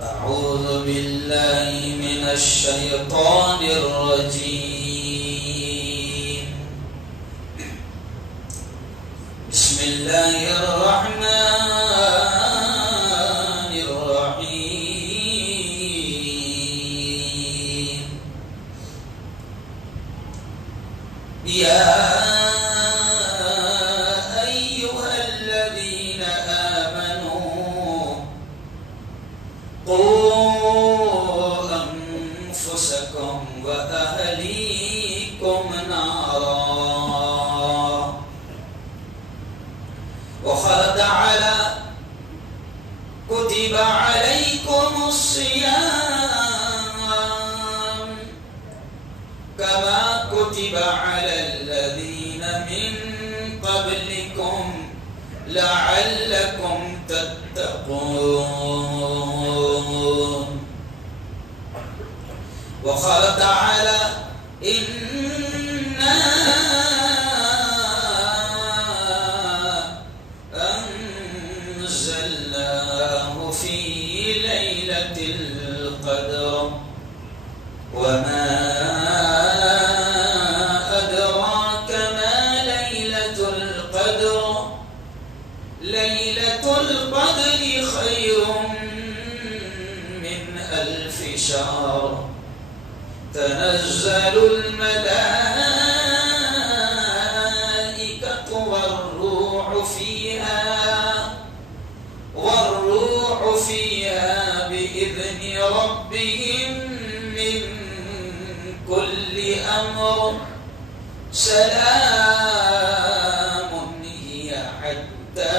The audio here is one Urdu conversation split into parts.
أعوذ بالله من الشيطان الرجيم. بسم الله الرحمن الرحيم. يا أيها الذين آمنوا قوا أنفسكم وأهليكم نارا. وقال تعالى كتب عليكم الصيام كما كتب على الذين من قبلكم لعلكم تتقون. وقال تعالى إنا أنزلناه في ليلة القدر وما أدراك ما ليلة القدر. ليلة القدر خير من 1000 شهر. تنزل الملائكة والروح فيها بإذن ربهم من كل أمر. سلام هي حتى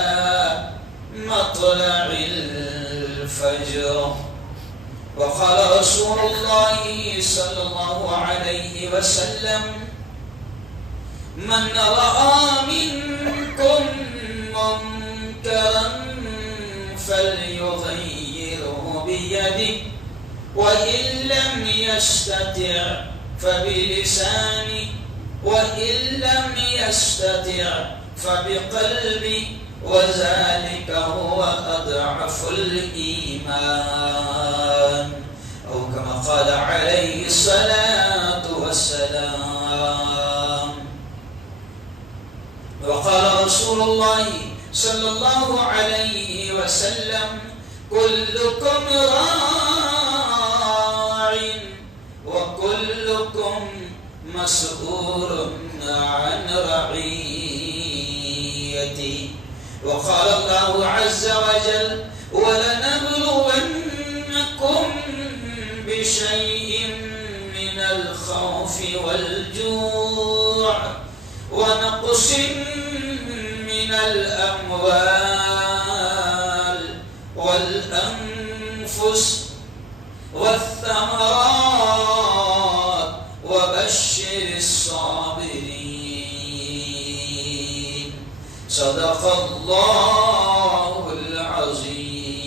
مطلع الفجر. وقال رسول الله صلى الله عليه وسلم من رأى منكم منكرا فليغيره بيده وإن لم يستطع فبلسانه وإن لم يستطع فبقلبه وذلك هو أضعف الإيمان أو كما قال عليه الصلاة والسلام. وقال رسول الله صلى الله عليه وسلم كلكم راع وكلكم مسؤول عن رعيته. وقال الله عز وجل ولنبلونكم بشيء من الخوف والجوع ونقص من الأموال والأنفس والثمرات وبشر الصابرين. صدق الله العظيم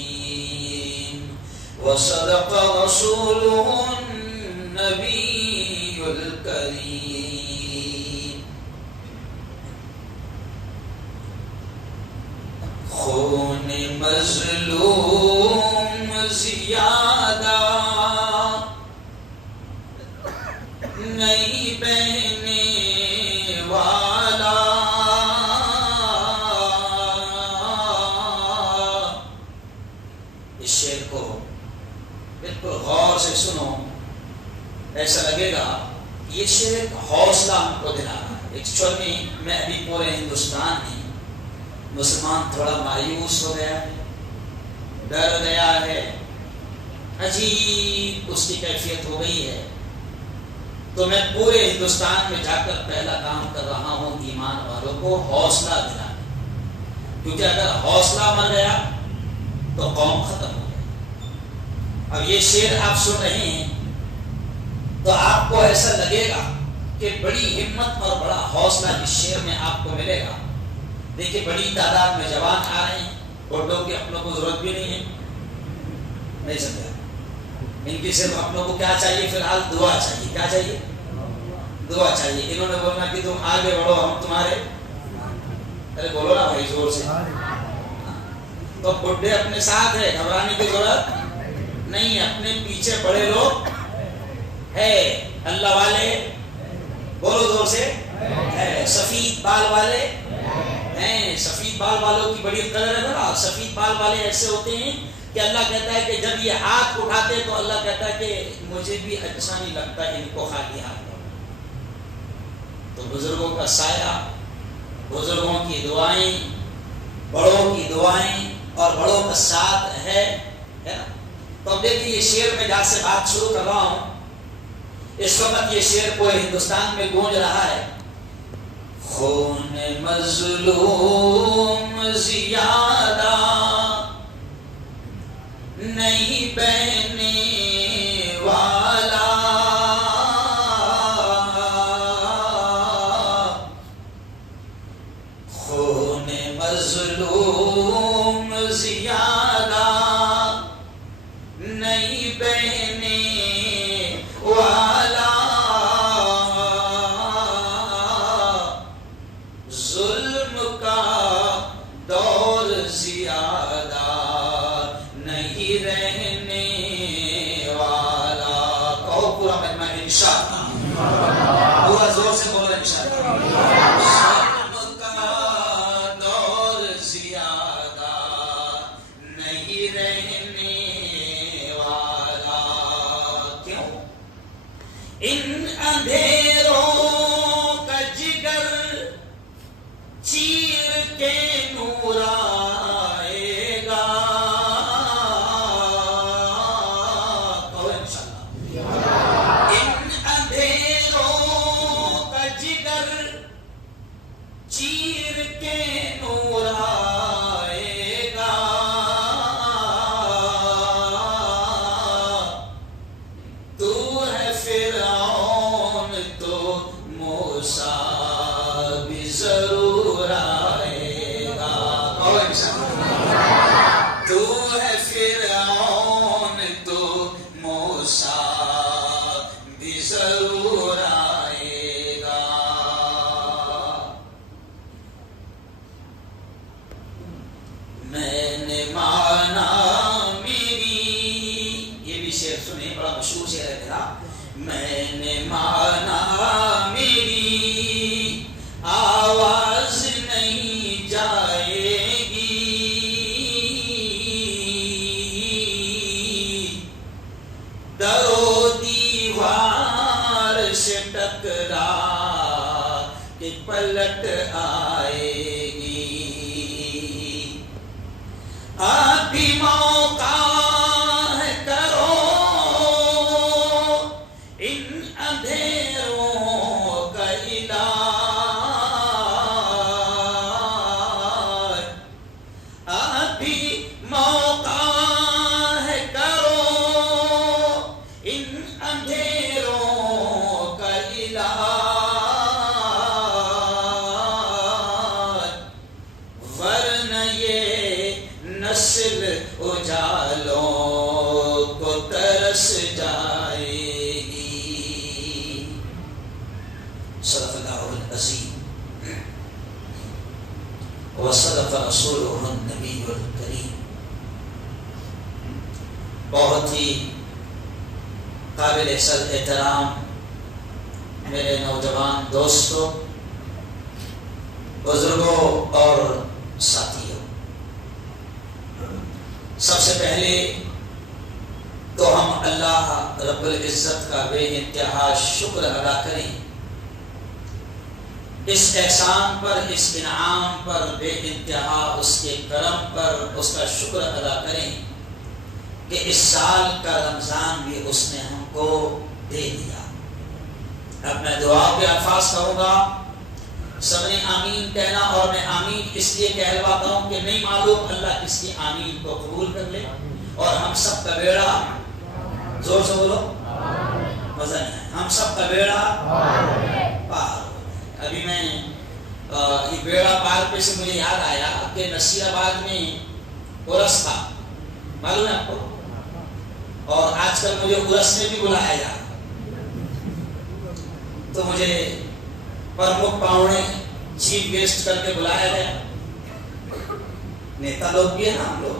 وصدق رسوله النبي الكريم. خون مظلوم زیادہ نہیں بہنے والا. اس شعر کو بالکل غور سے سنو، ایسا لگے گا یہ شعر ایک حوصلہ ہم کو دلا رہا ہے. ایکچولی میں ابھی پورے ہندوستان میں مسلمان تھوڑا مایوس ہو گیا ہے، ڈر گیا ہے، عجیب اس کی کیفیت ہو گئی ہے. تو میں پورے ہندوستان میں جا کر پہلا کام کر رہا ہوں ایمان والوں کو حوصلہ دلانا، کیونکہ اگر حوصلہ مر گیا تو قوم ختم ہو گئی. اب یہ شعر آپ سن رہے ہیں تو آپ کو ایسا لگے گا کہ بڑی ہمت اور بڑا حوصلہ اس شعر میں آپ کو ملے گا. دیکھیے بڑی تعداد میں جوان آ رہے ہیں، بڑوں کی اپنوں کو ضرورت بھی نہیں ہے. نہیں سمجھا؟ ان کی صرف اپنوں کو کیا چاہیے؟ فی الحال دعا چاہیے. کیا چاہیے؟ دعا چاہیے. انہوں نے بولنا کہ تم آگے بڑھو، ہم تمہارے. ارے بولو نا بھائی زور سے. تو بڈھے اپنے ساتھ ہے، گھبرانے کی ضرورت نہیں، اپنے پیچھے بڑے لوگ ہے، اللہ والے بولو زور سے ہے، سفید بال والے ہیں، سفید بال والوں کی بڑی قدر ہے نا۔ سفید بال والے ایسے ہوتے ہیں کہ اللہ کہتا ہے کہ جب یہ ہاتھ اٹھاتے تو اللہ کہتا ہے کہ مجھے بھی اچھا نہیں لگتا ان کو خالی ہاتھ۔ تو بزرگوں کا سایہ، بزرگوں کی دعائیں، بڑوں کی دعائیں اور بڑوں کا ساتھ ہے نا۔ تو اب دیکھیے یہ شعر میں جہاں سے بات شروع کر رہا ہوں، اس وقت یہ شعر پورے ہندوستان میں گونج رہا ہے۔ خون مظلوم زیادہ نہیں بہنے والا، خون مظلوم زیادہ نہیں بہنے والا، ظلم کا دور زیادہ نہیں رہنے والا۔ کہو پورا مجمع انشاءاللہ، پورا زور سے بولو انشاءاللہ۔ ظلم کا دور زیادہ نہیں رہنے والا، کیوں؟ ان اندھیروں کا جگر چیر کے نور آئے گا، کہو انشاءاللہ۔ ان اندھیروں کا جگر چیر کے نور آئے گا، تو ہے فرعون تو موسیٰ بھی ضرور آئے گا، کہو انشاءاللہ۔ تو ہے فرعون تو موسیٰ بھی ضرور آئے گا۔ میں نے مانا میری، یہ بھی شعر سنیں، بڑا مشہور شعر ہے میرا۔ میں نے مانا میری آواز نہیں جائے گی، در و دیوار سے ٹکرا کے پلٹ آئے گی، اب بھی موقع ہے کرو ان اندھیروں کا علاج، اب بھی موقع ہے کرو ان اندھیروں کا علاج، ورنہ یہ نسل اجالوں کو ترس جائے گی۔ صدق اللہ العظیم وصدق رسولہ النبی الکریم۔ بہت ہی قابل احترام میرے نوجوان دوستوں، بزرگوں اور ساتھیوں، سب سے پہلے تو ہم اللہ رب العزت کا بے انتہا شکر ادا کریں، اس احسان پر، اس انعام پر، بے انتہا اس کے کرم پر اس کا شکر ادا کریں کہ اس سال کا رمضان بھی اس نے ہم کو دے دیا۔ اب میں دعا کے الفاظ کہوں گا، سب نے آمین کہنا، اور میں آمین اس لیے کہلواتا ہوں کہ نہیں معلوم اللہ کس کی آمین کو قبول کر لے، اور ہم سب کا بیڑا، زور سے بولو، مزہ نہیں ہے، ہم سب کا بیڑا پار۔ ابھی میں یہ بیڑا پار پہ سے مجھے یاد آیا کہ نصیر آباد میں عرس تھا، معلوم ہے آپ کو، اور آج کل مجھے عرس میں بھی بلایا جا رہا، تو مجھے پرمکھ پاؤنے چیف گیسٹ کر کے بلایا گیا، نیتا لوگ بھی ہے نا، ہم لوگ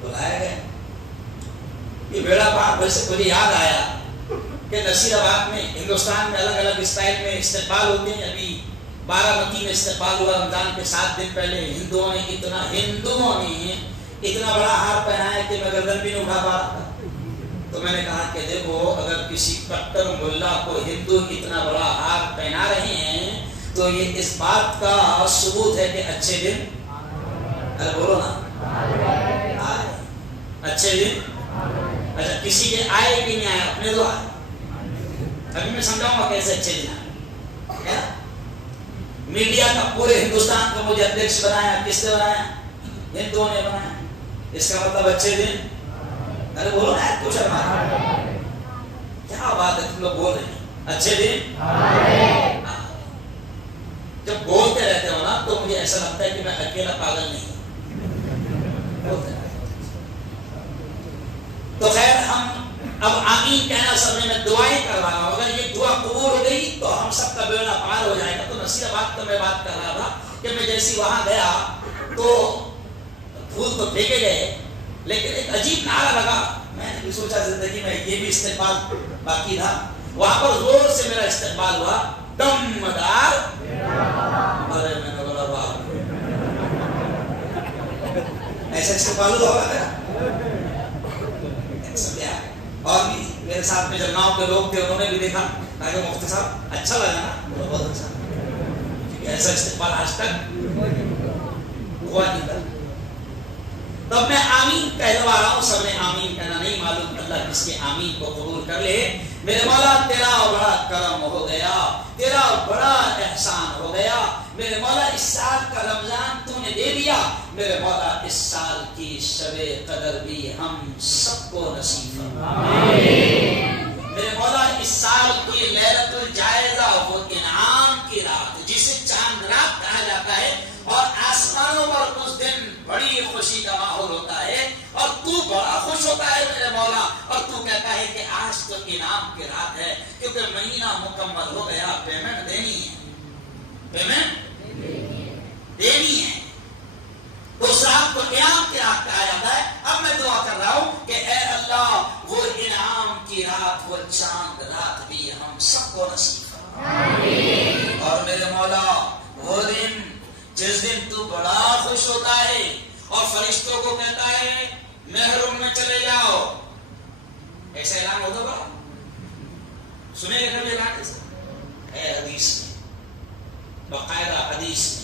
بلایا گیا۔ یہ بیڑا پار بھر سے مجھے یاد آیا کہ نصیر آباد میں ہندوستان میں الگ الگ اسٹائل میں استقبال ہوتے ہیں. ابھی بارامتی میں استقبال ہوا رمضان کے 7 دن پہلے. ہندوؤں نے اتنا بڑا ہار پہنا ہے کہ میں گردن بھی نہیں اٹھا پا رہا تھا. تو میں نے کہا کہ دیکھو اگر کسی کٹر ملا کو ہندو اتنا بڑا ہار پہنا رہے ہیں تو یہ اس بات کا ثبوت ہے کہ اچھے دن ارے بولو نا آئے. اچھے دن اچھا کسی کے آئے کہ نہیں آئے اپنے تو آئے. ابھی میں سمجھاؤں گا کیسے اچھے دن آئے. میڈیا کا پورے ہندوستان کو مجھے ادھیکش بنایا. کس نے بنایا؟ ہندوؤں نے بنایا. اس کا مطلب اچھے دن ارے بولو نا کچھ کیا بات ہے تم لوگ بول رہے ہیں اچھے دن. جب بولتے رہتے ہو نا تو مجھے ایسا لگتا ہے کہ میں اکیلا پاگل نہیں ہوں. تو خیر ہم اب آمین کہنا سب نے میں دعائیں کر رہا ہوں. اگر یہ دعا قبول ہو گئی تو ہم سب کا بیڑا پار ہو جائے گا. تو نصیر آباد کا میں بات کر رہا تھا کہ میں جیسی وہاں گیا تو پھول تو پھینکے گئے لیکن ایک عجیب نعرہ لگا. میں نے بھی سوچا زندگی میں یہ بھی استقبال باقی تھا. وہاں پر زور سے میرا استقبال ہوا دمدار. ارے میں نے بولا واہ ایسا استقبال ہوا میرا. اور بھی میرے ساتھ میں جب ناؤ کے لوگ تھے انہوں نے بھی دیکھا کہ مفتی صاحب اچھا لگا نا. بہت اچھا کیونکہ ایسا استقبال آج تک ہوا نہیں تھا. تب میں آمین کہلوا رہا ہوں. سب نے آمین کہنا نہیں معلوم اللہ کس کے آمین کو قبول کر لے. میرے مولا تیرا بڑا کرم ہو گیا, تیرا بڑا احسان ہو گیا. میرے مولا اس سال کا رمضان تو نے دے دیا. میرے مولا اس سال کی شب قدر بھی ہم سب کو نصیب فرما. میرے مولا اس سال کی لیلۃ الجائزہ وہ انعام کی رات جسے چاند رات کہا جاتا ہے اور آسمانوں پر اس دن بڑی خوشی کا ماحول ہوتا ہے اور تو بڑا خوش ہوتا ہے میرے مولا. اور تو کہتا ہے کہ آج تو انعام کی رات ہے کیونکہ مہینہ مکمل ہو گیا. پیمنٹ دینی ہے, پیمنٹ دینی ہے. تو اس رات کو انعام کی رات کہا جاتا ہے. اب میں دعا کر رہا ہوں کہ اے اللہ وہ انعام کی رات وہ چاند رات بھی ہم سب کو نصیب فرما. اور میرے مولا وہ دن جس دن تو بڑا خوش ہوتا ہے اور فرشتوں کو کہتا ہے محروم میں چلے جاؤ. ایسا اعلان ہوتا بڑا سنے گا کبھی اعلان ایسا ہے حدیث میں, باقاعدہ حدیث میں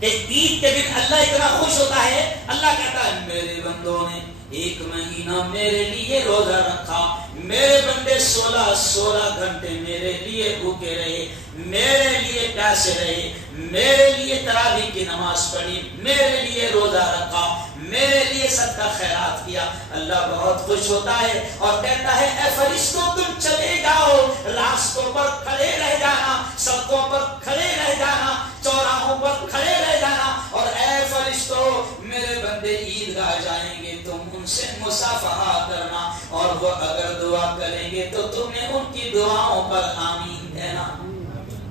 کہ عید کے دن اللہ اتنا خوش ہوتا ہے. اللہ کہتا ہے میرے بندوں نے 1 مہینہ میرے لیے روزہ رکھا, میرے بندے 16 گھنٹے میرے لیے بھوکے رہے, میرے لیے پیاسے رہے, میرے لیے تراویح کی نماز پڑھی, میرے لیے روزہ رکھا, میرے لیے صدقہ خیرات کیا. اللہ بہت خوش ہوتا ہے اور کہتا ہے اے فرشتوں تم چلے جاؤ, راستوں پر کھڑے رہ جانا, سڑکوں پر کھڑے رہ جانا, چوراہوں پر کھڑے رہ جانا. اور اے فرشتوں میرے بندے عیدگاہ جائیں گے تم ان سے مصافحہ کرنا اور وہ اگر دعا کریں گے تو تم نے ان کی دعاؤں پر آمین کہنا.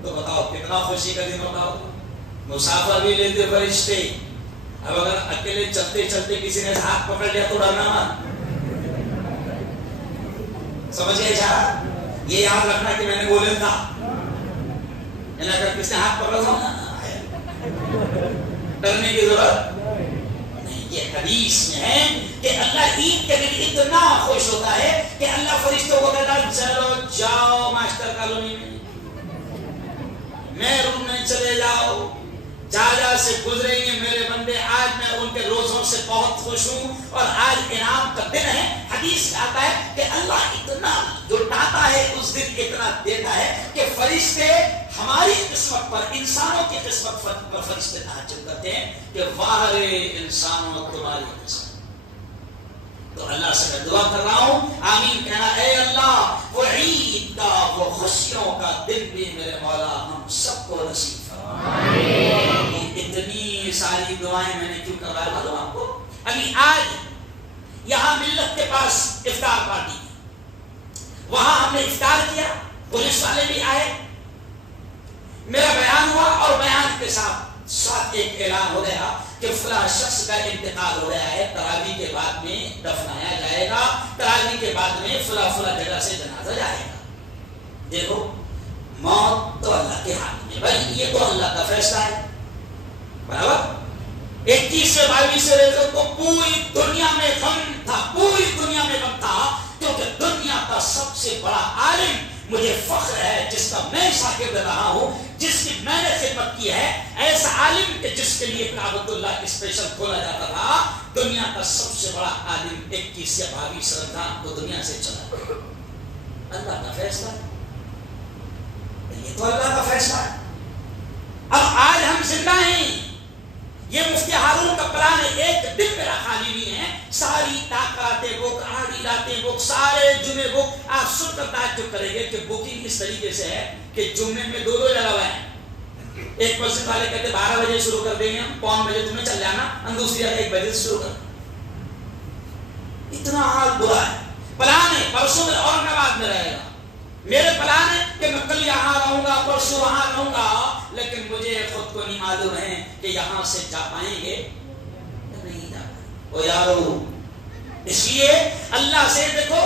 تو بتاؤ کتنا خوشی کا دن ہوتا ہو. مسافر بھی لیتے فرشتے. اب اگر اکیلے چلتے چلتے کسی نے ہاتھ پکڑ لیا تو ڈرنا مت. سمجھے جا یہ یاد رکھنا کہ میں نے بولے تھا اگر کسی نے ہاتھ پکڑا تھا ڈرنے کی ضرورت نہیں. یہ حدیث میں ہے کہ اللہ عید کے دن اتنا خوش ہوتا ہے کہ اللہ فرشتوں کو کہتا ہے چلو جاؤ ماسٹر کالونی میں روم میں چلے جاؤ, جا سے گزریں گے میرے بندے. آج میں ان کے روزوں سے بہت خوش ہوں اور آج انعام کا دن ہے. حدیث میں آتا ہے کہ اللہ اتنا لٹاتا ہے اس دن, اتنا دیتا ہے کہ فرشتے ہماری قسمت پر, انسانوں کی قسمت پر فرشتے تہجد کرتے ہیں کہ واہ رے انسانوں تمہاری قسمت. تو اللہ سے میں دعا کر رہا ہوں آمین کہنا. اے اللہ وہ عید کا وہ خوشیوں کا دن بھی میرے مولا ہم سب کو نصیب فرما. اتنی ساری دعائیں میں نے کیوں کروایا معلوم آپ کو. ابھی آج یہاں ملت کے پاس افطار پارٹی, وہاں ہم نے افطار کیا, پولیس والے بھی آئے, میرا بیان ہوا اور بیان کے ساتھ ایک اعلان ہو گیا کہ فلاں شخص کا انتقال ہو گیا ہے، تراویح کے بعد میں دفنایا جائے گا، تراویح کے بعد میں فلاں جگہ سے جنازہ جائے گا۔ دیکھو موت تو اللہ کے ہاتھ میں، بھائی یہ تو اللہ کا فیصلہ ہے، برابر۔ 21 سے 22 رجب کو پوری دنیا میں غم تھا، پوری دنیا میں غم تھا، کیونکہ دنیا کا سب سے بڑا عالم مجھے فخر ہے جس کا میں شاگرد رہا ہوں، جس کی میں نے خدمت کی ہے، ایسا عالم کہ جس کے لیے کعبۃ اللہ اسپیشل کھولا جاتا تھا، دنیا کا سب سے بڑا عالم 21 یا 22 رمضان کو دنیا سے چلا۔ اللہ کا فیصلہ ہے، یہ تو اللہ کا فیصلہ ہے۔ اب آج ہم زندہ ہیں، یہ مفتی ہارون کا پلان ہے، ایک دن میرا خالی نہیں ہے، ساری تاکاتیں بک، آدھی راتیں بک، سارے جمعے بک۔ آپ سن کر تعجب کریں گے کہ بکنگ اس طریقے سے ہے کہ جمعے میں دو جگہ ہوئے ہیں۔ ایک مسجد والے کہتے 12 بجے شروع کر دیں گے ہم، 5 بجے تمہیں چل جانا، ہم دوسری جگہ 1 بجے سے شروع کر۔ اتنا حال برا ہے۔ پلان ہے پرسوں میں اورنگ آباد میں رہے گا، میرے پلان ہے کہ میں کل یہاں رہوں گا، پرسوں وہاں رہوں گا، لیکن مجھے خود کو نہیں معلوم ہے کہ یہاں سے جا پائیں گے یا نہیں جا پائیں گے۔ او یارو، اس لیے اللہ سے دیکھو،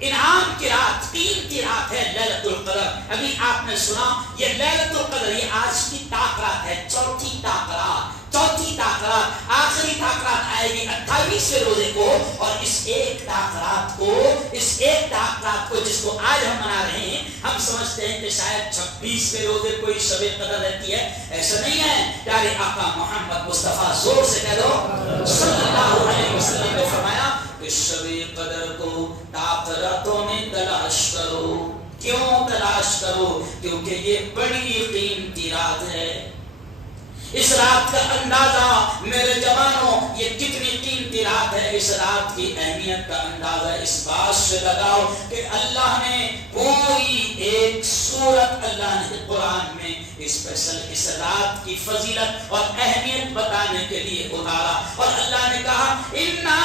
انعام کی رات، 3 کی رات ہے لیلۃ القدر۔ ابھی آپ نے سنا یہ لیلۃ القدر، یہ آج کی طاق رات ہے، چوتھی طاق رات، چوتھی طاق رات، آخری طاق رات آئے گی 28ویں روزے کو، اور اس ایک طاق رات کو، اس ایک طاق رات کو جس کو آج ہم منا رہے ہیں، ہم سمجھتے ہیں کہ شاید 26ویں روزے کوئی شب قدر رہتی ہے، ایسا نہیں ہے۔ پیارے آقا محمد مصطفیٰ، زور سے کہہ دو، صلی اللہ علیہ وسلم نے فرمایا کہ شب قدر کو طاق راتوں میں تلاش کرو۔ کیوں تلاش کرو؟ کیونکہ یہ بڑی قیمتی رات ہے۔ اس رات کا اندازہ میرے جوانوں، یہ کتنی قیمتی رات ہے، اس رات کی اہمیت کا اندازہ اس بات سے لگاؤ کہ اللہ نے پوری ایک سورت، اللہ نے قرآن میں اسپیشل اس رات کی فضیلت اور اہمیت بتانے کے لیے اتارا، اور اللہ نے کہا اِنَّا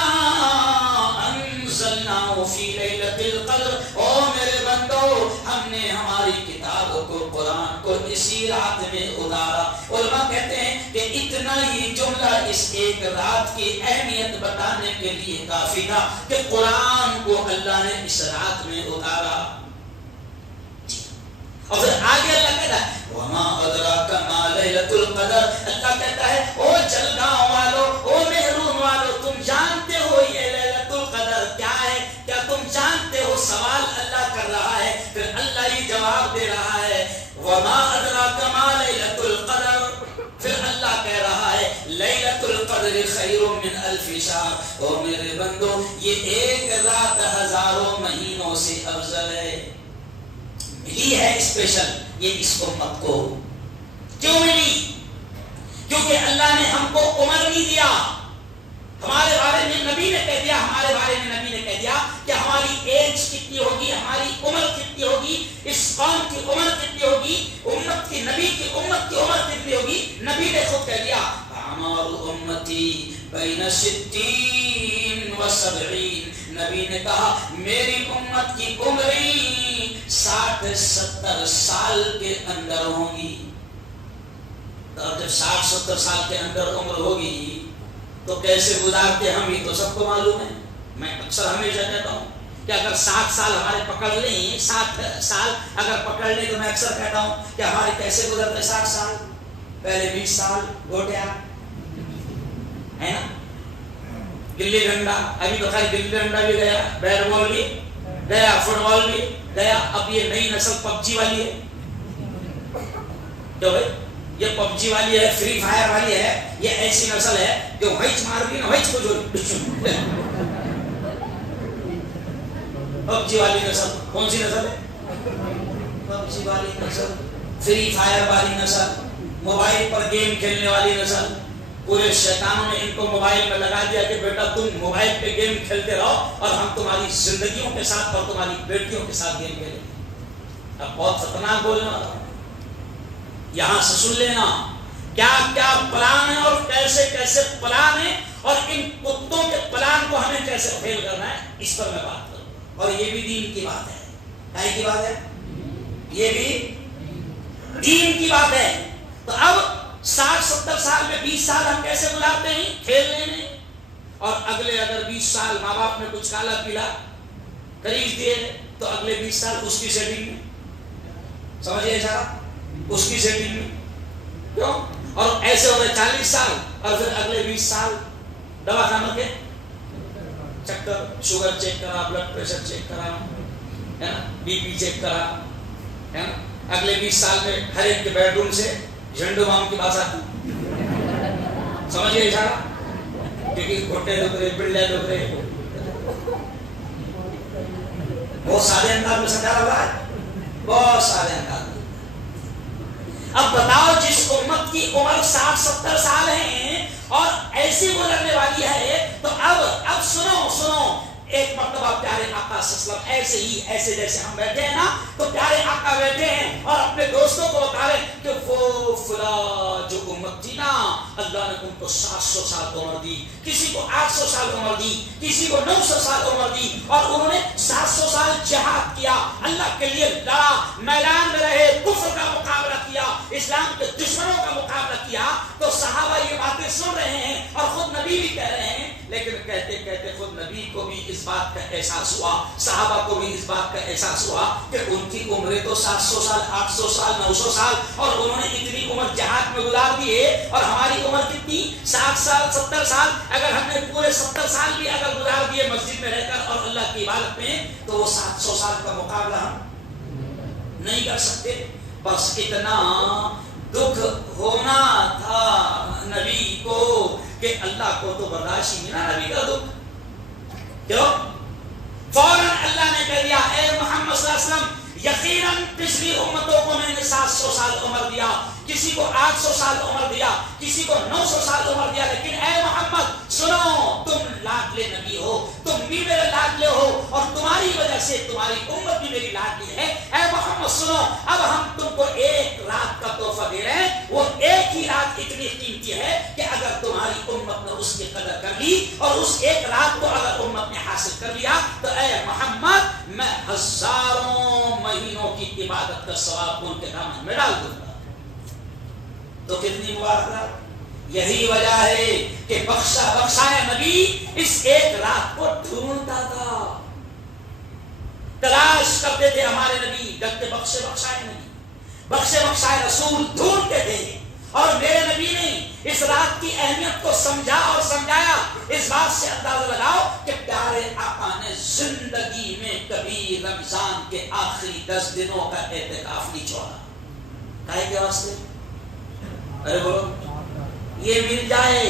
أَنزَلْنَاهُ فِي لَيْلَةِ الْقَدْرِ، او میرے بندو، ہم نے ہماری کتاب کو، قرآن کو اسی رات میں اتارا۔ علماء کہتے ہیں کہ اتنا ہی جملہ اس ایک رات کی اہمیت بتانے کے لیے کافی تھا کہ قرآن کو اللہ نے اس رات میں اتارا۔ اور پھر آگے اللہ کہتا ہے وَمَا أَدْرَاكَ مَا لَيْلَةُ الْقَدْرِ، اللہ کہتا ہے او جلگاؤں والو، او محروم والو، تم جانتے ہو یہ لیلۃ القدر کیا ہے؟ کیا تم جانتے ہو؟ سوال اللہ کر رہا ہے، پھر اللہ ہی جواب دے رہا ہے وَمَا أَدْرَاكَ مَا لَيْلَةُ الْقَدْرِ، پھر اللہ کہہ رہا ہے لیلۃ القدر خیر من الف شہر، او میرے بندو یہ ایک رات ہزاروں مہینوں سے افضل ہے۔ ملی ہے اسپیشل یہ اس امت کو، کیوں ملی؟ کیونکہ اللہ نے ہم کو عمر نہیں دیا، ہمارے بارے میں نبی نے کہہ دیا، ہمارے بارے میں نبی نے کہہ دیا کہ ہماری ایج کتنی ہوگی، ہماری عمر کتنی ہوگی، اس قوم کی عمر کتنی ہوگی، امت کی، نبی کی امت کی عمر کتنی ہوگی۔ نبی نے خود کہہ دیا اعمار امتی بین 60 و 70، نبی نے کہا میری امت کی عمریں 60-70 سال کے اندر ہوں گی۔ اور جب 60-70 سال کے اندر عمر ہوگی تو کیسے گزارتے ہم، یہ تو سب کو معلوم ہے۔ میں اکثر ہمیشہ کہتا ہوں کہ اگر 60 سال ہمارے پکڑ لیں، 60 سال اگر پکڑ لیں، تو میں اکثر کہتا ہوں کہ ہمارے کیسے گزرتے 60 سال، پہلے 20 سال گوٹیا ہے نا، گلی ڈنڈا، ابھی تو خالی گلی ڈنڈا بھی گیا، بیٹ بال بھی گیا، فٹ بال بھی گیا، اب یہ نئی نسل PUBG والی ہے، جو بھائی یہ PUBG والی ہے، فری فائر والی ہے، یہ ایسی نسل ہے جو وہیچ مار بھی نا وہیچ کو جو PUBG والی نسل، کون سی نسل ہے؟ PUBG والی نسل، فری فائر والی نسل، موبائل پر گیم کھیلنے والی نسل۔ پورے شیطانوں نے ان کو موبائل میں لگا دیا کہ بیٹا تم موبائل پہ گیم کھیلتے رہو اور ہم تمہاری زندگیوں کے ساتھ اور تمہاری بیٹیوں کے ساتھ گیم کھیلیں گے۔ اب بہت خطرناک بولنے والا، یہاں سے سن لینا کیا کیا پلان ہے اور کیسے کیسے پلان ہے، اور ان کتوں کے پلان کو ہمیں کیسے فیل کرنا ہے، اس پر میں بات کروں۔ اور یہ بھی دین کی بات ہے، کیا کی بات ہے؟ یہ بھی دین کی بات ہے۔ تو اب 60-70 سال میں 20 سال ہم کیسے گزارتے ہیں؟ کھیلنے میں. اور اگلے اگر 20 سال ماں باپ نے کچھ کالا پیلا خرید دیے تو اگلے 20 سال اس کی سیٹنگ میں. سمجھئے صاحب؟ اس کی سیٹنگ میں. کیوں؟ اور ایسے ہو گئے 40 سال اور پھر اگلے 20 سال دوا خانوں کے چکر، شوگر چیک کرا، بلڈ پریشر چیک کرا، ہے نا، بی پی چیک کرا، ہے نا. اگلے 20 سال میں ہر ایک کے بیڈ روم سے جھنڈو مام کی بات آتی. سمجھئے اشارہ؟ کیونکہ گھٹے دکھ رہے، پنڈے دکھ رہے. بہت سارے انداز میں سمجھا رہا ہے، بہت سارے انداز میں. اب بتاؤ جس امت کی عمر 60-70 سال ہیں اور ایسی گزرنے والی ہے تو اب سنو ایک مرتبہ پیارے آقا صلی اللہ علیہ وسلم ایسے ہی ایسے جیسے ہم بیٹھے ہیں نا تو پیارے آقا بیٹھے ہیں اور اپنے دوستوں کو بتا رہے ہیں کہ وہ فلاں جو امت تھی نا اللہ نے ان کو 700 سال عمر دی، کسی کو 800 سال عمر دی، کسی کو 900 سال عمر دی، اور انہوں نے 700 سال جہاد کیا، اللہ کے لیے لڑا، میدان میں رہے، کفر کا مقابلہ کیا، اسلام کے دشمنوں کا مقابلہ کیا. تو صحابہ یہ باتیں سن رہے ہیں اور خود نبی بھی کہہ رہے ہیں. لیکن کہتے کہتے خود نبی کو بھی اس بات کا احساس ہوا، صحابہ کو بھی اس بات کا احساس ہوا کہ ان کی عمریں تو 700 سال 800 سال 900 سال اور انہوں نے اتنی عمر جہاد میں گزار دی ہے، اور ہماری عمر کتنی 60 سال 70 سال. اگر ہم نے پورے 70 سال بھی اگر گزار دیے مسجد میں رہ کر اور اللہ کی عبادت میں تو وہ 700 سال کا مقابلہ ہم نہیں کر سکتے. بس اتنا دکھ ہونا تھا نبی کو کہ اللہ کو تو برداشت ہی ملا نبی کا دکھ. کیوں؟ فوراً اللہ نے کہہ دیا اے محمد صلی اللہ علیہ وسلم یقیناً پچھلی امتوں کو میں نے 700 سال عمر دیا، کسی کو 800 سال عمر دیا، کسی کو 900 سال عمر دیا، لیکن اے محمد سنو، تم لاڈلے نبی ہو، تم بھی میرے لاڈلے ہو اور تمہاری وجہ سے تمہاری امت بھی میری لاڈلی ہے. اے محمد سنو، اب ہم تم کو ایک رات کا تحفہ دے رہے ہیں، وہ ایک ہی رات اتنی قیمتی ہے کہ اگر تمہاری امت نے اس کی قدر کر لی اور اس ایک رات کو اگر امت نے حاصل کر لیا تو اے محمد میں ہزاروں مہینوں کی عبادت کا ثواب ان کے دامن میں ڈال دوں گا. تو کتنی مبارک. یہی وجہ ہے کہ بخشایا نبی اس ایک رات کو ڈھونڈتا تھا، تلاش کرتے تھے ہمارے نبی، ڈھونڈتے بخشائے نبی، بخشائے رسول ڈھونڈتے تھے. اور میرے نبی نے اس رات کی اہمیت کو سمجھا اور سمجھایا. اس بات سے اندازہ لگاؤ کہ پیارے آقا نے زندگی میں کبھی رمضان کے آخری 10 دنوں کا اعتکاف نہیں چھوڑا. کائے کے واسطے؟ ارے بولو، یہ مل جائے،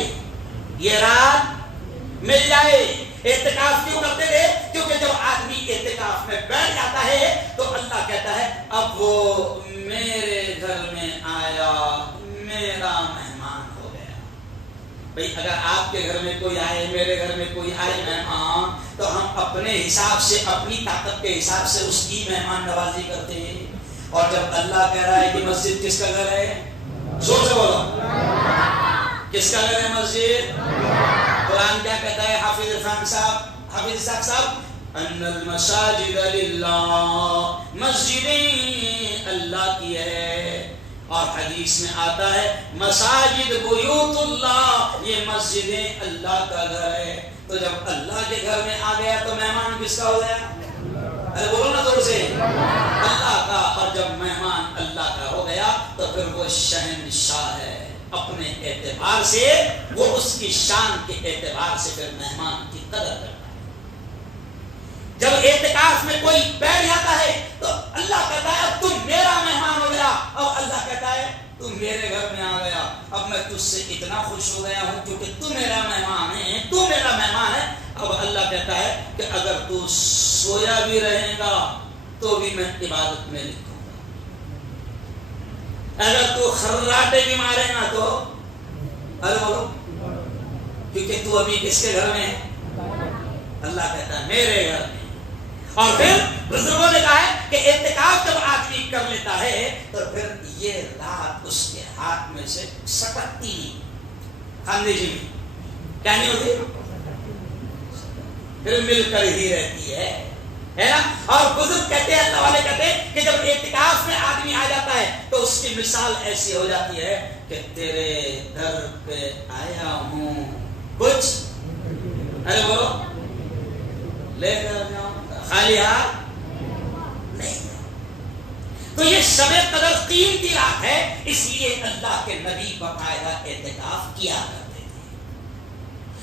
یہ رات مل جائے. اعتکاف کیوں کرتے تھے؟ کیونکہ جب آدمی اعتکاف میں بیٹھ جاتا ہے تو اللہ کہتا ہے اب وہ میرے گھر میں آیا، میرا مہمان ہو گیا. بھئی اگر آپ کے گھر میں کوئی آئے، میرے گھر میں کوئی آئے مہمان، تو ہم اپنے حساب سے، اپنی طاقت کے حساب سے اس کی مہمان نوازی کرتے ہیں. اور جب اللہ کہہ رہا ہے کہ مسجد کس کا گھر ہے، زور سے بولو، کس کا گھر ہے مسجد؟ قرآن کیا کہتا ہے؟ حافظ صاحب ان المساجد للہ، مسجدیں اللہ کی ہے. اور حدیث میں آتا ہے مساجد بیوت اللہ، یہ مسجدیں اللہ کا گھر ہے. تو جب اللہ کے گھر میں آ گیا تو مہمان کس کا ہو گیا؟ ارے بولو نا زور سے، اللہ کا. اور جب مہمان اللہ کا ہو گیا تو پھر وہ شہنشاہ ہے اپنے اعتبار سے، وہ اس کی شان کے اعتبار سے پھر مہمان کی قدر کرتا ہے. جب اعتکاف میں کوئی بیٹھ جاتا ہے تو اللہ کہتا ہے اب تم میرا مہمان ہو گیا، اور اللہ کہتا ہے تم میرے گھر میں آ گیا، اب میں تجھ سے اتنا خوش ہو گیا ہوں کیونکہ تو میرا مہمان ہے، تو میرا مہمان ہے. اب اللہ کہتا ہے کہ اگر تو سویا بھی رہے گا تو بھی میں عبادت میں لکھوں گا، اگر تو خراٹے بھی مارے گا تو ارے بولو، کیونکہ تو ابھی کس کے گھر میں ہے؟ اللہ کہتا ہے میرے گھر میں. اور پھر بزرگوں نے کہا ہے کہ اعتکاف جب آدمی کر لیتا ہے تو پھر یہ رات اس کے ہاتھ میں سے سٹکتی نہیں. خاندی جی میں کیا نہیں ہوتی، پھر مل کر ہی رہتی ہے. ہے نا. اور بزرگ کہتے ہیں, اللہ والے کہتے ہیں کہ جب اعتکاف میں آدمی آ جاتا ہے تو اس کی مثال ایسی ہو جاتی ہے کہ تیرے در پہ آیا ہوں کچھ, ارے بولو, لے کر جاؤں خالی ہاتھ نہیں. تو یہ شب قدر قیمتی رات ہے, اس لیے اللہ کے نبی باقاعدہ اعتکاف کیا کرتے تھے.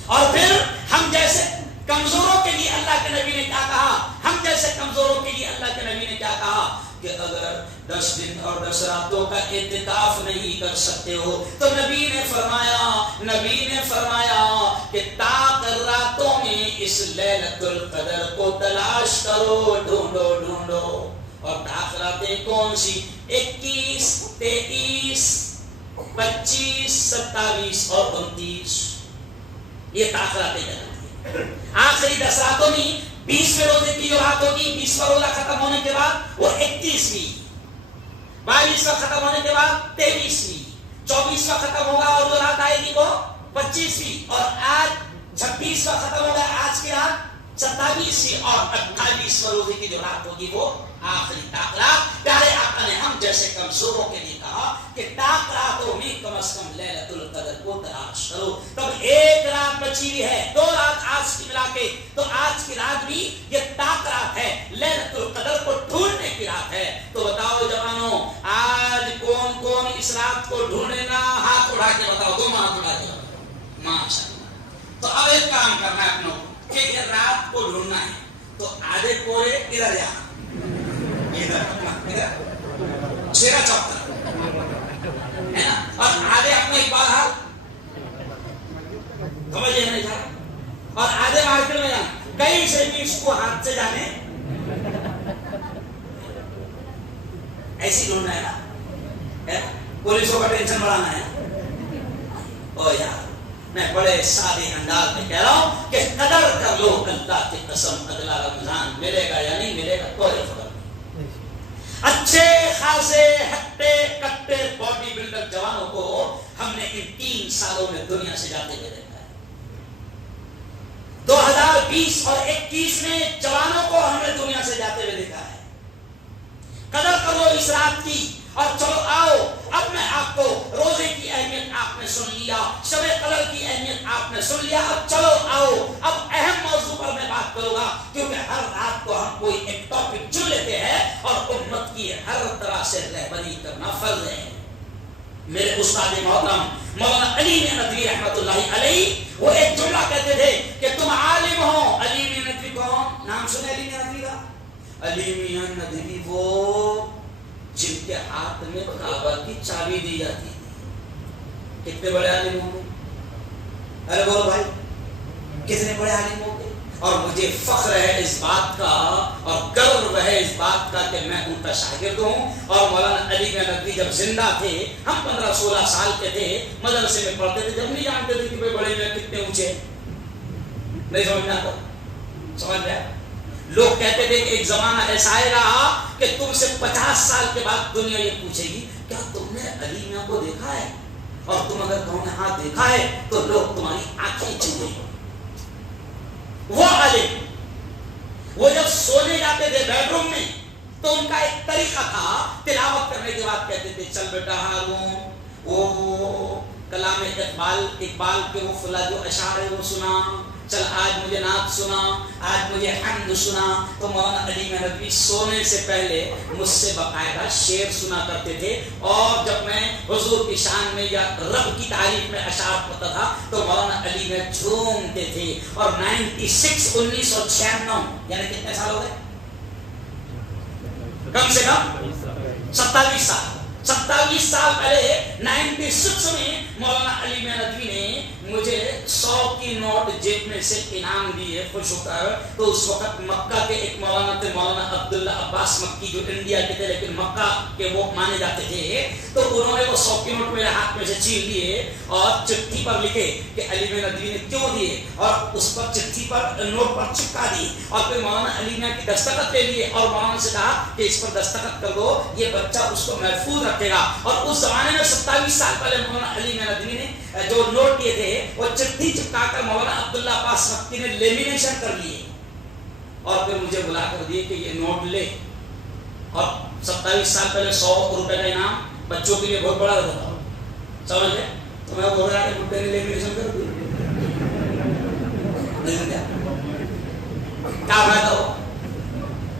اور پھر ہم جیسے کمزوروں کے لیے اللہ کے نبی نے کیا کہا, ہم جیسے کمزوروں کے لیے اللہ کے نبی نے کیا کہا کہ اگر 10 دن اور 10 راتوں کا اعتکاف نہیں کر سکتے ہو تو نبی نے فرمایا کہ تاک راتوں میں اس لیلۃ القدر کو تلاش کرو, ڈھونڈو. اور تاک راتیں کون سی؟ 21, 23, 25, 27 اور 29. یہ تاک راتیں کہلاتی ہیں. آخری 10 راتوں میں 20ویں روزے کی جو رات ہوگی, 20واں روزہ ختم ہونے کے بعد وہ 31ویں, 22واں ختم ہونے کے بعد 23ویں, 24واں ختم ہوگا اور جو رات آئے گی وہ 25ویں, اور آج 26واں ختم ہوگا, آج کی رات 27ویں, اور 28واں روزے کی جو رات ہوگی وہ آخری تاک رات. پیارے آقا نے ہم جیسے کمزوروں کے لیے کہا کہ تاک راتوں میں کم از کم لیلۃ القدر کو تلاش کرو. تب ایک رات بچی ہوئی ہے, 2 رات آج کی ملا کے, تو آج کی رات بھی یہ تاک رات ہے, لیلۃ القدر کو ڈھونڈنے کی رات ہے. تو بتاؤ جوانوں, آج کون کون اس رات کو ڈھونڈے گا؟ ہاتھ اٹھا کے بتاؤ, 2 ہاتھ اٹھا کے بتاؤ. ماشاءاللہ. تو اب ایک کام کرنا ہے اپنوں کہ یہ رات کو ڈھونڈنا ہے, تو آدھے کوڑے ادھر جا, چہرہ چوکتا ہے نا, اور آدھے اپنے اقبال حال سمجھے نہیں جا, اور آدھے مارکیٹ میں جانا, کئی سے بھی اس کو ہاتھ سے جانے, ایسی ڈھونڈنا ہے نا. پولیسوں کا ٹینشن بڑھانا ہے. او یار, میں بڑے سادے انداز میں کہہ رہا ہوں کہ قدر کر لو اللہ کی قسم, اگلا رمضان ملے گا یا نہیں ملے گا کوئی فرق نہیں. اچھے خاصے ہٹے کٹے باڈی بلڈر جوانوں کو ہم نے ان 3 سالوں میں دنیا سے جاتے ہوئے دیکھا ہے. 2020 اور 21 میں جوانوں کو ہم نے دنیا سے جاتے ہوئے دیکھا ہے. قدر کرو اس رات کی, اور چلو آؤ, اب میں آپ کو روزے کی اہمیت آپ نے سن لیا, شب قدر کی اہمیت آپ نے سن لیا, اب چلو آؤ, اب اہم موضوع پر میں بات کروں گا, کیونکہ ہر رات کو ہم کوئی ایک ٹاپک چن لیتے ہیں اور امت کی ہر طرح سے رہبری کرنا فرض ہے. میرے استاد محترم مولانا علی ندوی رحمۃ اللہ علیہ وہ ایک جملہ کہتے تھے کہ تم عالم ہو. علی ندوی کون نام سنے علی ندوی کا؟ علی ندوی وہ جن کے ہاتھ میں کعبہ کی چابی دی جاتی ہے. کتنے بڑے عالم ہوں گے؟ ارے بولو بھائی, کتنے بڑے عالم ہوں گے. اور مجھے فخر ہے اس بات کا اور گرو ہے اس بات کا کہ میں ان کا شاگرد ہوں. اور مولانا علی ندوی جب زندہ تھے, ہم 15-16 سال کے تھے, مدرسے میں پڑھتے تھے, جب نہیں جانتے تھے کہ بھائی بڑے میں کتنے اونچے, نہیں سمجھنا تو سمجھ گیا. لوگ کہتے تھے کہ ایک زمانہ ایسا آئے گا کہ تم سے 50 سال کے بعد دنیا یہ پوچھے گی کیا تم نے علی میاں کو دیکھا ہے, اور تم اگر کہو نے ہاں دیکھا ہے تو لوگ تمہاری آنکھیں چھوئیں. وہ عالم, وہ جب سونے جاتے تھے بیڈ روم میں تو ان کا ایک طریقہ تھا, تلاوت کرنے کے بعد کہتے تھے چل بیٹا ہارون, وہ کلام اقبال کے وہ فلاں جو اشعار ہے وہ سنا, چل آج مجھے نعت سنا, آج مجھے حمد سنا. تو مولانا علی ندوی سونے سے پہلے مجھ سے باقاعدہ شعر سنا کرتے تھے, اور جب میں حضور کی شان میں یا رب کی تعریف میں اشعار پڑھتا تھا تو مولانا علی میں جھومتے تھے. اور 1996 یعنی کتنے سال ہو گئے, کم سے کم 27 سال پہلے 96 میں مولانا علی ندوی نے مجھے 100 کی نوٹ جیب میں سے انعام دیے خوش ہو کر. تو اس وقت مکہ کے ایک مولانا تھے, مولانا عبداللہ عباس مکی, جو انڈیا کے تھے لیکن مکہ کے وہ مانے جاتے تھے. تو انہوں نے وہ 100 کی نوٹ میرے ہاتھ میں سے چھین لیے اور چٹھی پر لکھے کہ علی ندوی نے کیوں دیے, اور اس پر چٹھی پر نوٹ پر چپکا دی, اور پھر مولانا علی میاں کی دستخط لے لیے, اور مولانا سے کہا کہ اس پر دستخط کر دو, یہ بچہ اس کو محفوظ رکھے گا. اور اس زمانے میں 27 سال پہلے مولانا علی ندوی نے جو نوٹ دیے تھے وہ چٹھی چپکا کر مولانا عبداللہ عباس مکی نے لیمینیشن کر لیے. اور پھر مجھے بلا کر دیے کہ یہ نوٹ لے، اور 27 سال پہلے 100 روپے کا انعام بچوں کے لیے بہت بڑا رہتا تھا، سمجھ گئے؟ تو میں بول رہا کہ بڈے نے لے کے کر دی کیا فائدہ ہو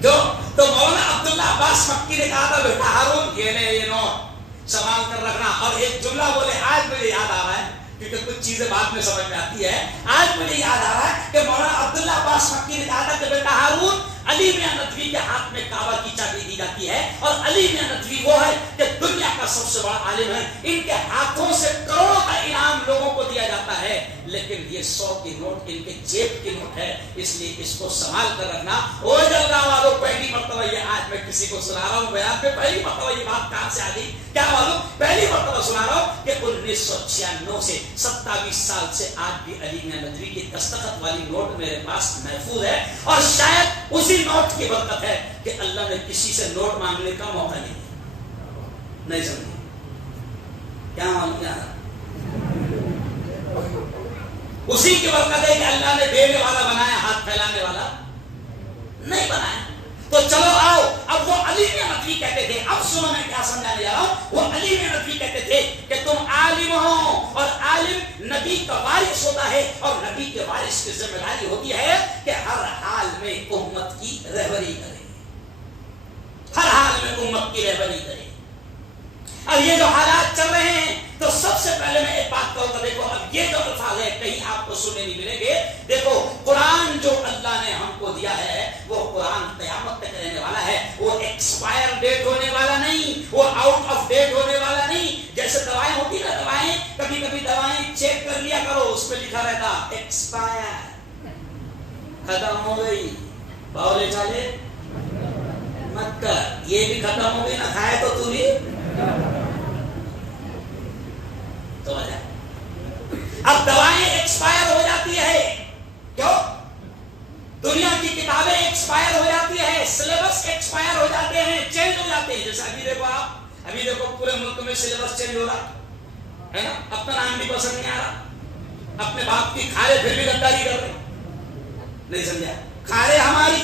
جو؟ تو مولانا عبداللہ عباس مکی نے کہا تھا بیٹا ہارون یہ لے یہ نوٹ سنبھال کر رکھنا، اور ایک جملہ بولے آج مجھے یاد آ رہا ہے کیونکہ کچھ چیزیں بعد میں سمجھ میں آتی ہے، آج مجھے یاد آ رہا ہے کہ مولانا عبداللہ عباس مکی نے کہا تھا کہ بیٹا ہارون علی میاں ندوی کے ہاتھ میں کعبہ کی چابی دی جاتی ہے، اور علی میاں ندوی وہ ہے کہ دنیا کا سب سے بڑا عالم ہے، ان کے ہاتھوں سے کروڑوں کا انعام لوگوں کو دیا جاتا ہے، لیکن یہ 100 کی نوٹ ان کے جیب کی نوٹ ہے، اس لیے اس کو سنبھال کر رکھنا۔ او جلگاہ والوں، پہلی مرتبہ یہ آج میں کسی کو سنا رہا ہوں بیان پہ، پہلی مرتبہ یہ بات کہاں سے آ گئی کیا معلوم، پہلی مرتبہ سنا رہا ہوں کہ 1996 سے 27 سال سے آج بھی علی میاں ندوی کی دستخط والی نوٹ میرے پاس محفوظ ہے، اور شاید اسی نوٹ کی برکت ہے کہ اللہ نے کسی سے نوٹ مانگنے کا موقع نہیں دیا۔ نہیں سمجھے کیا معلوم کیا؟ اسی کی برکت ہے کہ اللہ نے دینے والا بنایا، ہاتھ پھیلانے والا نہیں بنایا۔ تو چلو آؤ، اب وہ علی میاں ندوی کہتے تھے، اب سنو میں کیا سمجھانے جا رہا ہوں، وہ علی میاں ندوی کہتے تھے کہ تم عالم ہو، اور عالم نبی کا وارث ہوتا ہے، اور نبی کے وارث کی ذمہ داری ہوتی ہے کہ ہر حال میں امت کی رہبری کرے، ہر حال میں امت کی رہبری کرے۔ اب یہ جو حالات چل رہے ہیں تو سب سے پہلے میں ایک بات کہوں گا، دیکھو اب یہ جو الفاظ ہے کہیں آپ کو سننے نہیں ملیں گے، دیکھو قرآن جو اللہ نے ہم کو دیا ہے وہ قرآن قیامت تک رہنے والا ہے، وہ ایکسپائر ڈیٹ ہونے والا نہیں، وہ آؤٹ آف ڈیٹ ہونے والا نہیں۔ جیسے دوائیں ہوتی نا، دوائیں کبھی کبھی دوائیں چیک کر لیا کرو، اس پہ لکھا رہتا ایکسپائر، ختم ہو گئی، باولے چالے مت کر، یہ بھی ختم ہو گئی نا، کھائے تو تو بھی تو اب دوائیں ایکسپائر ہو جاتی ہے، کیوں؟ دنیا کی کتابیں ایکسپائر ہو جاتی ہے، سلیبس ایکسپائر ہو جاتے ہیں، چینج ہو جاتے ہیں۔ جیسے ابھی دیکھو آپ، ابھی دیکھو پورے ملک میں سلیبس چینج ہو رہا ہے نا، اپنا نام بھی پسند نہیں آ رہا، اپنے باپ کی کھارے پھر بھی غداری کر رہے، نہیں سمجھا؟ کھارے ہماری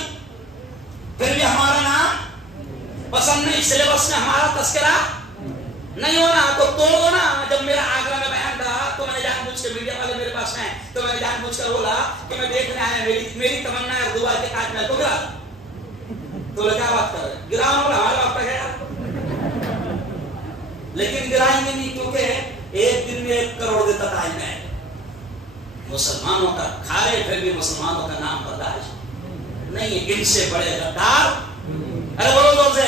پھر بھی ہمارا نام پسند نہیں، سلیبس میں ہمارا تذکرہ نہیں ہونا، تو توڑ دو نا۔ جب میرا آگرہ میں بیان تھا تو میں نے جان بوجھ کے، میڈیا والے میرے پاس میں تو میں نے جان بوجھ کر بولا کہ میں دیکھنے آیا، میری تمنا ہے اردو کے تاج محل کو گرا، تو کیا بات کر رہے ہیں، گراؤں گا ہمارا باپ کا گیا، لیکن گرائیں گے نہیں، کیونکہ ایک دن میں 1 کروڑ دیتا تاج محل، مسلمانوں کا کھارے پھر بھی مسلمانوں کا نام برداشت نہیں، ان سے بڑے غدار ارے بولو دور سے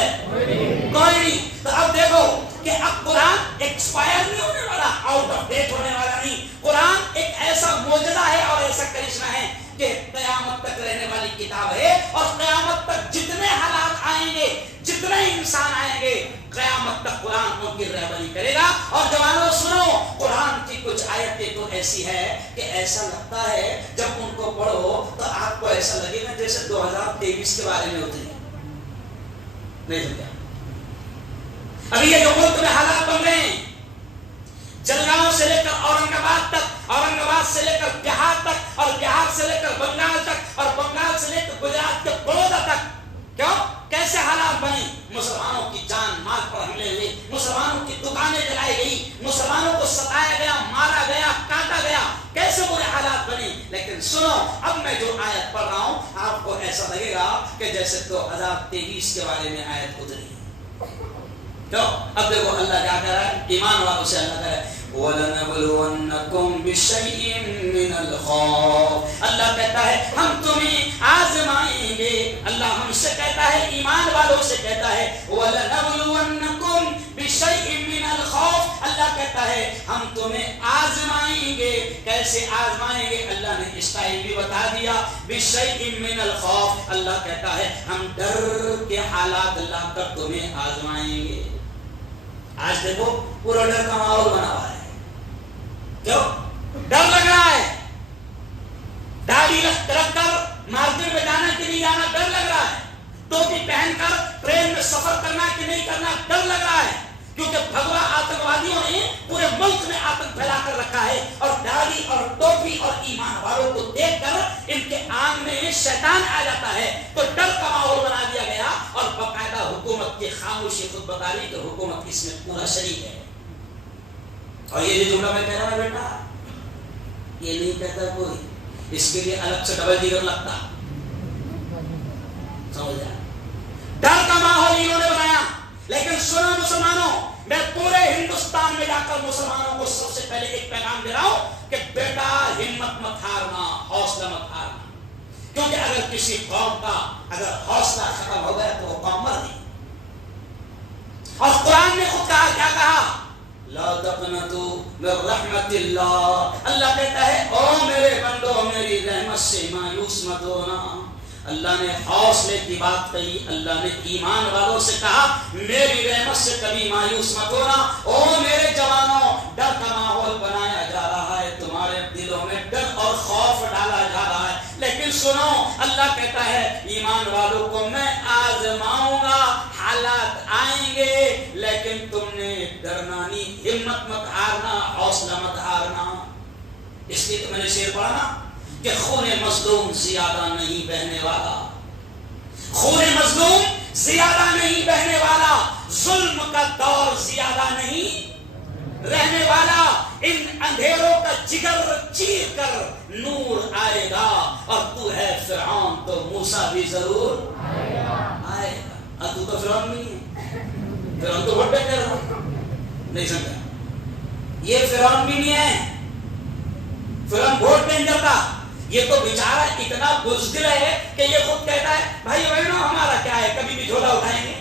کوئی نہیں۔ تو اب دیکھو کہ اب قرآن ایکسپائر نہیں ہونے والا، آؤٹ آف ڈیٹ ہونے والا نہیں، قرآن ایک ایسا معجزہ ہے اور ایسا کرشمہ ہے کہ قیامت تک رہنے والی کتاب ہے، اور قیامت تک جتنے حالات آئیں گے، جتنے انسان آئیں گے، قیامت تک قرآن ان کی رہبری کرے گا۔ اور جوانوں سنو، قرآن کی کچھ آیتیں تو ایسی ہے کہ ایسا لگتا ہے جب ان کو پڑھو تو آپ کو ایسا لگے گا جیسے 2023 کے بارے میں ہوتی ہے، نہیں سمجھا؟ ابھی یہ جو ملک میں حالات بن رہے ہیں، جلگاؤں سے لے کر اورنگ آباد تک، اورنگ آباد سے لے کر بہار تک، اور بہار سے لے کر بنگال تک، اور بنگال سے لے کر گجرات کے بڑودہ تک، کیوں؟ کیسے حالات بنے؟ مسلمانوں کی جان مال پر حملے ہوئے، مسلمانوں کی دکانیں جلائی گئی، مسلمانوں کو ستایا گیا، مارا گیا، کاٹا گیا، کیسے برے حالات بنے۔ لیکن سنو، اب میں جو آیت پڑھ رہا ہوں آپ کو ایسا لگے گا کہ جیسے 2023 کے بارے میں آیت اتری۔ تو اب دیکھو اللہ کیا کہہ رہا ہے، ایمان والوں سے اللہ کہہ رہا ہے وَلَنَبْلُوَنَّكُمْ بِشَيْءٍ مِّنَ الْخَوْفِ، اللہ کہتا ہے ہم تمہیں آزمائیں گے، اللہ ہم سے کہتا ہے، ایمان والوں سے کہتا ہے وَلَنَبْلُوَنَّكُمْ بِشَيْءٍ مِّنَ الْخَوْفِ، اللہ کہتا ہے ہم تمہیں آزمائیں گے۔ کیسے آزمائیں گے؟ اللہ نے اسٹائل بھی بتا دیا، بِشَيْءٍ مِّنَ الْخَوْفِ، اللہ کہتا ہے ہم ڈر کے حالات لا کر تمہیں آزمائیں گے۔ آج دیکھو پورا ڈر کا ماحول بنا ہوا ہے، کیوں؟ ڈر لگ رہا ہے، داڑھی رکھ کر مارکیٹ میں جانا کہ نہیں جانا ڈر لگ رہا ہے، ٹوپی پہن کر ٹرین میں سفر کرنا کہ نہیں کرنا ڈر لگ رہا ہے، کیونکہ بھگوا آتنکوادیوں نے پورے ملک میں آتنک پھیلا کر رکھا ہے، اور داڑھی داڑھی اور ٹوپی اور ایمان والوں کو دیکھ کر ان کے آنکھ میں شیطان آ جاتا ہے، تو ڈر کا ماحول بنا دیا گیا، اور باقاعدہ حکومت کی خاموشی خود بتا رہی کہ حکومت اس میں پورا شریک ہے۔ اور یہ جو جملہ میں کہہ رہا ہوں بیٹا، یہ نہیں کہتا کوئی، اس کے لیے الگ سے ڈبل ڈگر لگتا، سمجھ آیا؟ ڈر کا ماحول انہوں نے بنایا۔ لیکن سنو مسلمانوں، میں پورے ہندوستان میں جا کر مسلمانوں کو سب سے پہلے ایک پیغام دے رہا ہوں کہ بیٹا ہمت مت ہارنا، حوصلہ مت ہارنا، کیونکہ اگر کسی قوم کا اگر حوصلہ ختم ہو گیا تو وہ قوم مر گئی۔ اور قرآن نے خود کہا، کیا کہا؟ لا تقنطوا من رحمت اللہ، اللہ کہتا ہے او میرے بندو میری رحمت سے مایوس مت ہونا۔ اللہ نے حوصلے کی بات کہی، اللہ نے ایمان والوں سے کہا میری رحمت سے کبھی مایوس مت ہونا۔ او میرے جوانوں، ڈر کا ماحول بنایا جا رہا ہے، تمہارے دلوں میں ڈر اور خوف ڈالا جا رہا ہے، لیکن سنو اللہ کہتا ہے ایمان والوں کو میں آزماؤں گا، حالات آئیں گے لیکن تم نے ڈرنا نہیں، ہمت مت ہارنا، حوصلہ مت ہارنا۔ اس لیے تو میں نے شعر پڑھا نا کہ خون مظلوم زیادہ نہیں بہنے والا، خون مظلوم زیادہ نہیں بہنے والا، ظلم کا دور زیادہ نہیں رہنے والا، ان اندھیروں کا جگر چیر کر نور آئے گا، اور تو ہے فرعون تو موسیٰ بھی ضرور آئے گا۔ تو فرعون نہیں ہے، فرعون تو بڑے کہہ رہا، نہیں سمجھا؟ یہ فرعون بھی نہیں ہے، فرعون ووٹ نہیں کرتا، یہ تو بیچارہ اتنا بزدل ہے کہ یہ خود کہتا ہے بھائی بہنوں ہمارا کیا ہے، کبھی بھی جھولا اٹھائیں گے۔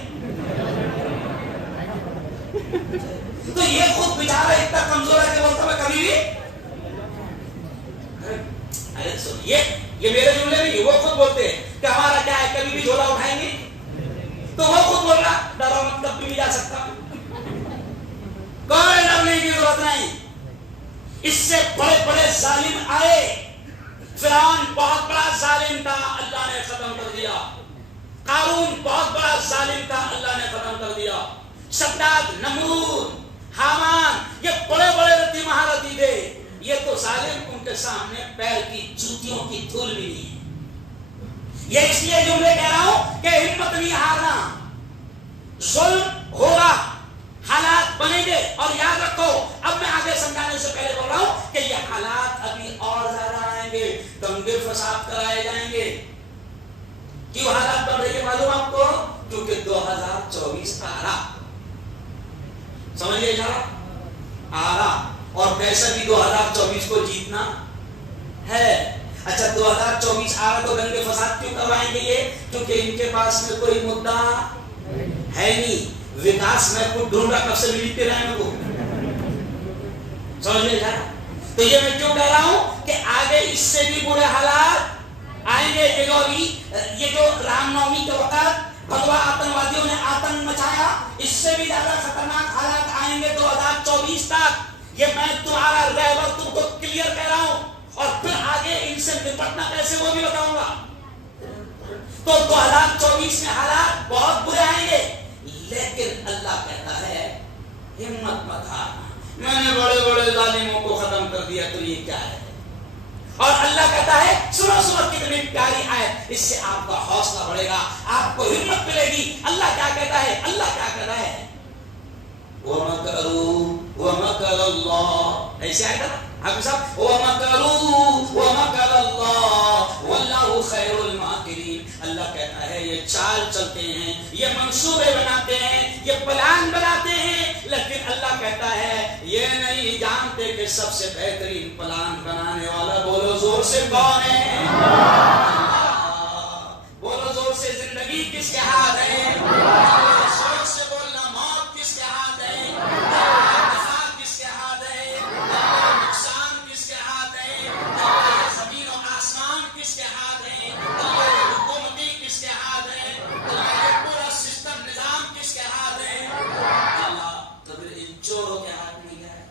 تو یہ خود بیچارہ اتنا کمزور ہے کہ بولتا میں کبھی بھی، ارے سن یہ میرے جملے نہیں، وہ خود بولتے ہیں کہ ہمارا کیا ہے، کبھی بھی جھولا اٹھائیں گے۔ تو وہ خود بول رہا ڈرو مت، کبھی بھی جا سکتا ہوں، کوئی ڈرنے کی ضرورت نہیں۔ اس سے بڑے بڑے ظالم آئے، فرعون بہت بڑا ظالم تھا، اللہ نے ختم کر دیا۔ قارون بہت بڑا ظالم تھا، اللہ نے ختم کر دیا۔ شداد، نمرود، حامان، یہ بڑے بڑے رتی مہارتی تھے، یہ تو ظالم ان کے سامنے پیر کی جوتیوں کی دھول بھی نہیں ہے۔ یہ اس لیے جملے کہہ رہا ہوں کہ ہمت نہیں ہارنا، ظلم ہوگا، حالات بنیں گے، اور یاد رکھو اب میں آگے سمجھانے سے پہلے بول رہا ہوں کہ یہ حالات ابھی اور زیادہ آئیں گے، دنگے فساد کرائے جائیں گے۔ کیوں حالات بن رہی ہے معلوم آپ کو؟ کیونکہ 2024 آ رہا، سمجھئے جا آ رہا، اور پیسہ بھی 2024 کو جیتنا ہے۔ اچھا 2024 آ رہا تو دنگے فساد کیوں کروائیں گے یہ؟ کیونکہ ان کے پاس میں کوئی مدعا ہے نہیں، وکاس میں کو ڈھونڈا کب سے ملتے رہے ہیں کو، سمجھ لے جا۔ تو یہ میں کیوں کہہ رہا ہوں کہ آگے اس سے بھی برے حالات آئیں گے۔ یہ جو رام نومی کے وقت بھگوا آتنوادیوں نے آتنک مچایا، اس سے بھی زیادہ خطرناک حالات آئیں گے 2024 تک۔ یہ میں تمہارا رہبر تم کو کلیئر کہہ رہا ہوں، اور پھر آگے ان سے نپٹنا کیسے وہ بھی بتاؤں گا۔ تو 2024 میں حالات بہت برے آئیں گے، لیکن اللہ کہتا ہے ہمت مت ہارنا، میں نے بڑے بڑے ظالموں کو ختم کر دیا، تو یہ کیا ہے؟ اور اللہ کہتا ہے سنو سنو کتنی پیاری آیت، اس سے آپ کا حوصلہ بڑھے گا، آپ کو ہمت ملے گی۔ اللہ کیا کہتا ہے؟ اللہ کیا کہتا ہے؟ وَمَكَرُوا وَمَكَرَ اللَّهُ، ایسے آئے گا حافظ صاحب، وَمَكَرُوا وَمَكَرَ اللَّهُ وَاللَّهُ خَيْرُ الْمَاكِرِينَ۔ اللہ کہتا ہے یہ چال چلتے ہیں، یہ منصوبے بناتے ہیں، یہ پلان بناتے ہیں، لیکن اللہ کہتا ہے یہ نہیں جانتے کہ سب سے بہترین پلان بنانے والا بولو زور سے کون ہے؟ بولو زور سے، زندگی کس کے ہاتھ ہے؟ زور سے بولنا، موت کس کے ہاتھ ہے؟ کس کے ہاتھ ہے؟ نقصان کس کے ہاتھ ہے؟ زمین و آسمان کس کے ہاتھ ہے؟ حکومتی کس کے ہاتھ ہے؟ پورا سسٹم نظام کس کے ہاتھ ہے؟ اللہ تو پھر ان چوروں کے ہاتھ میں کیا ہے؟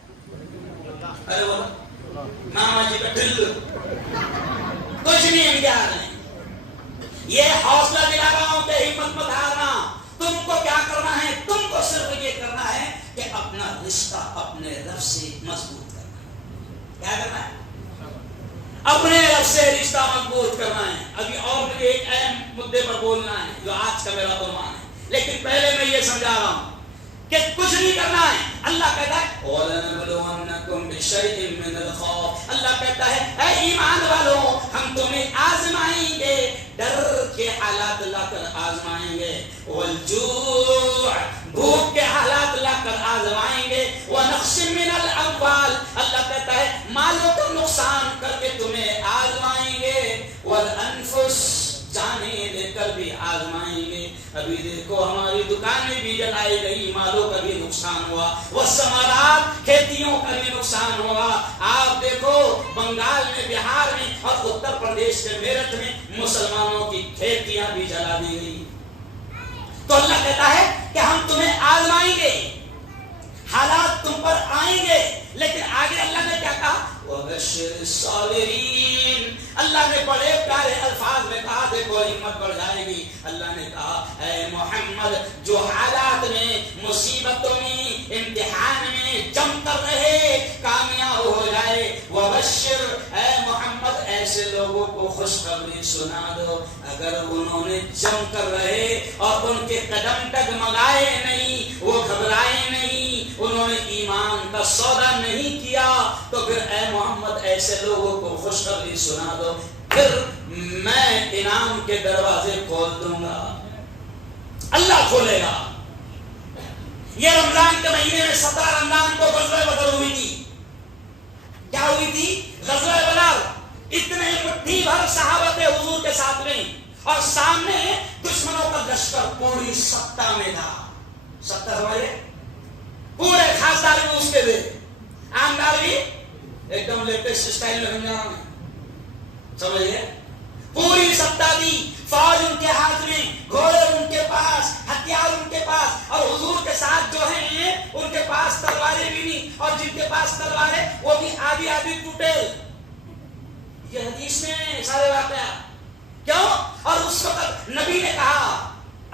ارے بولو ماما جی کا دل کچھ نہیں ان کے ہاتھ میں۔ یہ حوصلہ دلا رہا ہوں کہ ہمت مت ہارنا، تم کو کیا کرنا ہے؟ تم کو صرف یہ کرنا ہے کہ اپنا رشتہ اپنے رب سے مضبوط کرنا ہے۔ کیا کرنا ہے؟ اپنے رب سے رشتہ مضبوط کرنا ہے. ابھی اور بھی ایک اہم مدے پر بولنا ہے جو آج کا میرا عنوان ہے، لیکن پہلے میں یہ سمجھا رہا ہوں کہ کچھ نہیں کرنا ہے. اللہ کہتا ہے وَلَنَبْلُوَنَّكُمْ بِشَيْءٍ مِّنَ الْخَوْفِ، اللہ کہتا ہے اے ایمان والوں ہم تمہیں آزمائیں گے، ڈر کے حالات لا کر آزمائیں گے، وَالْجُوعِ بھوک کے حالات لا کر آزمائیں گے، وَنَقْصٍ مِّنَ الْأَمْوَالِ اللہ کہتا ہے مالوں کو نقصان کر کے تمہیں آزمائیں گے، وَالْأَنفُسِ جانیں دے کر بھی آزمائیں گے. ابھی دیکھو ہماری دکانیں بھی جلائی گئی، مالوں کا بھی نقصان ہوا، والثمرات کھیتیوں کا بھی نقصان ہوا. آپ دیکھو بنگال میں، بہار میں اور اتر پردیش کے میرٹھ میں مسلمانوں کی کھیتیاں بھی جلا دی گئی. تو اللہ کہتا ہے کہ ہم تمہیں آزمائیں گے، حالات تم پر آئیں گے، لیکن آگے اللہ نے کیا کہا وَبَشِّرِ الصَّابِرِينَ اللہ نے بڑے پیارے الفاظ میں کہا، دیکھو ہمت بڑھ جائے گی. اللہ نے کہا اے محمد جو حالات میں، مصیبتوں میں، امتحان میں جم کر رہے، کامیاب ہو جائے، وَبَشِّرْ اے محمد ایسے لوگوں کو خوشخبری سنا دو اگر انہوں نے جم کر رہے اور ان کے قدم ڈگمگائے نہیں، وہ گھبرائے نہیں، انہوں نے ایمان کا سودا نہیں کیا، تو پھر اے محمد ایسے لوگوں کو خوشخبری سنا دو، پھر میں انعام کے دروازے کھول دوں گا. اللہ کھولے گا. یہ رمضان کے مہینے میں 17 رمضان کو غزوہ بدر ہوئی تھی. کیا ہوئی تھی؟ غزوہ بدر. اتنے مٹھی بھر صحابہ تھے حضور کے ساتھ میں، اور سامنے دشمنوں کا لشکر پوری سطح میں تھا. سطح ہمارے پورے خاصدار بھی اس کے تھے، آمدار بھی ایک دم لیٹسٹ اسٹائل میں رہا ہوں، سمجھئے؟ پوری سطح دی، فوج ان کے ہاتھ میں، گھوڑے ان کے پاس، ہتھیار ان کے پاس، اور حضور کے ساتھ جو ہیں ان کے پاس تلواریں بھی نہیں، اور جن کے پاس تلواریں وہ بھی آدھی آدھی ٹوٹے. یہ حدیث میں سارے واقعات کیوں؟ اور اس وقت نبی نے کہا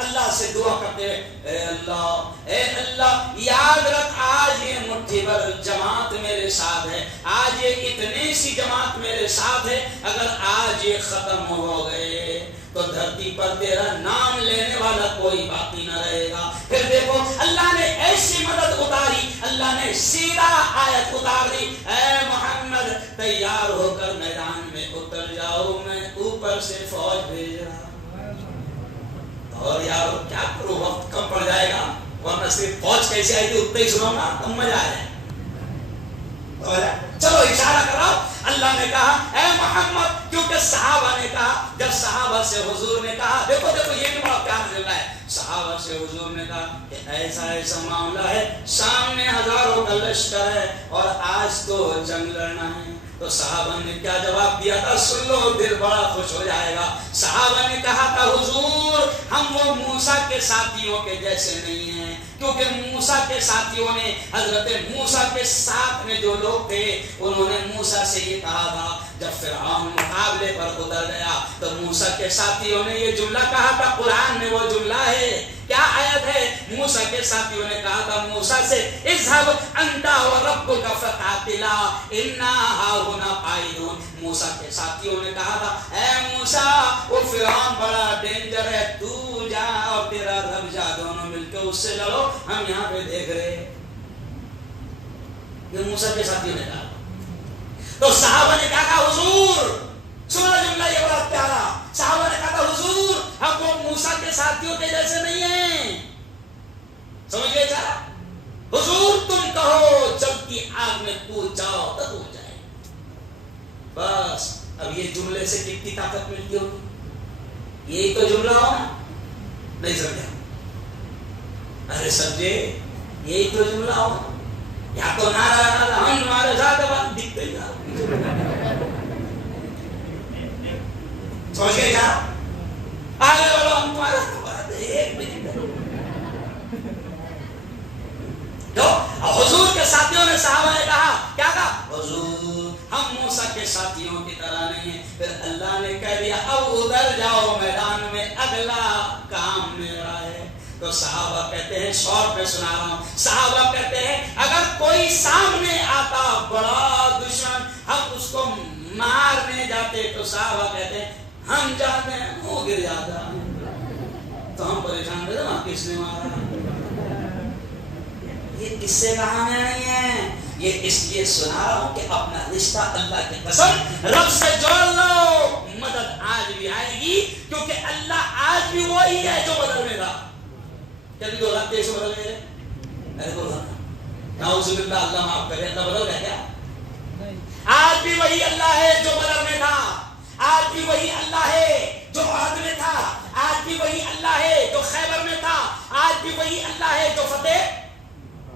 اللہ سے دعا کرتے اے اللہ یاد رکھ آج یہ مٹھی بھر جماعت میرے ساتھ ہے، آج یہ اتنی سی جماعت میرے ساتھ ہے، اگر آج یہ ختم ہو گئے تو دھرتی پر تیرا نام لینے والا کوئی باقی نہ رہے گا. پھر دیکھو اللہ نے ایسی مدد اتاری، اللہ نے سیدھا آیت اتار دی اے محمد تیار ہو کر میدان میں اتر جاؤ، میں اوپر سے فوج بھیج رہا. اور یار کیا کرو وقت کم پڑ جائے گا، ورنہ صرف فوج کیسے آئی تھی اتنا ہی سنو گا تم مزہ آ جائے. چلو اشارہ کرو. اللہ نے کہا اے محمد، کیونکہ صحابہ نے کہا، جب صحابہ سے حضور نے کہا، دیکھو یہ بھی بڑا پیار مل رہا ہے، صحابہ سے حضور نے کہا کہ ایسا ایسا معاملہ ہے، سامنے ہزاروں کا لشکر ہے اور آج تو جنگ لڑنا ہے. تو صحابہ نے کیا جواب دیا تھا؟ سن لو دل بڑا خوش ہو جائے گا. صحابہ نے کہا تھا حضور ہم وہ موسیٰ کے ساتھیوں کے جیسے نہیں ہیں، کیونکہ موسیٰ کے ساتھیوں نے، حضرت موسیٰ کے ساتھ میں جو لوگ تھے انہوں نے موسیٰ سے یہ کہا تھا، جب فرعون مقابلے پر اتر گیا تو موسیٰ کے ساتھیوں نے یہ جملہ کہا تھا. قرآن میں وہ جملہ ہے، کیا آیت ہے؟ موسیٰ کے ساتھیوں نے کہا تھا موسیٰ سے اذهب انت وربك فقاتلا انا هاهنا قاعدون. موسیٰ کے ساتھیوں نے کہا تھا اے موسیٰ وہ فرعون بڑا ڈینجر ہے، تو جا اور تیرا رب جا، دونوں مل کے اس سے لڑو، ہم یہاں پہ دیکھ رہے. یہ موسیٰ کے ساتھیوں نے کہا. تو صحابہ نے کہا حضور سنا جملہ یہ بڑا پیارا، صحابہ نے کہا حضور ہم وہ موسیٰ کے ساتھیوں کے جیسے نہیں ہیں. سمجھ گئے سارا؟ حضور تم کہو جلتی آگ میں کود جاؤ تو ہو جائے. بس اب یہ جملے سے کتنی طاقت ملتی ہوگی؟ یہی تو جملہ ہو نا، نہیں سمجھا؟ ارے سمجھے یہی تو جملہ ہو، یا تو نعرہ ہم ہمارے ساتھ دکھتے ہی نہ. سمجھ گئے کیا؟ آگے بڑھو ہم تمہارا بات ہے ایک منٹ. حضور کے ساتھیوں نے صحابہ نے کہا کیا کہا؟ حضور ہم موسیٰ کے ساتھیوں کی طرح نہیں ہیں. پھر اللہ نے کہہ دیا اب ادھر جاؤ میدان میں، اگلا کام میرا ہے. تو صحابہ کہتے ہیں، شور پہ سنا رہا ہوں، صحابہ کہتے ہیں اگر کوئی سامنے آتا بڑا دشمن، ہم اس کو مارنے جاتے تو صحابہ کہتے ہیں ہم جاتے ہیں وہ گر جاتا، تو ہم پریشان رہتے وہاں کس نے مارا. یہ کس سے کہانی نہیں ہے، یہ اس لیے سنا رہا ہوں کہ اپنا رشتہ اللہ کی قسم رب سے جوڑ لو، مدد آج بھی آئے گی، کیونکہ اللہ آج بھی وہی ہے جو بدل میں تھا. کبھی 2023 بدل گئے، ارے بولا نعوذ باللہ، اللہ معاف کرے، اللہ بدل گیا کیا؟ آج بھی وہی اللہ ہے جو بدر میں تھا، آج بھی وہی اللہ ہے جو عہد میں تھا، آج بھی وہی اللہ ہے جو خیبر میں تھا، آج بھی وہی اللہ ہے جو فتح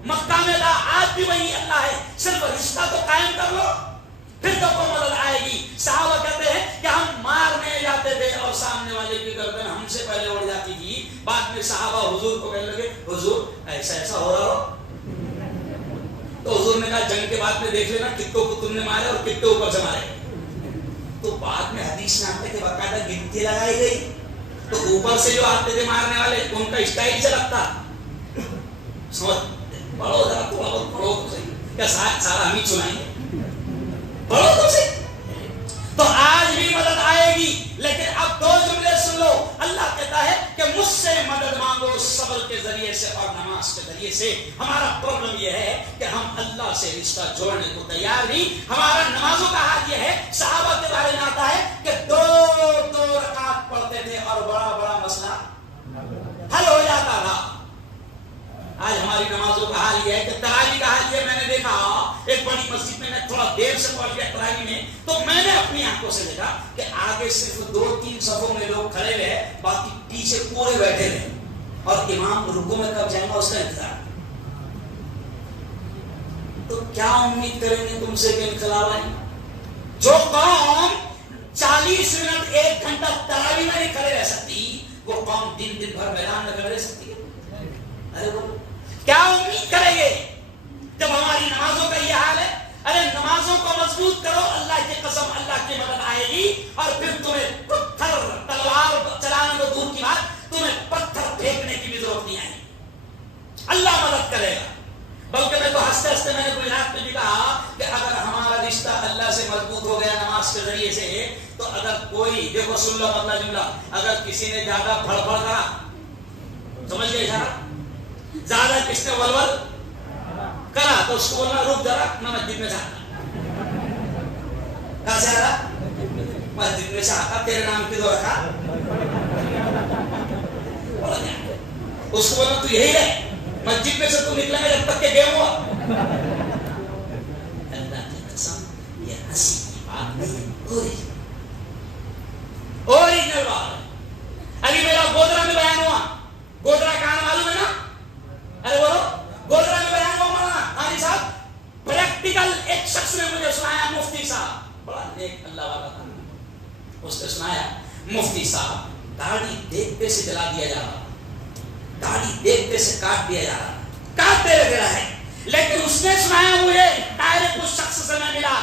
مکہ میں تھا، آج بھی وہی اللہ ہے. صرف رشتہ تو قائم کر لو، پھر تو کوئی مدد آئے گی. صحابہ کہتے ہیں کہ ہم مارنے جاتے تھے اور سامنے والے کی گردن ہم سے پہلے اڑ جاتی تھی. بعد میں صحابہ حضور کو کہنے لگے حضور ایسا ایسا ہو رہا ہو، تو حضور نے کہا جنگ کے بعد میں دیکھ لینا کتوں کو تم نے مارے اور کتنے اوپر سے مارے. تو بعد میں حدیث میں آتا ہے کہ باقاعدہ گنتی لگائی گئی، تو اوپر سے جو آتے تھے مارنے والے ان کا اسٹائل سے لگتا. سمجھ پڑھو ذرا، تھوڑا بہت پڑھو تو صحیح، کیا سارا ہم ہی سنائیں گے؟ پڑھو تو صحیح. تو آج بھی مدد آئے گی، لیکن اب دو جملے سن لو. اللہ کہتا ہے کہ مجھ سے مدد مانگو صبر کے ذریعے سے اور نماز کے ذریعے سے. ہمارا پرابلم یہ ہے کہ ہم اللہ سے رشتہ جوڑنے کو تیار نہیں. ہمارا نمازوں کا حال یہ ہے، صحابہ کے بارے میں آتا ہے کہ دو رکعت پڑھتے تھے اور بڑا بڑا مسئلہ حل ہو جاتا تھا. آج ہماری نمازوں کا حال یہ ہے کہ تراویح کا حال یہ، میں نے دیکھا ایک بڑی مسجد میں تھوڑا دیر سے پہنچ گیا تراویح میں، تو میں نے اپنی آنکھوں سے دیکھا کہ آگے صرف 2-3 صفوں میں لوگ کھڑے ہوئے ہیں، باقی پیچھے پورے بیٹھے ہوئے، اور امام رکوع میں کب جائے گا اس کا انتظار. تو کیا امید کریں گے تم سے کہ انقلاب آئے؟ جو قوم 40 منٹ 1 گھنٹہ تراویح میں نہیں کھڑے رہ سکتی، وہ قوم دن بھر میدان میں کھڑے رہ سکتی ہے؟ ارے بولو کیا امید کریں گے جب ہماری نمازوں کا یہ حال ہے؟ ارے نمازوں کو مضبوط کرو، اللہ کی قسم اللہ کی مدد آئے گی. اور پھر تمہیں پتھر تلوار چلانے کو دور کی بات، تمہیں پتھر پھینکنے کی بھی ضرورت نہیں آئے گی، اللہ مدد کرے گا. بلکہ میں تو ہنستے ہنستے میں نے گجرات میں بھی کہا کہ اگر ہمارا رشتہ اللہ سے مضبوط ہو گیا نماز کے ذریعے سے، تو اگر کوئی دیکھو سن لو اپنا جملہ، اگر کسی نے زیادہ پھڑ پھڑ کرا، سمجھ گئے اشارہ، زیادہ کس نے ولول کرا تو اس کو بولنا رک ذرا، میں مسجد میں سے آتا. کہاں سے آتا؟ مسجد میں سے آتا. تیرے نام کی دو رکھا، اس کو بولنا تو یہی ہے، مسجد میں سے تو نکلا ہے جب تک کہ گیم ہوا. اللہ کی قسم یہ ہنسی کی بات نہیں، اوریجنل بات ہے. ابھی میرا گودرا میں بیان ہوا، گودرا کا نام معلوم ہے نا؟ ارے بولو گودرا میں بیان ہوا مولانا حاجی صاحب. پریکٹیکل ایک شخص نے مجھے سنایا، مفتی صاحب بڑا نیک اللہ والا تھا، اس نے سنایا مفتی صاحب داڑھی دیکھتے سے جلا دیا جا رہا، داڑھی دیکھتے سے کاٹ دیا جا رہا، کاٹتے رہ گیا ہے. لیکن اس نے سنایا مجھے ڈائریکٹ اس شخص سے میں ملا،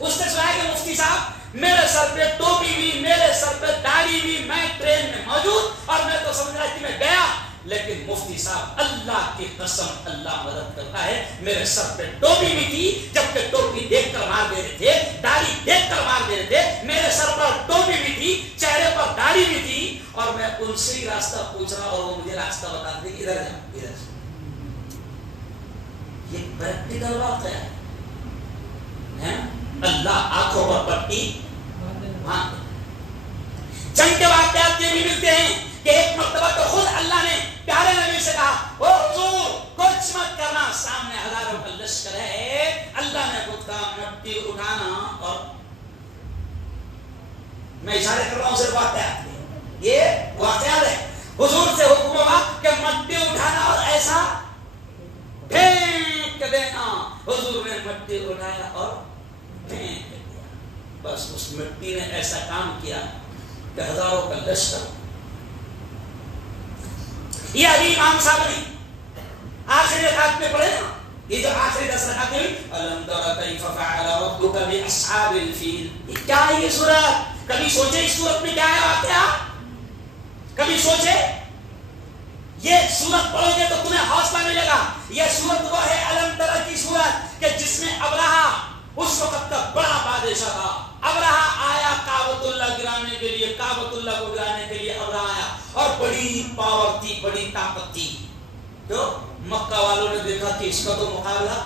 اس نے سنایا کہ مفتی صاحب میرے سر پہ ٹوپی بھی، میرے سر پہ داڑھی بھی، میں ٹرین میں موجود اور میں تو سمجھ رہا کہ میں گیا، لیکن مفتی صاحب اللہ کی قسم اللہ مدد کرتا ہے. میرے سر پہ ٹوپی بھی تھی، جبکہ ٹوپی دیکھ کر مار دے رہے تھے، داڑھی دیکھ کر مار دے رہے تھے. میرے سر پر ٹوپی بھی تھی، چہرے پر داڑھی بھی تھی، اور میں ان سے ہی راستہ پوچھ رہا اور وہ مجھے راستہ بتاتے کہ ادھر جاؤ ادھر. یہ پریکٹیکل بات ہے. اللہ آنکھوں پر پٹی. ہاں جنگ کے واقعات یہ بھی ملتے ہیں کہ ایک مرتبہ تو خود اللہ نے پیارے نبی سے کہا او حضور کچھ مت کرنا، سامنے ہزاروں کا لشکر ہے، اللہ نے خود کہا مٹی اٹھانا. اور میں اشارے کر رہا ہوں صرف واقعات، یہ واقعات ہے. حضور سے حکم ہوا کہ مٹی اٹھانا اور ایسا پھینک دینا. حضور نے مٹی اٹھایا اور پھینک دیا. بس اس مٹی نے ایسا کام کیا کہ ہزاروں کا لشکر. یہ ابھی امام صاحب نے آخری رکعت میں پڑھے نا، یہ جو آخری 10 رکعتیں الم تر کیف فعل ربک باصحاب الفیل. کیا ہے یہ سورت؟ کبھی سوچے اس سورت میں کیا ہے واقعہ؟ کبھی سوچے؟ یہ سورت پڑھو گے تو تمہیں حوصلہ ملے گا. یہ سورت وہ ہے الم تر کی سورت کہ جس میں ابرہہ اس وقت کا بڑا بادشاہ تھا، ابرہہ آیا کعبۃ اللہ گرانے کے لیے، کعبۃ اللہ کو گرانے کے لیے ابرہہ آیا، اور بڑی پاور تھی، بڑی طاقت تھی. تو مکہ والوں نے دیکھا کہ اس کا تو مقابلہ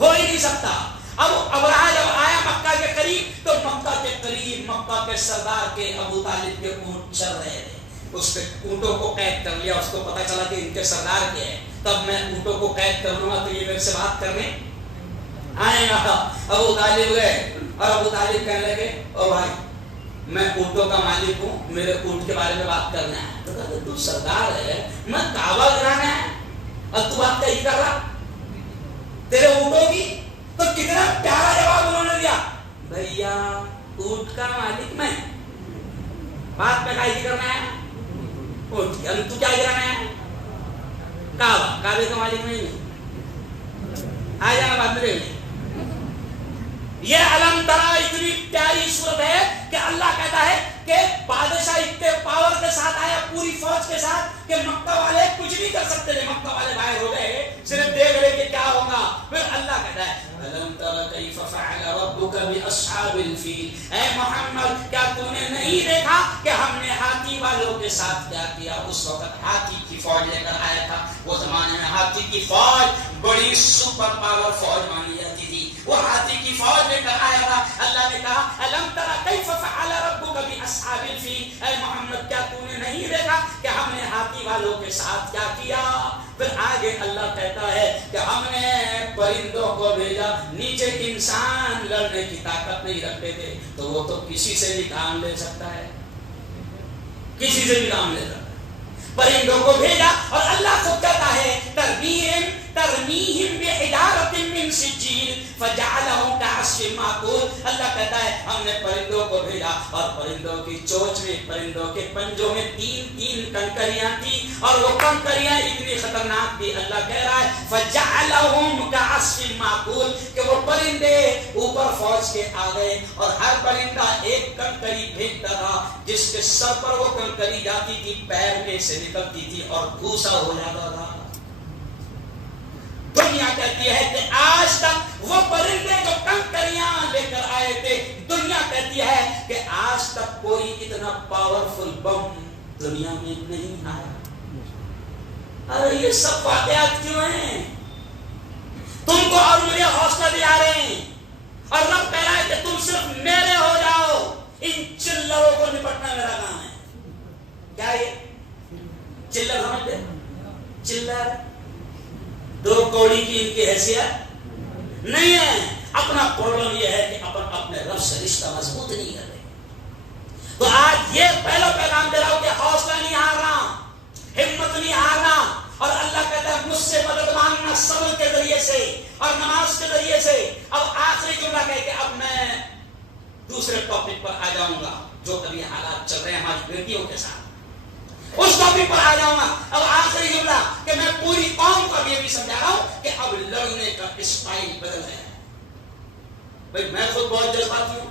ہو ہی نہیں سکتا. اب ابرہہ جب آیا مکہ کے قریب تو مکہ کے قریب مکہ کے سردار کے ابو طالب کے اونٹ چل رہے تھے. اس کے اونٹوں کو قید کر لیا. اس کو پتا چلا کہ ان کے سردار کے ہیں، تب میں اونٹوں کو قید کر لوں گا تو یہ میرے سے بات کرنے آئے گا. ابو طالب گئے اور ابو طالب کہنے لگے او بھائی میں اونٹوں کا مالک ہوں، میرے اونٹ کے بارے میں بات کرنا ہے. تو کہا تو سردار ہے، میں کعبہ گرانا ہے اور تو بات کہی کر رہا تیرے اونٹوں کی. تو کتنا پیارا جواب انہوں نے دیا، بھیا اونٹ کا مالک میں، بات میں کہی کرنا ہے اونٹ کی، تو کیا گرانا ہے کعبہ، کعبے کا مالک نہیں ہے. آ جانا بات میں. یہ علم ترا اتنی پیاری صورت ہے کہ اللہ کہتا ہے کہ بادشاہ اتنے پاور کے ساتھ آیا، پوری فوج کے ساتھ، کہ مکہ والے کچھ نہیں کر سکتے تھے. مکہ والے باہر ہو گئے، صرف دیکھ رہے کہ کیا ہوگا. پھر اللہ کہتا ہے علم ترا کیف فعل ربک باصحاب الفیل، اے محمد کیا تو نے نہیں دیکھا کہ ہم نے ہاتھی والوں کے ساتھ کیا کیا. اس وقت ہاتھی کی فوج لے کر آیا تھا. وہ زمانے میں ہاتھی کی فوج بڑی سپر پاور فوج مانی جاتی تھی. وہ ہاتھی کی فوج لے کر آیا تھا. اللہ نے کہا الم ترى کیف فعل ربک باصحاب الفیل، اے محمد کیا تو نے نہیں دیکھا کہ ہم نے ہاتھی والوں کے ساتھ کیا کیا. پھر آگے اللہ کہتا ہے کہ ہم نے پرندوں کو بھیجا. نیچے انسان لڑنے کی طاقت نہیں رکھتے تھے تو وہ تو کسی سے بھی کام لے سکتا ہے، کسی سے بھی کام لے سکتا ہے. پرندوں کو بھیجا اور اللہ خود کہتا ہے ترمیہم بحجارۃ من سجیل فجعلہم کعصف مأکول. اللہ کہتا ہے ہم نے پرندوں کو بھیجا اور پرندوں کی چونچ میں، پرندوں کے پنجوں میں تین کنکریاں تھی اور وہ کنکریاں اتنی خطرناک تھی. اللہ کہہ رہا ہے فجعلہم کعصف مأکول کہ وہ پرندے اوپر فوج کے آ گئے اور ہر پرندہ ایک کنکری پھینکتا تھا. جس کے سر پر وہ کنکری جاتی تھی پیر میں سے نکلتی تھی اور بھوسا ہو جاتا تھا. دنیا کہتی ہے کہ آج تک وہ پرندے جو کنکریاں لے کر آئے تھے، دنیا کہتی ہے کہ آج تک کوئی اتنا پاورفل بم دنیا میں نہیں آیا. ارے یہ سب واقعات کیوں ہیں؟ تم کو اور مجھے حوصلہ دلا رہے ہیں اور رب کہہ رہا ہے کہ تم صرف میرے ہو جاؤ. ان چلروں کو نپٹنا میرا کام ہے. کیا یہ چلر سمجھتے؟ چلر دو کوڑی کی ان کی حیثیت نہیں ہے. اپنا پرابلم یہ ہے کہ اپنے رب سے رشتہ مضبوط نہیں کرتے. تو آج یہ پہلا پیغام دے رہا ہوں کہ حوصلہ نہیں ہارنا، ہمت نہیں ہارنا. اور اللہ کہتا ہے مجھ سے مدد مانگنا صبر کے ذریعے سے اور نماز کے ذریعے سے. اب آخری جملہ کہہ کے اب میں دوسرے ٹاپک پر آ جاؤں گا جو ابھی حالات چل رہے ہیں ہماری بیٹیوں کے ساتھ، اس ٹاپک پر آ جاؤں گا. اب آخری جملہ کہ میں پوری قوم کو یہ بھی سمجھا رہا ہوں کہ اب لڑنے کا اسٹائل بدل گیا ہے. بھائی میں خود بہت جذباتی ہوں،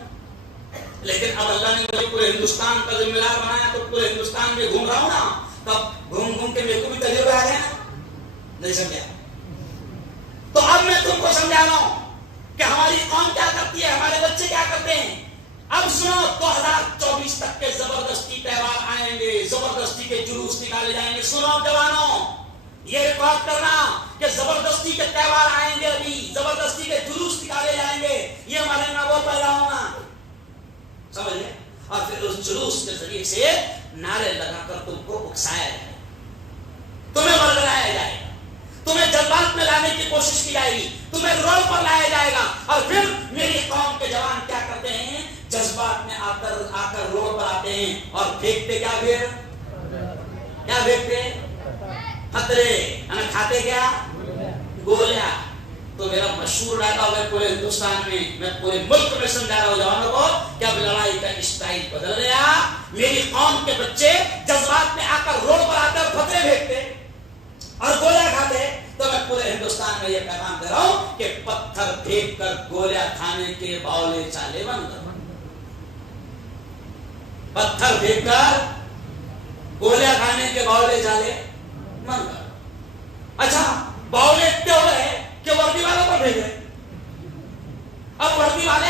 لیکن اب اللہ نے مجھے پورے ہندوستان کا ذمہ دار بنایا تو پورے ہندوستان میں گھوم رہا ہوں نا. تب گھوم کے میرے کو بھی تجربہ آ گیا، نہیں سمجھا. تو اب میں تم کو سمجھا رہا ہوں کہ ہماری قوم کیا کرتی ہے، ہمارے بچے کیا کرتے ہیں. اب سنو 2024 تک کے زبردستی تہوار آئیں گے، زبردستی کے جلوس نکالے جائیں گے. سنو جوانوں، یہ ریکارڈ کرنا کہ زبردستی کے تہوار آئیں گے، ابھی زبردستی کے جلوس نکالے جائیں گے. یہ ہمارے نہ وہ پیدا ہونا، سمجھ لیں. اور پھر اس جلوس کے ذریعے سے نعرے لگا کر تم کو اکسایا جائے، تمہیں ورگلایا جائے گا، تمہیں جذبات میں لانے کی کوشش کی جائے گی، تمہیں روڈ پر لایا جائے گا. اور پھر میری قوم کے جوان کیا کرتے ہیں، جذبات میں آ کر روڈ پر آتے ہیں اور پھینکتے کیا پھینکتے خطرے، کھاتے کیا گولیاں. تو میرا مشہور ڈائلاگ ہے پورے ہندوستان میں پورے ملک میں سمجھا رہا ہوں جوانوں کو کہ اب لڑائی کا اسٹائل بدل گیا. میری قوم کے بچے جذبات میں آ کر روڈ پر آ کر خطرے پھینکتے اور گولیاں کھاتے. تو میں پورے ہندوستان میں یہ پیغام دے رہا ہوں کہ پتھر پھینک کر گولیاں کھانے کے باولے چالے بند کرو. پتھر پھینک کر گولیاں کھانے کے باولے چالے بند کرو. اچھا باولے اتنے ہو رہے کہ وردی والوں پر بھیج رہے. اب وردی والے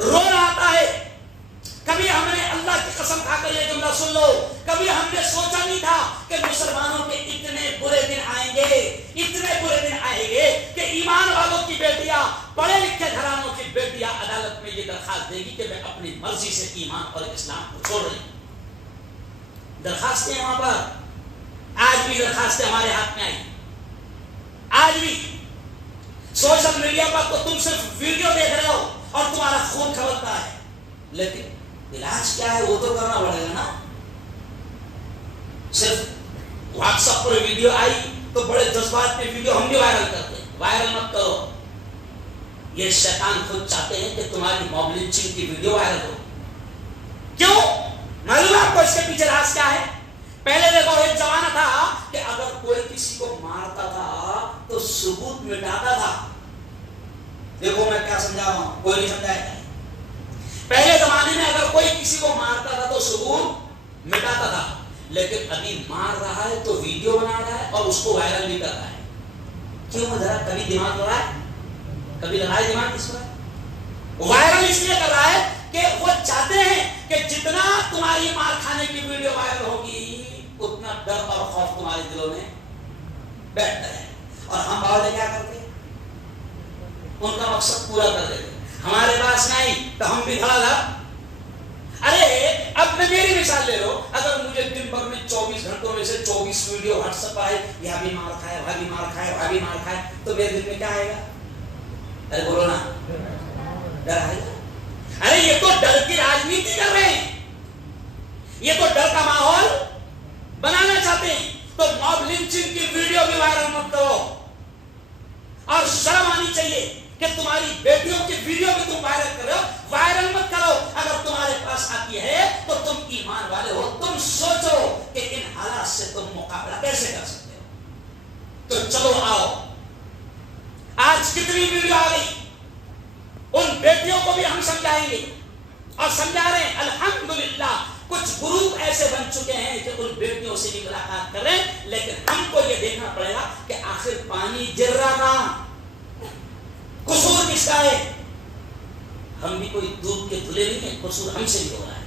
رونا آتا ہے. کبھی ہم نے اللہ کی قسم کھا کر یہ جملہ سن لو, کبھی ہم نے سوچا نہیں تھا کہ مسلمانوں کے اتنے برے دن آئیں گے, اتنے برے دن آئیں گے کہ ایمان والوں کی بیٹیاں, پڑھے لکھے گھرانوں کی بیٹیاں عدالت میں یہ درخواست دے گی کہ میں اپنی مرضی سے ایمان اور اسلام کو چھوڑ رہی ہوں. درخواستیں وہاں پر آج بھی درخواستیں ہمارے ہاتھ میں آئی. آج بھی سوشل میڈیا پر تو تم صرف ویڈیو دیکھ رہے ہو اور تمہارا خون کھولتا ہے, لیکن علاج کیا ہے وہ تو کرنا پڑے گا نا. صرف واٹس ایپ پر ویڈیو آئی تو بڑے جذبات میں ویڈیو ہم بھی وائرل کرتے ہیں. وائرل مت کرو, یہ شیطان خود چاہتے ہیں کہ تمہاری موب لنچنگ کی ویڈیو وائرل ہو. کیوں؟ معلوم آپ کو اس کے پیچھے راز کیا ہے؟ پہلے دیکھو ایک زمانہ تھا کہ اگر کوئی کسی کو مارتا تھا تو ثبوت مٹاتا تھا. دیکھو میں کیا سمجھا رہا ہوں, کوئی نہیں سمجھایا. پہلے زمانے میں اگر کوئی کسی کو مارتا تھا تو ثبوت مٹاتا تھا, لیکن ابھی مار رہا ہے تو ویڈیو بنا رہا ہے اور اس کو وائرل بھی کر رہا ہے. کیوں؟ ذرا کبھی دماغ لڑا ہے, کبھی لڑائی دماغ کس پر؟ وائرل اس لیے کر رہا ہے کہ وہ چاہتے ہیں کہ جتنا تمہاری مار کھانے کی ویڈیو وائرل ہوگی اتنا ڈر اور خوف تمہارے دلوں میں بیٹھتا ہے. اور ہم باولے کیا کرتے ہیں؟ ان کا مقصد پورا کر دیتے. ہمارے پاس نہیں تو ہم بھی کھڑا تھا. ارے اب میں میری مثال لے لو, اگر مجھے دن بھر میں 24 گھنٹوں میں سے 24 ویڈیو واٹس ایپ آئے, یہ بھی مار کھائے, وہ بھی مار کھائے, وہ بھی مار کھائے, تو میرے دل میں کیا آئے گا؟ ارے بولو نا, ڈر آئے گا. ارے یہ تو ڈر کی راجنیتی کر رہے ہیں, یہ تو ڈر کا ماحول بنانا چاہتے ہیں. تو موب لنچنگ کی ویڈیو بھی وائرل مت کرو, اور شرم آنی چاہیے کہ تمہاری بیٹیوں کی ویڈیو بھی تم وائرل کر رہے ہو. وائرل مت کرو. اگر تمہارے پاس آتی ہے تو تم ایمان والے ہو, تم سوچو کہ ان حالات سے تم مقابلہ کیسے کر سکتے ہو. تو چلو آؤ, آج کتنی ویڈیو آ گئی, ان بیٹیوں کو بھی ہم سمجھائیں گے اور سمجھا رہے ہیں. الحمدللہ کچھ گروپ ایسے بن چکے ہیں کہ ان بیٹیوں سے بھی ملاقات کر رہے ہیں, لیکن ہم کو یہ دیکھنا پڑے گا کہ آخر پانی گر رہا تھا, قصور کس کا ہے؟ ہم بھی کوئی دودھ کے دھلے نہیں ہیں, قصور ہم سے بھی ہو رہا ہے.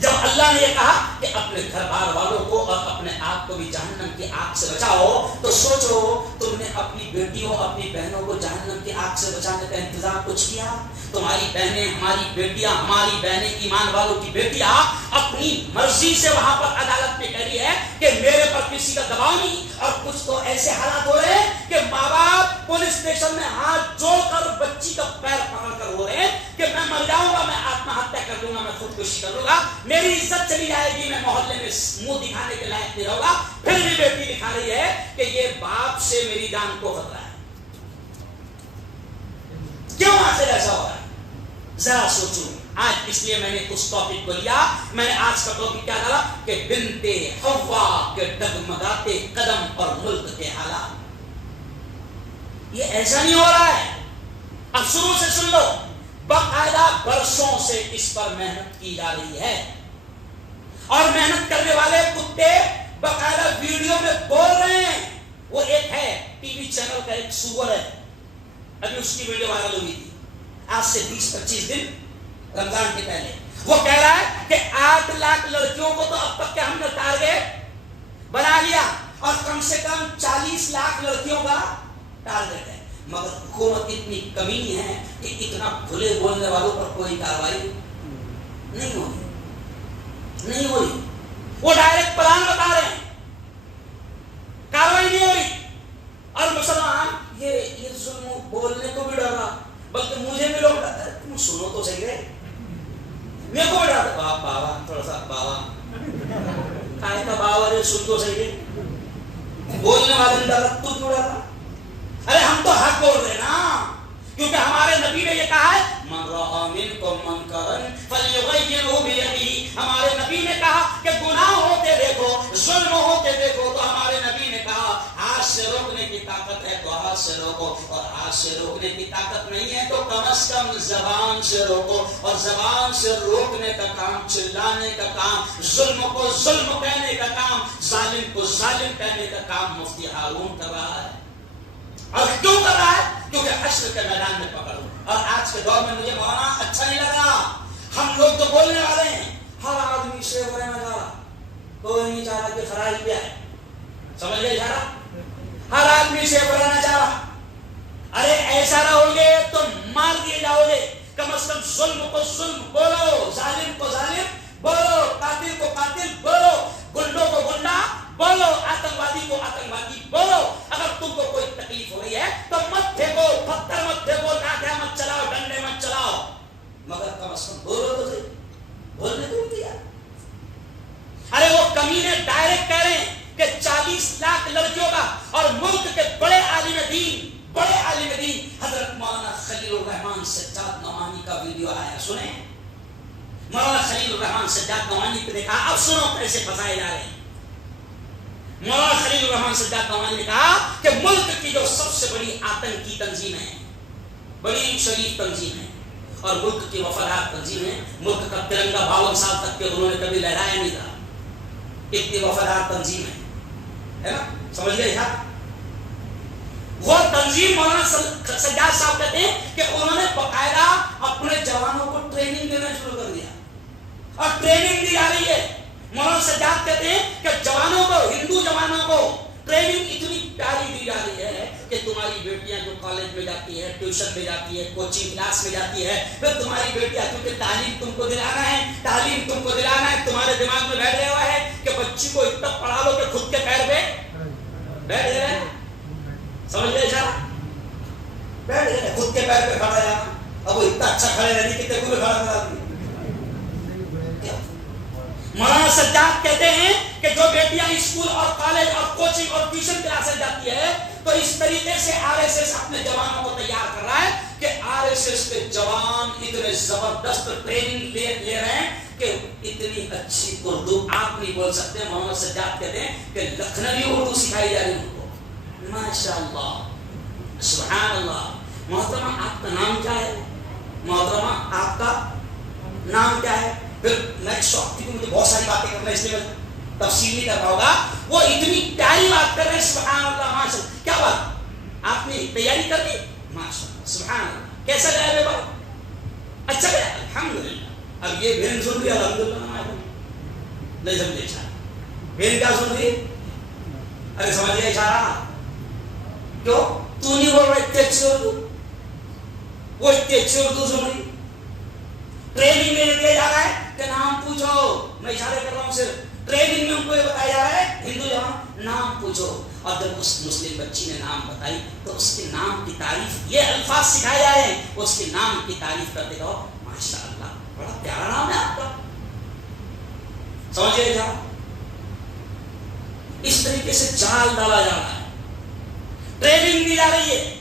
جب اللہ نے یہ کہا کہ اپنے گھر بار والوں کو اور اپنے آپ کو بھی جہنم کی آگ سے بچاؤ, تو سوچو تم نے اپنی بیٹیوں اپنی بہنوں کو جہنم کی آگ سے بچانے کا انتظام کچھ کیا؟ تمہاری بہنیں, ہماری بیٹیاں, ہماری بہنیں ایمان والوں کی بیٹیاں اپنی مرضی سے وہاں پر عدالت میں کہہ رہی ہے کہ میرے پر کسی کا دباؤ نہیں. اور کچھ تو ایسے حالات ہو رہے ہیں کہ ماں باپ پولیس اسٹیشن میں ہاتھ جوڑ کر بچی کا پیر پکڑ کر ہو رہے ہیں کہ میں مر جاؤں گا, میں آتم ہتیا کر لوں گا, میں خودکشی کر لوں گا, میری عزت چلی جائے گی, میں محلے میں منہ دکھانے کے لائق نہیں رہوں گا. پھر بھی بیٹی دکھا رہی ہے کہ یہ باپ سے میری جان کو خطرہ ہے. کیوں آخر ایسا ہو رہا ہے؟ ذرا سوچو. آج اس لیے میں نے اس ٹاپک کو لیا. میں نے آج کا ٹاپک کیا ڈالا کہ بنتے حوا کے ڈگمگاتے قدم اور ملک کے حالات. یہ ایسا نہیں ہو رہا ہے. اب شروع سے سن لو. باقاعدہ برسوں سے اس پر محنت کی جا رہی ہے, اور محنت کرنے والے کتے باقاعدہ ویڈیو میں بول رہے ہیں. وہ ایک ہے ٹی وی چینل کا ایک سور ہے, ابھی اس کی ویڈیو وائرل ہوئی تھی آج سے 20-25 دن رمضان کے پہلے. وہ کہہ رہا ہے کہ 8 لاکھ لڑکیوں کو تو اب تک کے ہم نے ٹارگیٹ بنا لیا, اور کم سے کم 40 لاکھ لڑکیوں کا ٹارگیٹ ہے. مگر حکومت اتنی کمینی ہے کہ اتنا کھلے بولنے والوں پر کوئی کارروائی نہیں ہو رہی. وہ ڈائریکٹ پلان بتا رہے ہیں, کارروائی نہیں ہو رہی. اور مسلمان یہ ظلم بولنے کو بھی ڈر رہا, بلکہ مجھے بھی لوگ ڈرتا ہے. تم سنو تو صحیح ہے, میرے کو بھی ڈرتا ہے. بابا تھوڑا سا بابا کائے کا بابا رے, سن تو صحیح ہے. بولنے والے ڈر رہا, تو کیوں ڈر رہا؟ ارے ہم تو حق بول رہے نا, کیونکہ ہمارے نبی نے یہ کہا ہے من رأى منكم منكرا فليغيره بيده. ہمارے نبی نے کہا کہ گناہ ہوتے دیکھو, ظلم ہوتے دیکھو, تو ہمارے نبی نے کہا ہاتھ سے روکنے کی طاقت ہے تو ہاتھ سے روکو, اور ہاتھ سے روکنے کی طاقت نہیں ہے تو کم از کم زبان سے روکو. اور زبان سے روکنے کا کام, چلانے کا کام, ظلم کو ظلم کہنے کا کام, ظالم کو ظالم کہنے کا کام مفتی ہارون کر رہا ہے. اور کیوں کر رہا ہے؟ کیونکہ حشر کے میدان میں پکڑ ہو. اور آج کے دور میں مجھے مولانا اچھا نہیں لگ رہا. ہم لوگ تو بولنے والے ہیں ہر آدمی شیخ ہونا چاہ رہا, کوئی نہیں چاہ رہا کہ خراج کیا ہے. سمجھ گئے اشارہ؟ ہر آدمی شیخ رہنا چاہ رہا. ارے ایسا رہو گے تو مار دیے جاؤ گے. کم از کم ظلم کو ظلم بولو, ظالم کو ظالم بولو, قاتل کو قاتل بولو, گنڈوں کو گنڈا بولو, آتنکوادی کو آتنکوادی بولو. اگر تم کو کوئی تکلیف ہو رہی ہے تو مت پھینکو, پتھر مت پھینکو, لاٹھیاں مت چلاؤ, ڈنڈے مت چلاؤ, مگر کم از کم بولو تو صحیح. بولنے کو دیا. ارے وہ کمینے ڈائریکٹ کہہ رہے ہیں کہ 40 لاکھ لڑکیوں کا اور ملک کے بڑے عالم دین حضرت مولانا خلیل الرحمان سجاد نعمانی کا ویڈیو آیا, سنیں. مولانا خلیل الرحمان سجاد نعمانی کو دیکھا, اب سنو کیسے پھنسائے جا رہے ہیں. مولانا خلیل الرحمان سجاد نعمانی نے کہا کہ ملک کی جو سب سے بڑی آتنکی تنظیم ہے, بڑی شریف تنظیم ہے اور ملک کی وفادار تنظیم ہے, ملک کا ترنگا 52 سال تک کے انہوں نے کبھی لہرایا نہیں تھا, اتنی وفادار تنظیم ہے نا. سمجھ گئے کیا؟ وہ تنظیم مولانا سجاد صاحب کہتے ہیں کہ انہوں نے باقاعدہ اپنے جوانوں کو ٹریننگ دینا شروع کر دیا اور ٹریننگ دی جا رہی ہے. مولانا سجاد کہتے ہیں کہ جوانوں کو, ہندو جوانوں کو ٹریننگ اتنی پیاری دی جا رہی ہے کہ تمہاری بیٹیاں جو کالج میں جاتی ہے, ٹیوشن میں جاتی ہے, کوچنگ کلاس میں جاتی ہے, پھر تمہاری بیٹیاں, کیونکہ تعلیم تم کو دلانا ہے, تمہارے دماغ میں بیٹھ گیا ہوا ہے کہ بچی کو اتنا پڑھا لو کہ خود کے پیر پہ بیٹھ گئے. سمجھ گئے اشارہ؟ بیٹھ گئے خود کے پیر پہ کھڑا جانا. اب وہ اتنا اچھا کھڑے رہنے کی تک کھڑا کرا دی. مولانا سجاد کہتے ہیں کہ جو بیٹیاں اسکول اور کالج اور کوچنگ اور ٹیوشن کلاسز جاتی ہے تو اس طریقے سے آر-ایس-ایس اپنے جوانوں کو تیار کر رہا ہے کہ آر-ایس-ایس کے جوان اتنے زبردست ٹریننگ لے رہے ہیں کہ اتنی اچھی اردو آپ نہیں بول سکتے. مولانا سجاد کہتے ہیں کہ لکھنوی اردو سکھائی جا رہی ہے ان کو. ماشاء اللہ, سبحان اللہ. محترمہ آپ کا نام کیا ہے؟ محترمہ آپ کا نام کیا ہے؟ پھر میں شوق تھی کہ مجھے بہت ساری باتیں کرنا, اس لیے میں تفصیل نہیں کر پاؤں گا. وہ اتنی پیاری بات کر رہے ہیں, سبحان اللہ, ماشاء اللہ. کیا بات, آپ نے تیاری کر لی؟ ماشاء اللہ, سبحان اللہ. کیسا گیا پیپر؟ اچھا گیا, الحمدللہ. اب یہ بہن سن رہی, الحمدللہ نہیں سمجھے اشارہ. بہن کیا سن رہی؟ ارے سمجھ گئے اشارہ؟ کیوں تو نہیں بول رہا اتنے اچھی اردو؟ وہ اتنے اچھی اردو سن رہی. ٹریننگ میں دیا جا رہا ہے کہ نام پوچھو, میں اشارے کر رہا ہوں صرف. ٹریننگ میں ان کو یہ بتایا جا رہا ہے ہندو جوان نام پوچھو, اور جب اس مسلم بچی نے نام بتائی تو اس کے نام کی تعریف, یہ الفاظ سکھائے جا رہے ہیں, اس کے نام کی تعریف کرتے رہو. ماشاء اللہ, بڑا پیارا نام ہے آپ کا. سمجھے جا, اس طریقے سے جال ڈالا جا رہا ہے, ٹریننگ دی جا رہی ہے.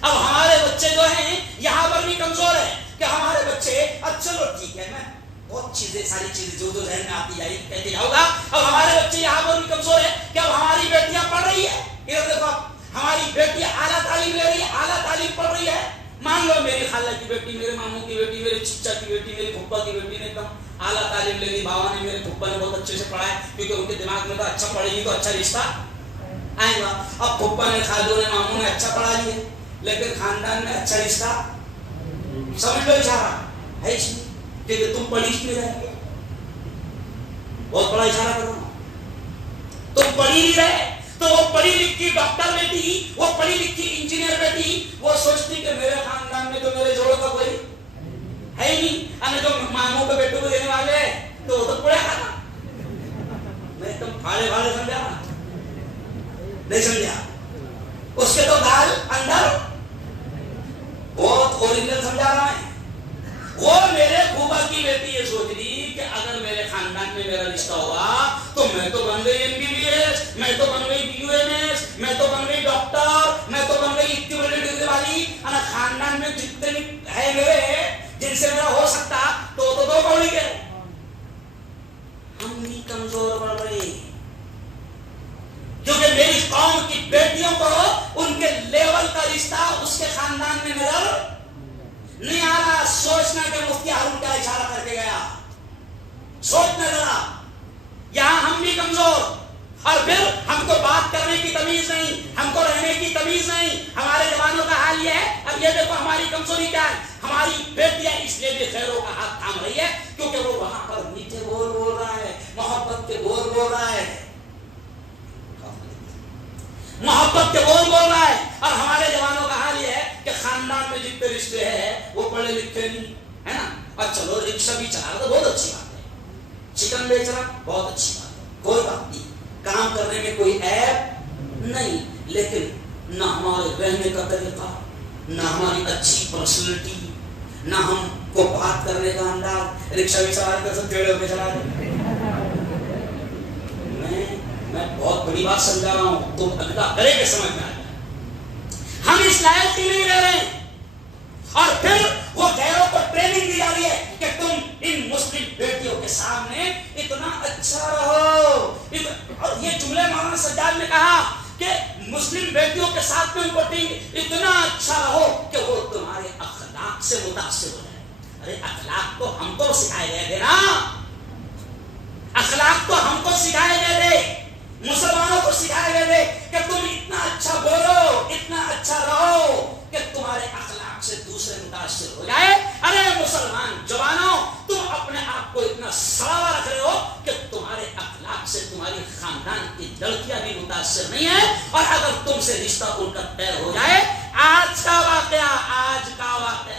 اب ہمارے بچے جو ہیں یہاں پر بھی کمزور ہے کہ ہمارے بچے, اب چلو ٹھیک ہے, میں بہت چیزیں, ساری چیزیں جو ذہن میں آتی جائے کہتے جاؤں گا. اب ہمارے بچے یہاں پر بھی کمزور ہے کہ اب ہماری بیٹیاں پڑھ رہی ہے. ادھر دیکھو, ہماری بیٹی اعلیٰ تعلیم لے رہی ہے, اعلیٰ تعلیم پڑھ رہی ہے. مان لو میری خالہ کی بیٹی, میرے ماموں کی بیٹی, میرے چچا کی بیٹی, میری پھپھا کی بیٹی نے کم اعلیٰ تعلیم لے لی. بابا نے, میرے پھپھا نے بہت اچھے سے پڑھا ہے, کیونکہ ان کے دماغ میں تو اچھا پڑھے گی تو اچھا رشتہ آئے گا. اب پھپھا نے, خالوں نے, ماموں نے اچھا پڑھا لیے, لیکن خاندان میں اچھا رشتہ, سمجھ لو اشارہ ہے اس میں, کہ تم پڑھی میں رہیں گے. بہت بڑا اشارہ کرو, تم پڑھی نہیں رہے تو وہ پڑھی لکھی ڈاکٹر بیٹی, وہ پڑھی لکھی انجینئر بیٹی, وہ سوچتی کہ میرے خاندان میں تو میرے جوڑوں کا کوئی ہے ہی نہیں, ہمیں تو ماموں کے بیٹوں کو دینے والے تو وہ تو پڑھا کھانا. میں تم پھاڑے پھاڑے سمجھا نہیں سمجھا, اس کے تو دال اندر بہت اوریجنل سمجھا رہا ہے. وہ میرے بھوبا کی بیٹی یہ سوچ رہی کہ اگر میرے خاندان میں میرا رشتہ ہوگا تو میں تو بن گئی MBBS, میں تو بن گئی BUMS, میں تو بن گئی ڈاکٹر, میں تو بن گئی اتنی بڑی ڈگری والی. خاندان میں جتنے ہے میرے جن سے میرا ہو سکتا تو دو پڑھ گئے. ہم بھی کمزور پڑ رہے کیونکہ میری قوم کی بیٹیوں کو ان کے لیول کا رشتہ اس کے خاندان میں نظر نہیں آ رہا. سوچنا کہ مفتی ہارون کا اشارہ کر کے گیا, سوچنا ذرا, یہاں ہم بھی کمزور اور پھر ہم کو بات کرنے کی تمیز نہیں، ہم کو رہنے کی تمیز نہیں. ہمارے جوانوں کا حال یہ ہے. اب یہ دیکھو ہماری کمزوری کیا ہے. ہماری بیٹیاں اس لیے بھی غیروں کا ہاتھ تھام رہی ہے کیونکہ وہ وہاں پر میٹھے بول بول رہا ہے، محبت کے بول بول رہا ہے، محبت کے بول بول رہا ہے. اور ہمارے جوانوں کا حال یہ ہے کہ خاندان میں جتنے رشتے ہیں وہ پڑھے لکھے نہیں ہے نا. اور چلو رکشا بھی چلا رہا تو بہت اچھی بات ہے، چکن بیچ رہا بہت اچھی بات ہے، کوئی بات نہیں، کام کرنے میں کوئی عیب نہیں. لیکن نہ ہمارے رہنے کا طریقہ، نہ ہماری اچھی پرسنالٹی، نہ ہم کو بات کرنے کا انداز. رکشا بھی چلا رہے سب ٹیڑے ہو کے چلا رہے. میں بہت بڑی بات سمجھا رہا ہوں، تم اللہ کرے کہ سمجھ میں آ جائے. ہم اس لائق ہی نہیں رہ رہے ہیں. اور پھر وہ غیروں کو ٹریننگ دی جا رہی ہے کہ تم ان مسلم بیٹیوں کے سامنے اتنا اچھا رہو. اور یہ جملے مولانا سجاد نے کہا کہ مسلم بیٹیوں کے ساتھ میں ان کو اتنا اچھا رہو کہ وہ تمہارے اخلاق سے متاثر ہو جائے. ارے اخلاق تو ہم کو سکھائے گئے تھے نا، اخلاق تو ہم کو سکھائے گئے تھے، مسلمانوں کو سکھائے گئے تھے کہ تم اتنا اچھا بولو، اتنا اچھا رہو کہ تمہارے اخلاق سے دوسرے متاثر ہو جائے. ارے مسلمان جوانوں، تم اپنے آپ کو اتنا سڑا رکھ رہے ہو کہ تمہارے اخلاق سے تمہاری خاندان کی لڑکیاں بھی متاثر نہیں ہیں. اور اگر تم سے رشتہ ان کا طے ہو جائے، آج کا واقعہ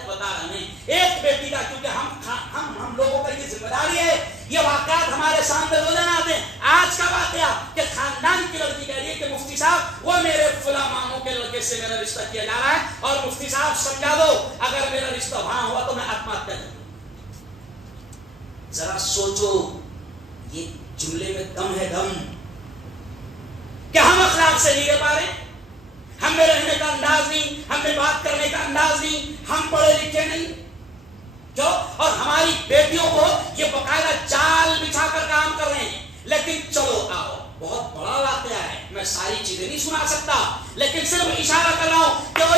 بتا رہے ہیں ایک بیٹی کا، کیونکہ ہم لوگوں کا یہ ذمہ داری ہے، یہ واقعات ہمارے سامنے روزانہ آتے ہیں. آج کا واقعہ کہ خاندان کی لڑکی کہہ رہی ہے کہ مفتی صاحب وہ میرے فلاں ماموں کے لڑکے سے میرا رشتہ کیا جا رہا ہے اور مفتی صاحب سمجھا دو اگر میرا رشتہ وہاں ہوا تو میں آتم ہتیا کروں. ذرا سوچو یہ جملے میں کم ہے دم کہ ہم اخلاق سے نہیں رہ پا رہے، ہم میں رہنے کا انداز نہیں، ہم میں بات کرنے کا انداز نہیں، ہم پڑھے لکھے نہیں جو. اور ہماری بیٹیوں کو یہ باقاعدہ جال بچھا کر کام کر رہے ہیں. لیکن چلو آؤ، بہت بڑا واقعہ ہے، میں ساری چیزیں نہیں سنا سکتا، لیکن صرف اشارہ کر رہا ہوں کہ او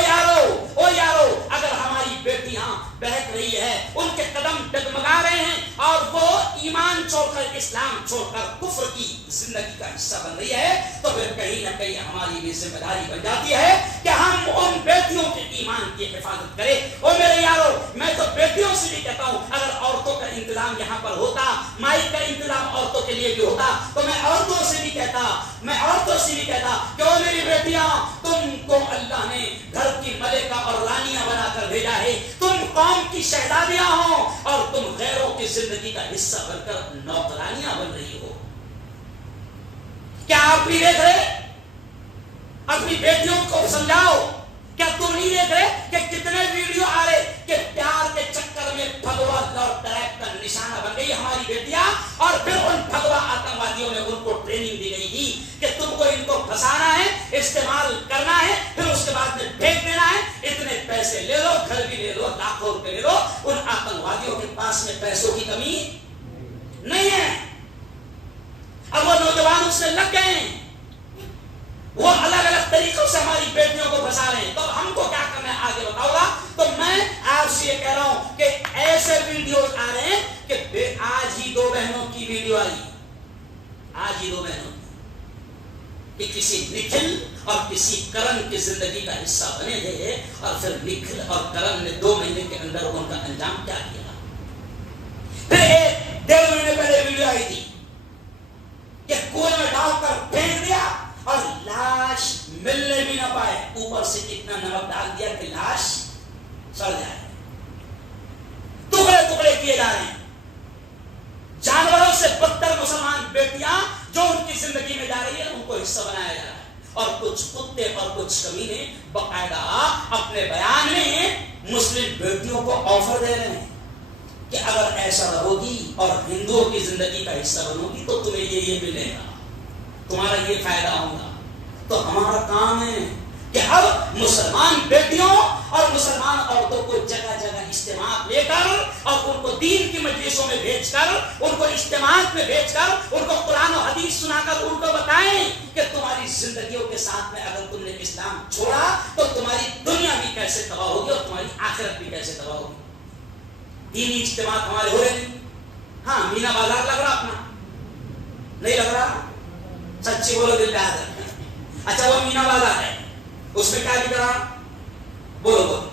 یارو اگر ہماری بیٹیاں بہک رہی ہے، ان کے قدم ڈگمگا رہے ہیں اور وہ ایمان چھوڑ کر، اسلام چھوڑ کر کفر کی زندگی کا حصہ بن رہی ہے، تو پھر کہیں نہ کہیں ہماری بھی ذمہ داری بن جاتی ہے کہ ہم ان بیٹیوں کے ایمان کی حفاظت کریں. اور میرے یارو، میں تو بیٹیوں سے بھی کہتا ہوں اگر عورتوں کا انتظام یہاں پر ہوتا، مائی کا انتظام عورتوں کے لیے بھی ہوتا، تو میں عورتوں سے بھی کہتا کہ وہ میری بیٹیاں، تم کو اللہ نے گھر کی ملکہ اور رانیاں بنا کر بھیجا ہے، تم قوم کی شہزادیاں ہو اور تم غیروں کی زندگی کا حصہ بن کر نوکرانیاں بن رہی ہو. کیا آپ بھی دیکھ رہے؟ اپنی بیٹیوں کو سمجھاؤ. کیا تم نہیں دیکھ رہے کہ کتنے ویڈیو آ رہے کہ پیار کے چکر میں بھگوا اور ٹریک کا نشانہ بن گئی ہماری بیٹیاں، اور پھر ان بھگوا آتنکوادیوں نے ان کو ٹریننگ دی گئی تھی کہ تم کو ان کو پھنسانا ہے، استعمال کرنا ہے، پھر اس کے بعد میں پھینک دینا ہے. اتنے پیسے لے لو، گھر بھی لے لو، لاکھوں روپے لے لو. ان آتنکوادیوں کے پاس میں پیسوں کی کمی نہیں ہے. اب وہ نوجوان اس میں لگ گئے ہیں، وہ الگ الگ طریقوں سے ہماری بیٹیوں کو پھنسا رہے ہیں. تو ہم کو کیا کرنا ہے آگے بتاؤ گا. تو میں آپ سے یہ کہہ رہا ہوں کہ ایسے ویڈیوز آ رہے ہیں کہ آج ہی 2 بہنوں کی ویڈیو آئی، آج ہی 2 بہنوں کہ کسی نکھل اور کسی کرن کی زندگی کا حصہ بنے تھے، اور پھر نکھل اور کرن نے 2 مہینے کے اندر ان کا انجام کیا کیا. پھر 1.5 مہینے پہلے ویڈیو آئی تھی کہ کنویں میں ڈال کر پھینک دیا اور لاش ملنے بھی نہ پائے، اوپر سے اتنا نمک ڈال دیا کہ لاش سڑ جائے. ٹکڑے ٹکڑے کیے جا رہے ہیں. جانوروں سے بدتر مسلمان بیٹیاں جو ان کی زندگی میں جا رہی ہے ان کو حصہ بنایا جا رہا ہے. اور کچھ کتے اور کچھ کمینے باقاعدہ اپنے بیان میں مسلم بیٹیوں کو آفر دے رہے ہیں کہ اگر ایسا رہو گی اور ہندوؤں کی زندگی کا حصہ بنو گی تو تمہیں یہ ملے گا، تمہارا یہ فائدہ ہوگا. تو ہمارا کام ہے کہ اب مسلمان بیٹیوں اور مسلمان عورتوں کو جگہ جگہ اجتماع لے کر اور ان کو دین کی مجلسوں میں بھیج کر، ان کو اجتماعات میں بھیج کر، ان کو قرآن و حدیث سنا کر ان کو بتائیں کہ تمہاری زندگیوں کے ساتھ میں اگر تم نے اسلام چھوڑا تو تمہاری دنیا بھی کیسے تباہ ہوگی اور تمہاری آخرت بھی کیسے تباہ ہوگی. دینی اجتماعات ہمارے ہو رہے نہیں. ہاں مینا بازار لگ رہا اپنا نہیں لگ رہا. 2 سچی بولو دل پہ ہاتھ رکھنا. اچھا وہ مینا بازار ہے, اس میں کیا بک رہا؟ بولو بولو,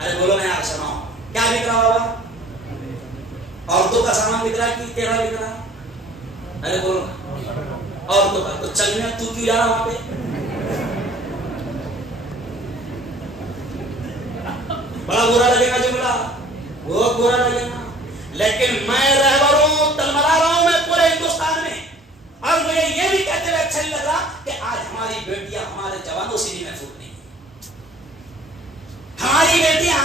ارے بولو میں آپ سناؤں, کیا بک رہا ہوگا؟ عورتوں کا سامان بک رہا ہے کہ تیرا بک رہا؟ ارے بولو عورتوں کا. تو چل میں تو کیوں جا رہا وہاں پہ؟ بڑا برا لگے گا جملہ, بہت برا لگے گا, لیکن میں رہبر ہوں, تلملا رہا ہوں میں پورے ہندوستان میں, اور مجھے یہ بھی کہتے ہوئے اچھا نہیں لگ رہا کہ آج ہماری بیٹیاں ہمارے جوانوں سے بھی محفوظ نہیں ہیں. ہماری بیٹیاں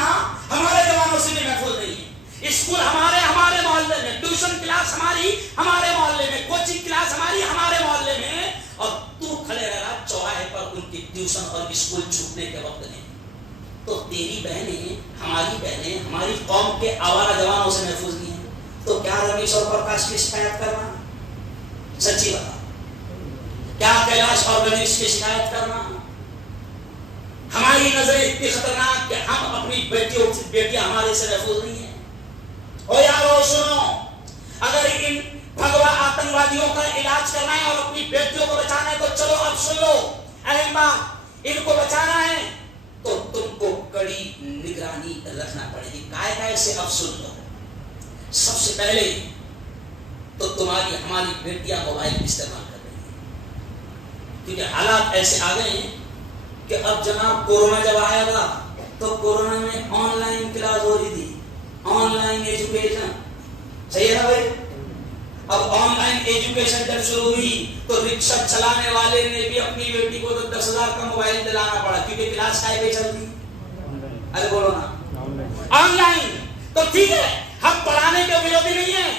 ہمارے جوانوں سے بھی محفوظ نہیں ہیں. اسکول ہمارے محلے میں, ٹیوشن کلاس ہمارے محلے میں, کوچنگ کلاس ہمارے محلے میں, اور تو کھڑے رہ رہا چوراہے پر ان کی ٹیوشن اور اسکول چھوٹنے کے وقت میں. تو تیری بہنیں, ہماری بہنیں, ہماری قوم کے آوارہ جوانوں سے محفوظ نہیں ہیں, تو کیا رمیش اور پرکاش کی شکایت کرنا؟ سچی بتا, کیا کیلاش اور گنیش کی شکایت کرنا؟ ہماری نظریں اتنی خطرناک کہ ہم اپنی بیٹیاں ہمارے سے محفوظ نہیں ہیں. او یارو سنو, اگر ان بھگوا آتنکوادیوں کا علاج کرنا ہے اور اپنی بیٹیوں کو بچانا ہے تو چلو اب سن لو اہم بات, ان کو بچانا ہے تو تم کو کڑی نگرانی رکھنا پڑے گی. کائے سے اب سن لو. سب سے پہلے تو تمہاری ہماری بیٹیاں موبائل استعمال کر رہی ہیں, کیونکہ حالات ایسے آ گئے ہیں کہ اب جناب کورونا جب آیا تھا تو کورونا میں آن لائن کلاس ہو رہی تھی, آن لائن ایجوکیشن, صحیح ہے نا بھائی. اب آن لائن ایجوکیشن جب شروع ہوئی تو رکشہ چلانے والے نے بھی اپنی بیٹی کو 10,000 کا موبائل دلانا پڑا, کیونکہ کلاس کا پہ چلتی. ارے بولو نا آن لائن. تو ٹھیک ہے, ہم پڑھانے کے ورودھی نہیں ہیں,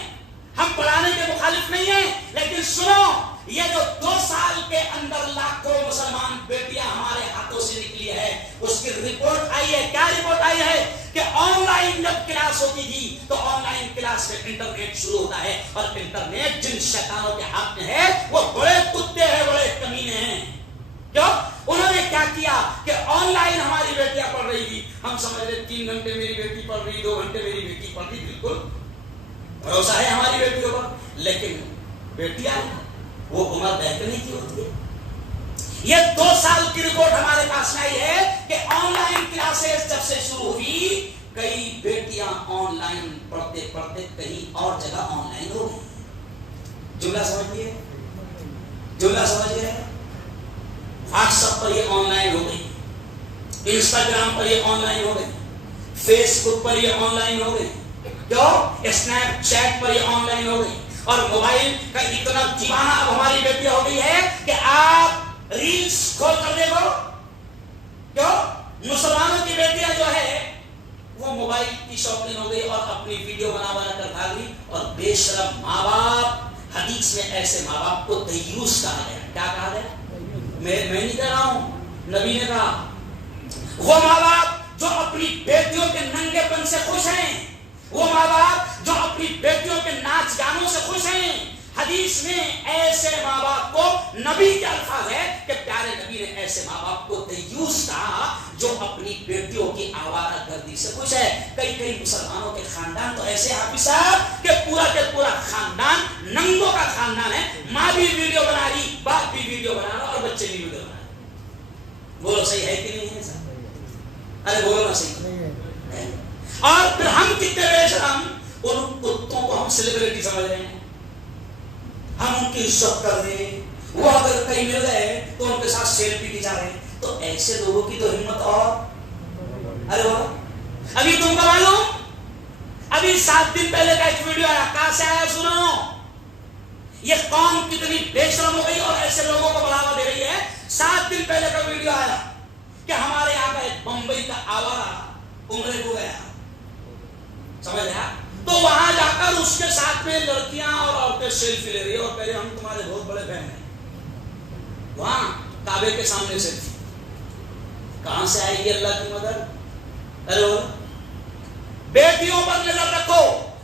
ہم پڑھانے کے مخالف نہیں ہیں, لیکن سنو, یہ جو 2 سال کے اندر لاکھوں مسلمان بیٹیاں ہمارے ہاتھوں سے نکلی ہے, اس کی رپورٹ آئی ہے. کیا رپورٹ آئی ہے؟ کہ آن لائن جب کلاس ہوتی تھی تو آن لائن کلاس میں انٹرنیٹ شروع ہوتا ہے, اور انٹرنیٹ جن شیطانوں کے ہاتھ میں ہے وہ بڑے کتے ہیں, بڑے کمینے ہیں. کیوں؟ انہوں نے کیا کیا کہ آن لائن ہماری بیٹیاں پڑھ رہی تھی, ہم سمجھ رہے 3 گھنٹے میری بیٹی پڑھ رہی, 2 گھنٹے میری بیٹی پڑھ رہی, بالکل بھروسہ ہے ہماری بیٹیوں پر, لیکن بیٹیاں وہ عمر بہترین کی ہوتی ہے. یہ 2 سال کی رپورٹ ہمارے پاس آئی ہے کہ آن لائن کلاسز جب سے شروع ہوئی, کئی بیٹیاں آن لائن پڑھتے پڑھتے کہیں اور جگہ آن لائن ہو گئی. جملہ سمجھ گئے؟ جملہ سمجھ گئے؟ واٹس ایپ پر یہ آن لائن ہو گئی, انسٹاگرام پر یہ آن لائن ہو گئی, فیس بک پر یہ آن لائن ہو گئی, کیوں؟ اسنیپ چیٹ پر یہ آن لائن ہو گئی. اور موبائل کا اتنا دیوانہ اب ہماری بیٹیاں ہو گئی ہے کہ آپ ریلز کھول کر دیکھو. کیوں؟ مسلمانوں کی بیٹیاں جو ہے وہ موبائل کی شوقین ہو گئی اور اپنی ویڈیو بنا کر بھاگ گئی. اور بے شرم ماں باپ, حدیث میں ایسے ماں باپ کو دیوس کہا گیا. کیا کہا گیا؟ میں نہیں کہہ رہا ہوں, نبی نے کہا. وہ ماں باپ جو اپنی بیٹیوں کے ننگے پن سے خوش ہیں, وہ ماں باپ جو اپنی بیٹیوں کے ناچ گانوں سے خوش ہیں, حدیث میں ایسے ماں باپ کو, نبی کے الفاظ ہے کہ پیارے نبی نے ایسے ماں باپ کو دیوس کہا جو اپنی بیٹیوں کی آوارہ گردی سے خوش ہے. کئی مسلمانوں کے خاندان تو ایسے حافظ صاحب کہ پورا کے پورا خاندان ننگوں کا خاندان ہے, ماں بھی ویڈیو بنا رہی, باپ بھی ویڈیو بنا رہا, اور بچے بھی ویڈیو بنا رہے. بولو صحیح ہے کہ نہیں ہے صاحب؟ ارے بولو نا صحیح. اور پھر ہم کتنے بے شرم, ان کتوں کو ہم سیلیبریٹی سمجھ رہے ہیں, ہم ان کی عزت کر دیں, وہ اگر کہیں مل گئے تو ان کے ساتھ سیلفی کھینچا رہے ہیں. تو ایسے لوگوں کی تو ہمت. اور ارے بولو, ابھی تم کو معلوم, ابھی 7 دن پہلے کا ایک ویڈیو آیا, کہاں سے آیا سنو, یہ قوم کتنی بے شرم ہو گئی اور ایسے لوگوں کو بڑھاوا دے رہی ہے. 7 دن پہلے کا ویڈیو آیا کہ ہمارے یہاں کا ایک بمبئی کا آوارہ عمرے کو گیا, سمجھ رہا, تو وہاں جا کر اس کے ساتھ میں لڑکیاں اور عورتیں سیلفی لے رہی ہے, اور کہہ رہے ہم تمہارے بہت بڑے فین ہیں. وہاں کعبے کے سامنے سیلفی. کہاں سے آئے گی اللہ کی مدد؟ ارے بیٹیوں پر نظر رکھو,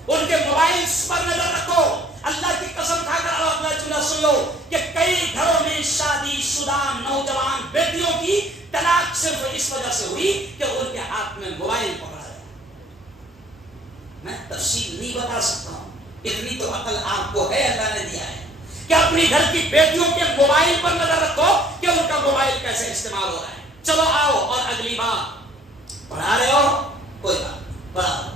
ان کے موبائلز پر نظر رکھو. اللہ کی قسم کھا کر اپنا چنا سن لو کہ کئی گھروں میں شادی شدہ نوجوان بیٹیوں کی طلاق صرف اس وجہ سے ہوئی کہ ان کے ہاتھ میں موبائل پکڑا ہے. میں تفصیل نہیں بتا سکتا ہوں, اتنی تو عقل آپ کو ہے, اللہ نے دیا ہے کہ اپنی گھر کی بیٹیوں کے موبائل پر نظر رکھو کہ ان کا موبائل کیسے استعمال ہو رہا ہے. چلو آؤ اور اگلی بات, پڑھا رہے ہو کوئی بات پڑھا,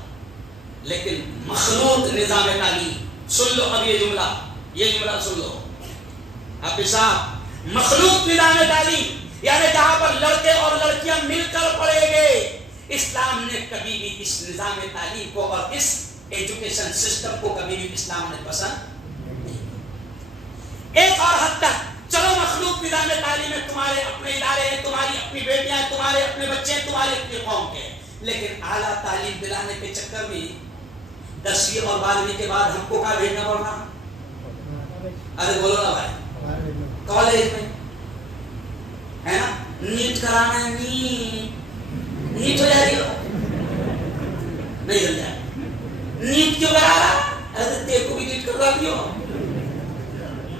لیکن مخلوط نظام تعلیم, سن لو اب یہ جملہ سن لو آپ صاحب, مخلوط نظام تعلیم یعنی جہاں پر لڑکے اور لڑکیاں مل کر پڑھیں گے, اسلام نے کبھی بھی اس نظام تعلیم کو اور اس ایجوکیشن سسٹم کو کبھی بھی اسلام نے پسند نہیں. ایک اور حد تک چلو مخلوق نظام تعلیم میں تمہارے اپنے ادارے ہیں, تمہاری اپنی بیٹیاں ہیں, تمہارے اپنے بچے ہیں, تمہاری اپنی قوم کے, لیکن اعلیٰ تعلیم دلانے کے چکر میں 10ویں اور 12ویں کے بعد ہم کو کہاں بھیجنا پڑ رہا؟ ارے بولو نا بھائی, کالج میں ہے نا, نیٹ کرانا ہے, نیٹ ہو جائے گی نہیں ہو جائے, نیٹ کیوں کرا رہا؟ ارے تیرے کو بھی نیٹ کروا دیو,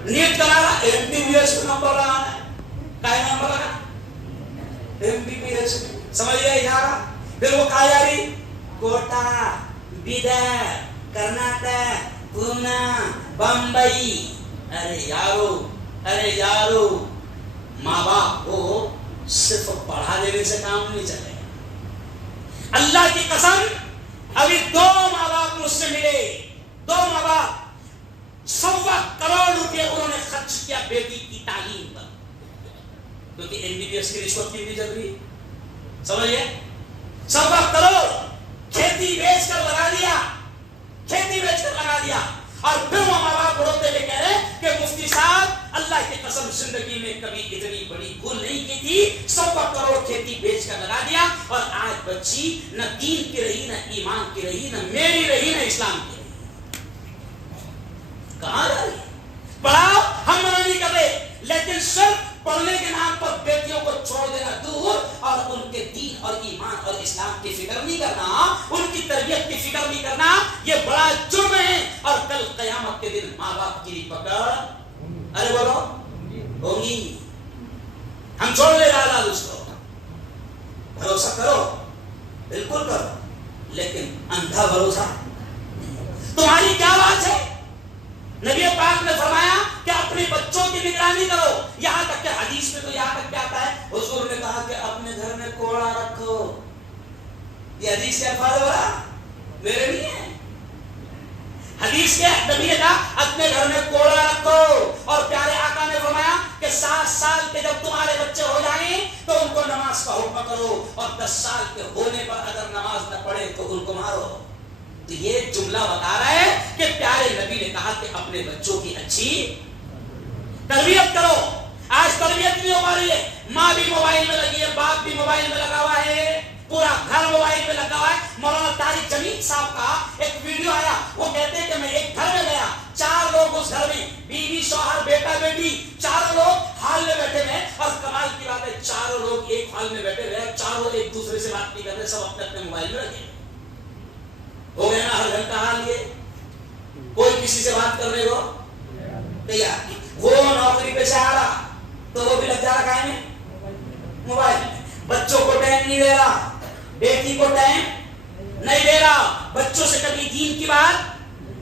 نیٹ کرا رہا, MBBS کو نمبر رہا ہے, کائے نمبر رہا MBBS, سمجھ گئے اشارہ. پھر وہ کہا جا رہی کوٹا, بیدر, کرناٹک, پونا, بمبئی. ارے یارو ماں باپ کو صرف پڑھا دینے سے کام نہیں چلے گا. اللہ کی قسم ابھی 2 ماں باپ مجھ سے ملے, 2 ماں باپ 1.25 کروڑ روپے انہوں نے خرچ کیا بیٹی کی تعلیم پر, کیونکہ MBBS کی رشوت کتنی ضروری ہے سمجھئے, 1.25 کروڑ کھیتی بیچ کر لگا دیا, اور پھر وہ ماں باپ روتے ہوئے کہہ رہے کہ مفتی صاحب اللہ کی قسم زندگی میں کبھی اتنی بڑی بھول نہیں کی تھی, 1.25 کروڑ کھیتی بیچ کر لگا دیا, اور آج بچی نہ دین کی رہی, نہ ایمان کی رہی, نہ میری رہی, نہ اسلام کی رہی. کہاں جا رہی؟ پڑھاؤ, ہم منع نہیں کر رہے, لیکن صرف پڑھنے کے نام پر بیٹیوں کو چھوڑ دینا دور, اور ان کے دین اور ایمان اور اسلام کی فکر نہیں کرنا, ان کی تربیت کی فکر نہیں کرنا, یہ بڑا جرم ہے. اور کل قیامت کے دن ماں باپ کی پکڑ ارے بولو ہوگی. ہم چھوڑ لے رہا اس کو, بھروسہ کرو بالکل کرو, لیکن اندھا بھروسہ. تمہاری کیا بات ہے؟ نبی پاک نے فرمایا کہ اپنے بچوں کی نگرانی کرو, یہاں تک کہ حدیث میں تو یہاں تک کیا آتا ہے, حضور نے کہا کہ اپنے گھر میں کوڑا رکھو. یہ حدیث کے الفاظ بڑا میرے نہیں ہے, حدیث کے نبی نے کہا اپنے گھر میں کوڑا رکھو, اور پیارے آقا نے فرمایا کہ 7 سال کے جب تمہارے بچے ہو جائیں تو ان کو نماز کا حکم کرو, اور 10 سال کے ہونے پر اگر نماز نہ پڑھے تو ان کو مارو. تو یہ جملہ بتا رہا ہے کہ پیارے نبی نے کہا کہ اپنے بچوں کی اچھی تربیت کرو. آج تربیت نہیں ہو پا رہی ہے, ماں بھی موبائل میں لگی ہے, باپ بھی موبائل میں لگا ہوا ہے, پورا گھر موبائل میں لگا ہوا ہے. مولانا طارق جمیل صاحب کا ایک ویڈیو آیا, وہ کہتے ہیں کہ میں ایک گھر میں گیا, 4 لوگ اس گھر میں, بیوی, شوہر, بیٹا, بیٹی, 4 لوگ ہال میں بیٹھے ہوئے, اور کمال کی بات ہے 4 لوگ ایک ہال میں بیٹھے ہوئے, 4 ایک دوسرے سے بات نہیں کر رہے, سب اپنے اپنے موبائل میں لگے. ہو گیا نا ہر گھر کا حال یہ, کوئی کسی سے بات کرنے کو تیار. وہ نوکری پہ سے آ رہا تو وہ بھی لگ جا رہا کہیں میں موبائل میں, بچوں کو ٹائم نہیں دے رہا, بیٹی کو ٹائم نہیں دے رہا, بچوں سے کبھی دین کی بات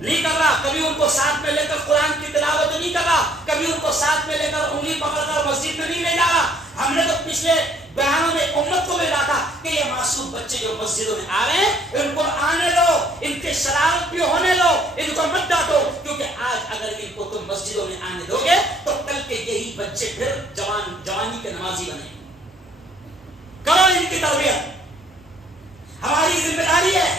نہیں کر رہا, کبھی ان کو ساتھ میں لے کر قرآن کی تلاوت نہیں کر رہا, کبھی ان کو ساتھ میں لے کر انگلی پکڑ کر مسجد میں نہیں لے جا رہا. ہم نے تو پچھلے بیانوں میں امت کو بھیجا تھا کہ یہ معصوم بچے جو مسجدوں میں آ رہے ہیں ان کو آنے دو, ان کے شرارت بھی ہونے دو, ان کو مت ڈانٹو, کیونکہ آج اگر ان کو تم مسجدوں میں آنے دو گے تو کل کے یہی بچے پھر جوانی کے نمازی بنے. کرو ان کی تربیت, ہماری ذمہ داری ہے.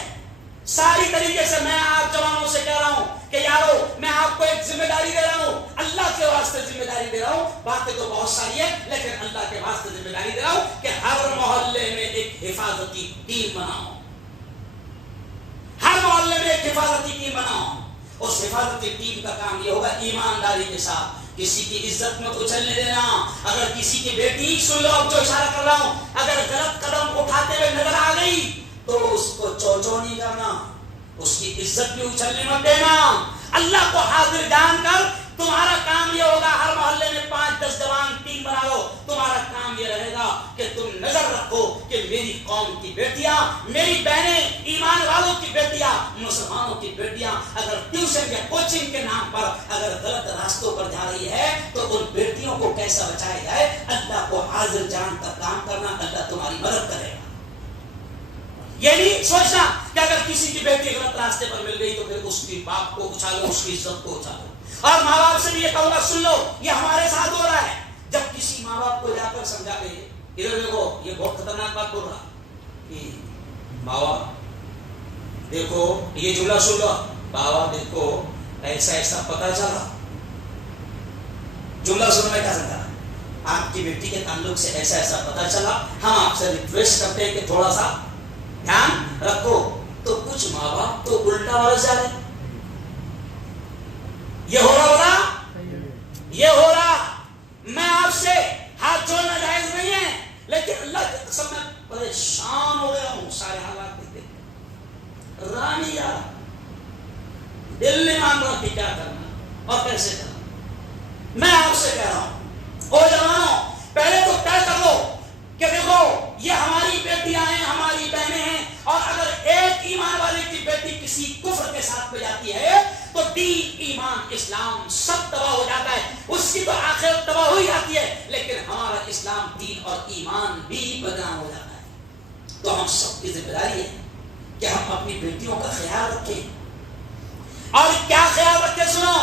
ساری طریقے سے میں آپ جوانوں سے کہہ رہا ہوں کہ یارو میں آپ کو ایک ذمہ داری دے رہا ہوں, اللہ کے واسطے ذمہ داری دے رہا ہوں. باتیں تو بہت ساری ہیں لیکن اللہ کے واسطے ذمہ داری دے رہا ہوں کہ ہر محلے میں ایک حفاظتی ٹیم بناؤ, ہر محلے میں ایک حفاظتی ٹیم بناؤ. اس حفاظتی ٹیم کا کام یہ ہوگا ایمانداری کے ساتھ, کسی کی عزت میں اچھلنے دینا. اگر کسی کی بیٹی, سن لو اب جو اشارہ کر رہا ہوں, اگر غلط قدم اٹھاتے ہوئے نظر آ گئی تو اس کو چوچو نہیں کرنا, اس کی عزت بھی اچھلنے مت دینا. اللہ کو حاضر جان کر تمہارا کام یہ ہوگا ہر محلے میں 5-10 جوان ٹیم بنا لو. تمہارا کام یہ رہے گا کہ تم نظر رکھو کہ میری قوم کی بیٹیاں, میری بہنیں, ایمان والوں کی بیٹیاں, مسلمانوں کی بیٹیاں اگر ٹیوشن یا کوچنگ کے نام پر اگر غلط راستوں پر جا رہی ہے تو ان بیٹیوں کو کیسا بچایا جائے. اللہ کو حاضر جان کا کام کرنا, اللہ تمہاری مدد کرے گا. یہ نہیں سوچنا کہ اگر کسی کی بیٹی غلط راستے پر مل گئی تو پھر اس کی باپ کو اچھالو, اس کی عزت کو اچھالو. اور ماں باپ سے بھی یہ کہوں گا, سن لو, یہ ہمارے ساتھ ہو رہا ہے. جب کسی ماں باپ کو جا کر سمجھا کے ادھر دیکھو, یہ بہت خطرناک بات بول رہا کہ بابا دیکھو, یہ جملہ سن لو, بابا دیکھو ایسا ایسا پتا چلا. جملہ سننے میں کیا سمجھا, آپ کی بیٹی کے تعلق سے ایسا ایسا پتا چلا, ہم آپ سے ریکویسٹ کرتے ہیں کہ تھوڑا سا دھیان رکھو. تو کچھ ماں باپ تو الٹا ورس جا رہے. یہ ہو رہا ہوگا, یہ ہو رہا. میں آپ سے ہاتھ جوڑنا جائز نہیں ہے, لیکن اللہ کی قسم میں پریشان ہو گیا ہوں سارے حالات دیکھ دیکھ. رانی یار دل نہیں مان رہا کہ کیا کرنا اور کیسے کرنا. میں آپ سے کہہ رہا ہوں, او جوانوں, پہلے تو طے کر لو کہ دیکھو یہ ہماری بیٹیاں ہیں, ہماری بہنیں ہیں, اور اگر ایک ایمان والے کی بیٹی کسی کفر کے ساتھ پہ جاتی ہے تو دین, ایمان, اسلام سب تباہ ہو جاتا ہے. اس کی تو آخرت تباہ ہو ہی جاتی ہے, لیکن ہمارا اسلام, دین اور ایمان بھی بدنام ہو جاتا ہے. تو ہم سب کی ذمہ داری ہے کہ ہم اپنی بیٹیوں کا خیال رکھیں. اور کیا خیال رکھیں سنو,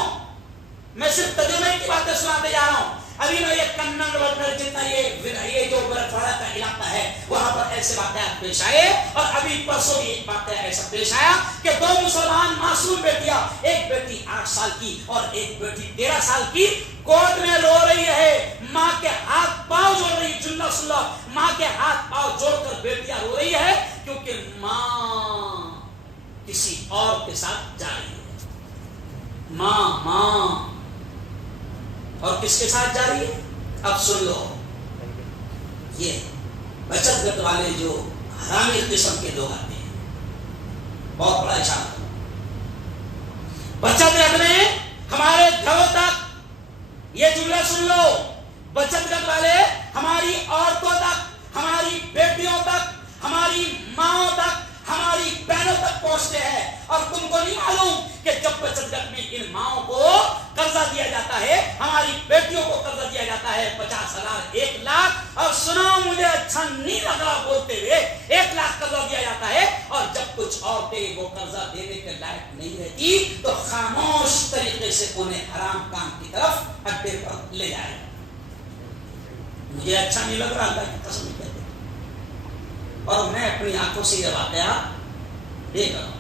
میں صرف ترجمے کی باتیں سناتے جا رہا ہوں. ابھی میں یہ کنن وڈر جتنا یہ جو برفڑا کا علاقہ ہے وہاں پر ایسے واقعات پیش آئے, اور ابھی پرسوں بھی ایک واقعہ ایسا پیش آیا کہ 2 مسلمان معصوم بیٹیاں, ایک بیٹی 8 سال کی اور ایک بیٹی 13 سال کی, کورٹ میں رو رہی ہے, ماں کے ہاتھ پاؤں جوڑ رہی. جملہ سن لو, ماں کے ہاتھ پاؤں جوڑ کر بیٹیاں رو رہی ہے کیونکہ ماں کسی اور کے ساتھ جا رہی ہے. ماں اور کس کے ساتھ جا رہی ہے؟ اب سن لو, یہ بچت گٹ والے جو حرامی قسم کے لوگ آتے ہیں, بہت بڑا اشارہ. بچت گٹ میں ہمارے گھروں تک, یہ جملہ سن لو, بچت گٹ والے ہماری عورتوں تک, ہماری بیٹیوں تک, ہماری ماؤں تک, ہماری بہنوں تک پہنچتے ہیں. اور تم کو نہیں معلوم کہ جب بچت گٹ میں ان ماؤں کو قرضہ دیا جاتا ہے, ہماری بیٹیوں کو قرضہ دیا جاتا ہے 50,000, 1 لاکھ, اور سنو مجھے اچھا نہیں لگ رہا بولتے ہوئے, 1 لاکھ قرضہ دیا جاتا ہے, اور جب کچھ عورتیں وہ قرضہ دینے کے لائق نہیں رہتی تو خاموش طریقے سے انہیں حرام کام کی طرف اڈے پر لے جائے. مجھے اچھا نہیں لگ رہا, اللہ کی قسم کہتے, اور میں اپنی آنکھوں سے یہ واقعہ دیکھ رہا ہوں.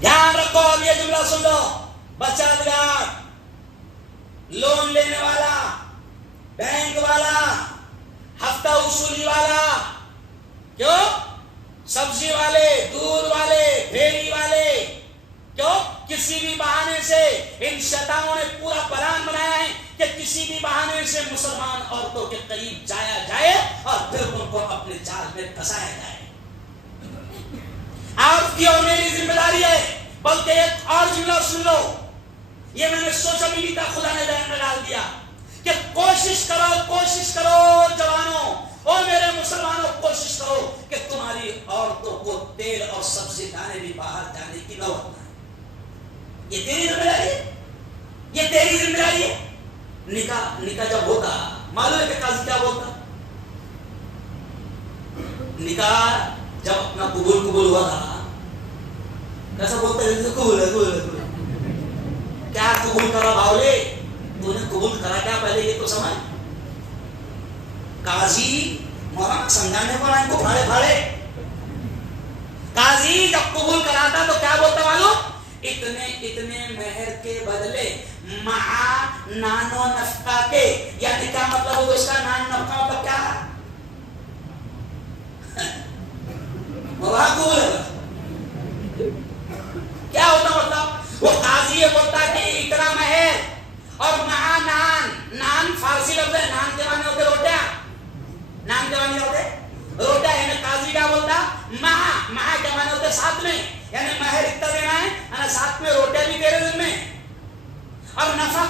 دھیان رکھو, اب یہ جملہ سن لو, بچت گھر, لون لینے والا, بینک والا, ہفتہ وصولی والا, کیوں, سبزی والے, دودھ والے, پھیری والے, کیوں, کسی بھی بہانے سے ان شیطانوں نے پورا پلان بنایا ہے کہ کسی بھی بہانے سے مسلمان عورتوں کے قریب جایا جائے اور پھر ان کو اپنے جال میں پھنسایا جائے. آپ کی اور میری ذمہ داری ہے. بلکہ ایک اور جملہ سن لو, یہ میں نے سوچا بھی نہیں تھا, خدا نے ذہن میں ڈال دیا کہ کوشش کرو جوانوں اور میرے مسلمانوں, کوشش کرو کہ تمہاری عورتوں کو تیل اور سبزی کھانے بھی باہر جانے کی نوبت نہ آئے. یہ تیری ذمہ داری ہے, یہ تیری ذمہ داری ہے. نکاح جب ہوتا, معلوم ہے کہ قاضی کیا بولتا, نکاح جب اپنا قبول ہوا تھا کیسا بولتا ہے, قبول کیا قبول کرا باولے, تو نے قبول کرا کیا پہلے یہ تو سمجھ. قاضی مولانا سمجھانے کو ان کو پھاڑے, قاضی جب قبول کراتا تو کیا بولتا معلوم, اتنے مہر کے بدلے مع نان و نفقہ کے, یعنی کیا مطلب ہوگا اس کا, نان نفقہ مطلب کیا ہے, کیا ہوتا مطلب, وہ قاضی یہ بولتا کہ اتنا مہر اور مع نان فارسی لفظ ہے, نان کے معنی ہوتے روٹیاں, نان کے معنی ہوتے روٹیاں, یعنی قاضی کیا بولتا, مع کے معنی ہوتے ساتھ میں, یعنی مہر اتنا دینا ہے, ساتھ میں روٹیاں بھی تیرے ذمہ, اور نفقہ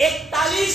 41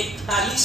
41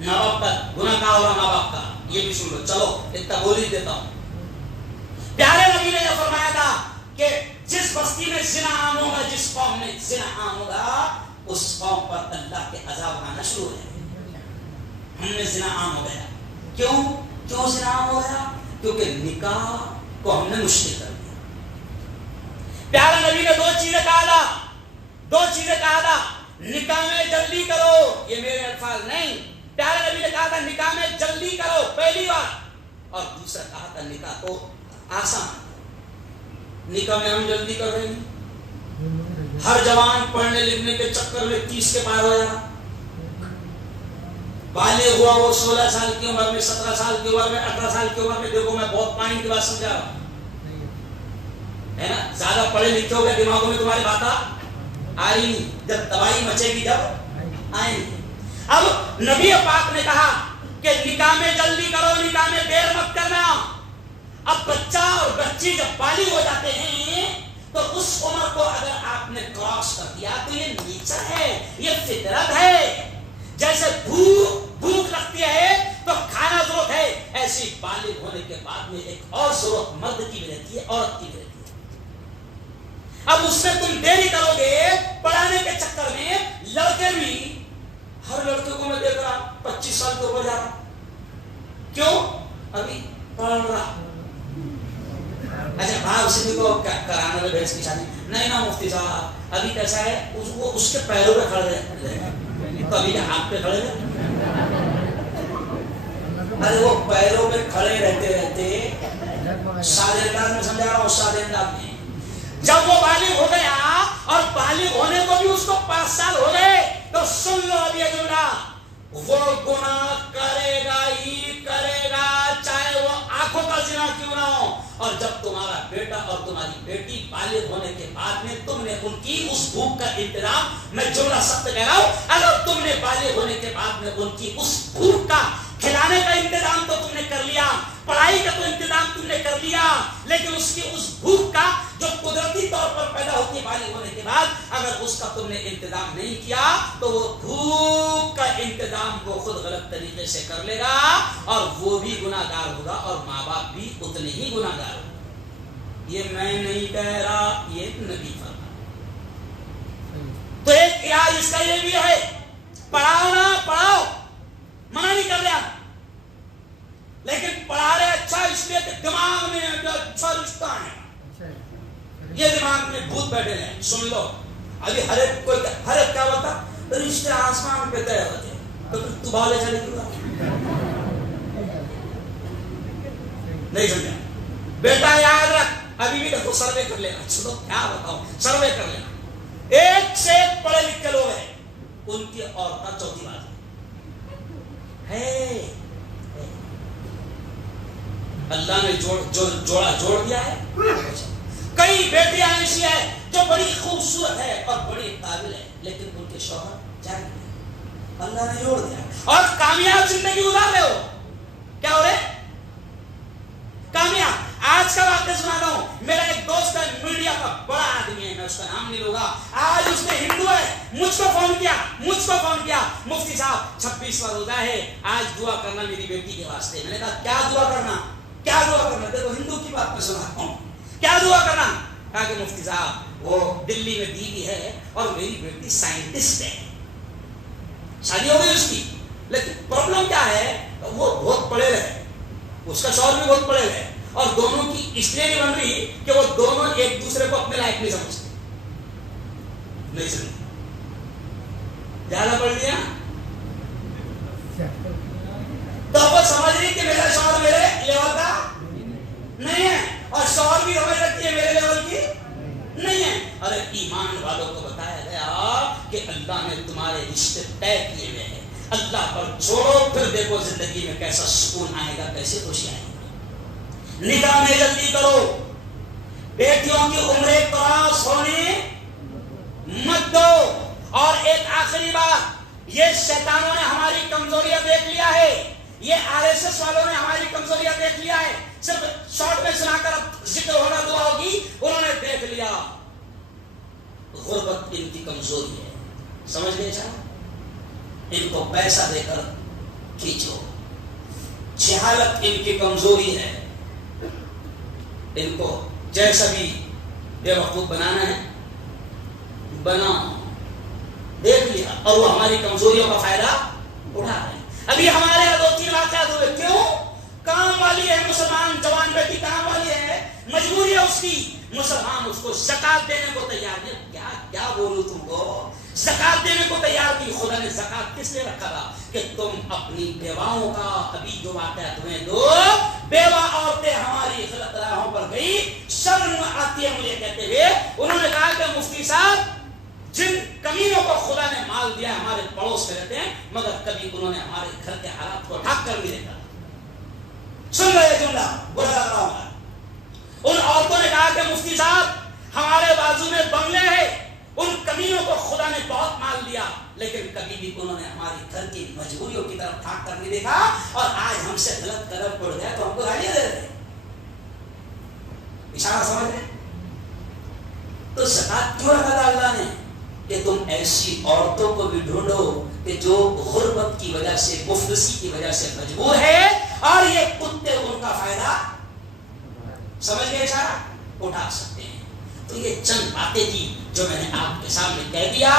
ماں باپ کا گناہ کا ہو رہا ماں باپ کا، یہ بھی سن لو، چلو اتنا بول ہی دیتا ہوں۔ پیارے نبی نے یہ فرمایا تھا کہ جس بستی میں زنا عام ہوگا، جس قوم میں زنا عام ہوگا، اس قوم پر اللہ کے عذاب آنا شروع ہے۔ ہم میں زنا عام ہو گیا، کیوں زنا عام ہو گیا؟ کیونکہ نکاح کو ہم نے مشکل کر دیا۔ پیارے نبی نے دو چیزیں کہا تھا، نکاح میں جلدی کرو، یہ میرے الفاظ نہیں، پیارے نبی نے کہا تھا نکاح میں جلدی کرو پہلی بات، اور دوسرا کہا تھا نکاح کو آسان۔ نکاح میں ہم جلدی کر رہے ہیں، ہر جوان پڑھنے لکھنے کے چکر میں 30 کے پار ہو جائے، بالغ ہوا وہ 16 سال کی عمر میں، 17 سال کی عمر میں، 18 سال کی عمر میں۔ دیکھو میں بہت پانی کی بات سمجھا رہا ہوں، ہے نا؟ زیادہ پڑھے لکھے ہو گئے، دماغوں میں تمہاری بات آ رہی نہیں، جب تباہی مچے گی جب آئیں گی۔ اب نبی پاک نے کہا کہ نکاح میں جلدی کرو، نکاح میں دیر مت کرنا۔ اب بچہ اور بچی جب بالغ ہو جاتے ہیں تو اس عمر کو اگر آپ نے کراس کر دیا تو یہ نیچر ہے، یہ فطرت ہے۔ جیسے بھوک لگتی ہے تو کھانا ضرورت ہے، ایسی بالغ ہونے کے بعد میں ایک اور ضرورت مرد کی بھی رہتی ہے، عورت کی بھی رہتی ہے۔ اب اس میں تم دیری کرو گے پڑھانے کے چکر میں، لڑکے بھی، ہر لڑکے کو میں دیکھ رہا 25 سال کے اوپر جا رہا، کیوں؟ ابھی پڑھ رہا۔ اچھا بھائی اسی کو کرانا میں بھیج کی شادی نہیں نا مفتی صاحب، ابھی کیسا ہے اس کے پیروں پہ کھڑے رہے، کبھی ہاتھ پہ کھڑے رہے، ارے وہ پیروں پہ کھڑے رہتے سادے انداز میں سمجھا رہا ہوں، سادے انداز میں۔ جب وہ بالغ ہو گیا اور بالغ ہونے کو بھی اس کو 5 سال ہو گئے تو سن لو اب یہ جملہ، وہ گناہ کرے گا ہی کرے گا، چاہے وہ آنکھوں کا زنا کیوں نہ ہو۔ اور جب تمہارا بیٹا اور تمہاری بیٹی بالغ ہونے کے بعد میں تم نے ان کی اس بھوک کا انتظام، میں جملہ سخت کہہ رہا ہوں، اگر تم نے بالغ ہونے کے بعد میں ان کی اس بھوک کا کھلانے کا انتظام تو تم نے کر لیا، پڑھائی کا تو انتظام تم نے کر لیا، لیکن اس کی اس بھوک کا جو قدرتی طور پر پیدا ہوتی ہے بالغ ہونے کے بعد، اگر اس کا تم نے انتظام نہیں کیا تو وہ بھوک کا انتظام وہ خود غلط طریقے سے کر لے گا اور وہ بھی گناہگار ہوگا اور ماں باپ بھی اتنے ہی گناہگار ہوگا۔ یہ میں نہیں کہہ رہا، یہ نبی فرمایا۔ تو ایک علاج اس کا یہ بھی ہے، پڑھاؤ نہ پڑھاؤ، منع نہیں کر رہا، لیکن پڑھا رہے اچھا اس لیے کہ دماغ میں جو اچھا رشتہ ہے، یہ دماغ میں بھوت بیٹھے ہیں۔ سن لو ابھی ہر ایک کیا ہوتا، رشتے آسمان پہ طے ہوتے ہیں، تو پھر تو بالے چلے کیوں نہیں سمجھا؟ بیٹا یاد رکھ، ابھی بھی دیکھو سروے کر لینا، چلو کیا بتاؤ، سروے کر لینا، ایک سے ایک پڑھے لکھے لوگ ہیں، ان کی عورتیں چوتھی بات ہے، اللہ نے جوڑا جوڑ دیا ہے۔ کئی بیٹیاں ایسی ہیں جو بڑی خوبصورت ہے اور بڑی قابل ہے، لیکن ان کے شوہر جان نہیں، اللہ نے جوڑ دیا اور کامیاب زندگی گزار رہے ہو۔ کیا ہو رہے؟ کامیاب۔ آج کا واقعہ سناتا ہوں، میرا ایک دوست ہے، میڈیا کا بڑا آدمی ہے، میں اس کا نام نہیں لوں گا، آج اس نے ہندو ہے، مجھ کو فون کیا مفتی صاحب 26واں روزہ ہے، آج دعا کرنا میری بیٹی کے واسطے۔ میں نے کہا کیا دعا کرنا؟ دیکھو ہندو کی بات میں سناتا ہوں، کیا دعا کرنا؟ کہا کہ مفتی صاحب وہ دلی میں بیوی ہے اور میری بیٹی سائنٹسٹ ہے، شادی ہو گئی اس کی، لیکن پرابلم کیا ہے، وہ بہت پڑھے رہے، اس کا شوہر بھی بہت پڑھے رہے، اور دونوں کی اس لیے نہیں بن رہی کہ وہ دونوں ایک دوسرے کو اپنے لائق نہیں سمجھتے، نہیں سمجھتے، زیادہ پڑھ لیا تو وہ سمجھ رہی کہ میرا شوہر میرے لیول کا نہیں ہے اور شوہر بھی سمجھ رکھتی ہے میرے لیول کی نہیں ہے۔ ارے ایمان والوں کو بتایا گیا کہ اللہ نے تمہارے رشتے طے کیے ہوئے ہیں، اللہ پر چھوڑو، پھر دیکھو زندگی میں کیسا سکون آئے گا، کیسے خوشی آئے گی۔ نکاح میں جلدی کرو، بیٹیوں کی عمریں کراس ہونے مت دو۔ اور ایک آخری بات، یہ شیطانوں نے ہماری کمزوریاں دیکھ لیا ہے، یہ RSS والوں نے ہماری کمزوریاں دیکھ لیا ہے، صرف شارٹ میں سنا کر اب ذکر ہونا دعا ہوگی، انہوں نے دیکھ لیا غربت ان کی کمزوری ہے، سمجھ گئے؟ ان کو پیسہ دے کر کھینچو. جہالت ان کی کمزوری ہے. ان کو جیسا بھی بیوقوف بنانا ہے بناؤ. دیکھ لیا اور وہ ہماری کمزوریوں کا فائدہ اٹھا رہے ہیں. ابھی ہمارے یہاں 2-3 واقعات ہوئے. کیوں؟ کام والی ہے مسلمان جوان بیٹی, کام والی ہے, مجبوری ہے اس کی. مسلمان اس کو زکات دینے کو تیار نہیں. کیا بولوں تم کو, زکات دینے کو تیار نہیں. خدا نے زکات کس لیے رکھا تھا؟ کہ تم اپنی بیواؤں کا, ابھی جو واقعہ تمہیں دو بیوہ عورتیں ہماری غلط راہوں پر گئی, شرم آتی ہے مجھے کہتے ہوئے. انہوں نے کہا کہ مفتی صاحب جن کمینوں کو خدا نے مال دیا ہمارے پڑوس میں رہتے ہیں, مگر کبھی انہوں نے ہمارے گھر کے حالات کو ڈھک کر بھی دیکھا. سن رہے جملہ برا لگ رہا ہوں. ان عورتوں نے کہا کہ مفتی صاحب ہمارے بازو میں بنگلے ہیں, ان کمینوں کو خدا نے بہت مال دیا, لیکن کبھی بھی انہوں نے ہمارے گھر کی مجبوریوں کی طرف ٹھاک کر نہیں دیکھا, اور آج ہم سے غلط قدم اڑ گیا تو ہم کو گالیاں دے رہے ہیں. اشارہ سمجھ رہے؟ تو زکات کیوں رکھا تھا اللہ نے؟ کہ تم ایسی عورتوں کو بھی ڈھونڈو کہ جو غربت کی وجہ سے, مفلسی کی وجہ سے مجبور ہے, اور یہ کتے ان کا فائدہ سمجھ گئے اشارہ اٹھا سکتے ہیں. تو یہ چند باتیں تھی جو میں نے آپ کے سامنے کہہ دیا.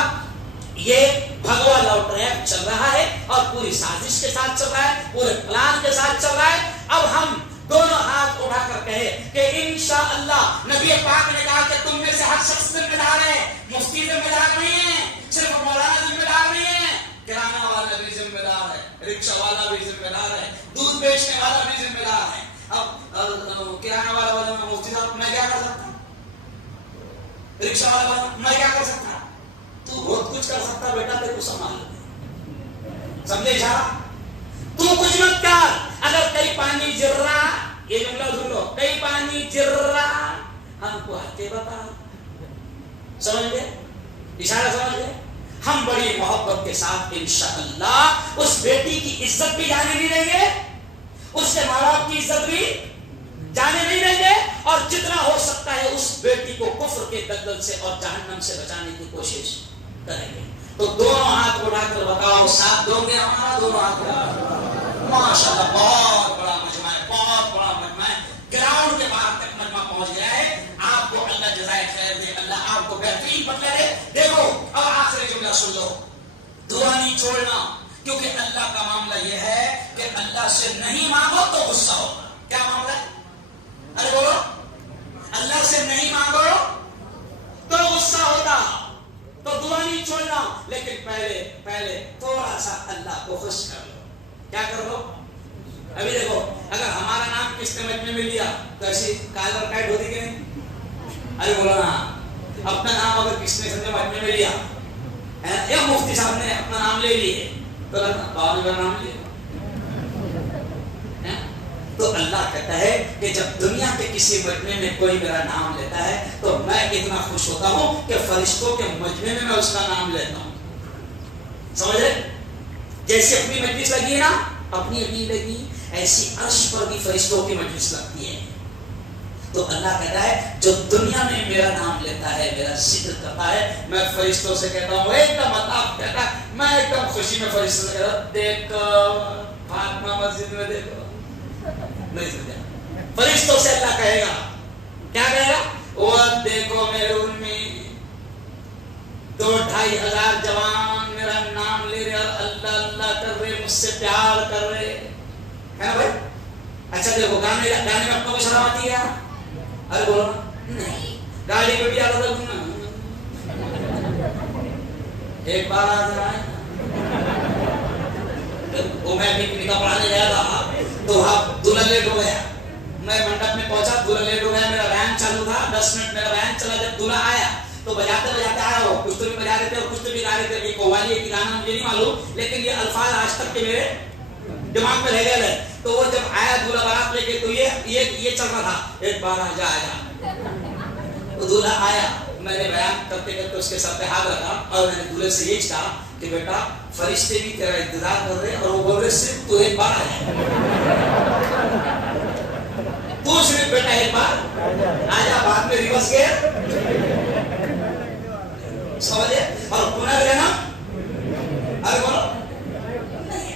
یہ بھگوا لو ٹریپ چل رہا ہے اور پوری سازش کے ساتھ چل رہا ہے, پورے پلان کے ساتھ چل رہا ہے. اب ہم دونوں ہاتھ اٹھا کر کہے کہ انشاءاللہ, نبی پاک نے کہا کہ تم میں سے ہر شخص ذمہ دار ہے. مفتی ذمہ دار نہیں ہے, صرف مولانا ذمہ دار نہیں ہے, کرانہ والا بھی ذمہ دار ہے, رکشہ والا بھی ذمہ دار ہے, دودھ بیچنے والا بھی ذمہ دار ہے. اب کرانہ والا بولے میں مفتی صاحب میں کیا کر سکتا ہوں, رکشہ والا بولے میں کیا کر سکتا ہوں, تو بہت کچھ کر سکتا بیٹا, تیرے کو سنبھال لے. سمجھے اشارہ؟ تو کچھ مت کر. اگر کئی پانی گر رہا, یہ جملہ سن لو, کئی پانی گر رہا ہم کو ہٹے بتا. سمجھ گئے اشارہ؟ سمجھ گئے؟ ہم بڑی محبت کے ساتھ انشاءاللہ اس بیٹی کی عزت بھی جانے نہیں دیں گے, اس کے ماں باپ کی عزت بھی جانے نہیں دیں گے, اور جتنا ہو سکتا ہے اس بیٹی کو کفر کے دلدل سے اور جہنم سے بچانے کی کوشش کریں گے. تو دونوں ہاتھ اٹھا کر بتاؤ, ساتھ دو گے ہمارا؟ دونوں ہاتھ اٹھا کر. ماشاءاللہ بہت بڑا مجمع ہے, بہت بڑا مجمع ہے, گراؤنڈ کے باہر تک مجمع پہنچ گیا ہے. آپ کو اللہ جزائے خیر دے, اللہ آپ کو بہترین بدلہ دے. دیکھو اب آخری جملہ سن لو, دعا نہیں چھوڑنا, کیونکہ اللہ کا معاملہ یہ ہے کہ اللہ سے نہیں مانگو تو غصہ ہوگا. کیا معاملہ ہے؟ ارے بولو, اللہ سے نہیں مانگو تو غصہ ہوتا. تو دعا نہیں چھوڑنا, لیکن پہلے تھوڑا سا اللہ کو خوش کر لو. کیا کر لو؟ ابھی دیکھو, اگر ہمارا نام کس نے مجمع میں لیا تو ایسی کالر کائٹ ہوتی کہ نہیں؟ ارے بولو نا, اپنا نام اگر کس نے مجمع میں لیا, یا مفتی صاحب نے اپنا نام لے لیے تو بابا نے میرا نام لیا. تو اللہ کہتا ہے کہ جب دنیا کے کسی مجمع میں کوئی میرا نام لیتا ہے تو میں اتنا خوش ہوتا ہوں کہ فرشتوں کے مجمع میں اس کا نام لیتا ہوں. سمجھ رہے؟ جیسے اپنی مجلس لگی ہے نا, اپنی لگی, ایسی عرش پر بھی فرشتوں کی مجلس لگتی ہے. تو اللہ کہتا ہے جو دنیا میں میرا نام لیتا ہے, میرا ذکر کرتا ہے, میں فرشتوں سے کہتا ہوں ایک دم اللہ کہتا ہے, میں ایک دم خوشی میں فرشتوں سے کہتا ہوں دیکھو فاطمہ مسجد میں دیکھو. نہیں سمجھا؟ فرشتوں سے اللہ کہے گا, کیا کہے گا؟ وہ دیکھو میرے ان میں 2-2.5 ہزار جوان میرا نام لے رہے اور اللہ اللہ کر رہے, مجھ سے پیار کر رہے, ہے نا بھائی؟ اچھا دیکھو گانے میں آپ کو شرم آتی ہے؟ ارے بولو نہیں, گاڑی پہ بھی آتا تھا ایک بار آ جائے, وہ میں بھی نکاح پڑھانے گیا تھا تو وہاں دلہا لیٹ ہو گیا. میں منڈپ میں پہنچا, دلہا لیٹ ہو گیا, میرا وین چالو تھا, 10 منٹ میرا وین چلا. جب دلہا آیا تو بجاتے آیا, وہ کچھ تو بھی بجا رہے تھے اور کچھ تو بھی گا رہے تھے. یہ قوالی کی گانا مجھے نہیں معلوم, لیکن یہ الفاظ آج تک کے میرے دماغ میں رہ گئے. تو وہ جب آیا دلہا بارات لے کے تو یہ چل رہا تھا, ایک بار آ جا. وہ دلہا آیا, میں نے بیان کرتے کرتے اس کے سر پہ ہاتھ رکھا اور میں نے دلہے سے یہ کہا کہ بیٹا فرشتے بھی تیرا انتظار کر رہے, اور وہ بول رہے صرف تو ایک بار آیا, تو صرف بیٹا ایک بار آجا, بعد میں ریورس گئے. سمجھے؟ اور پنر رہنا, ارے بولو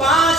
5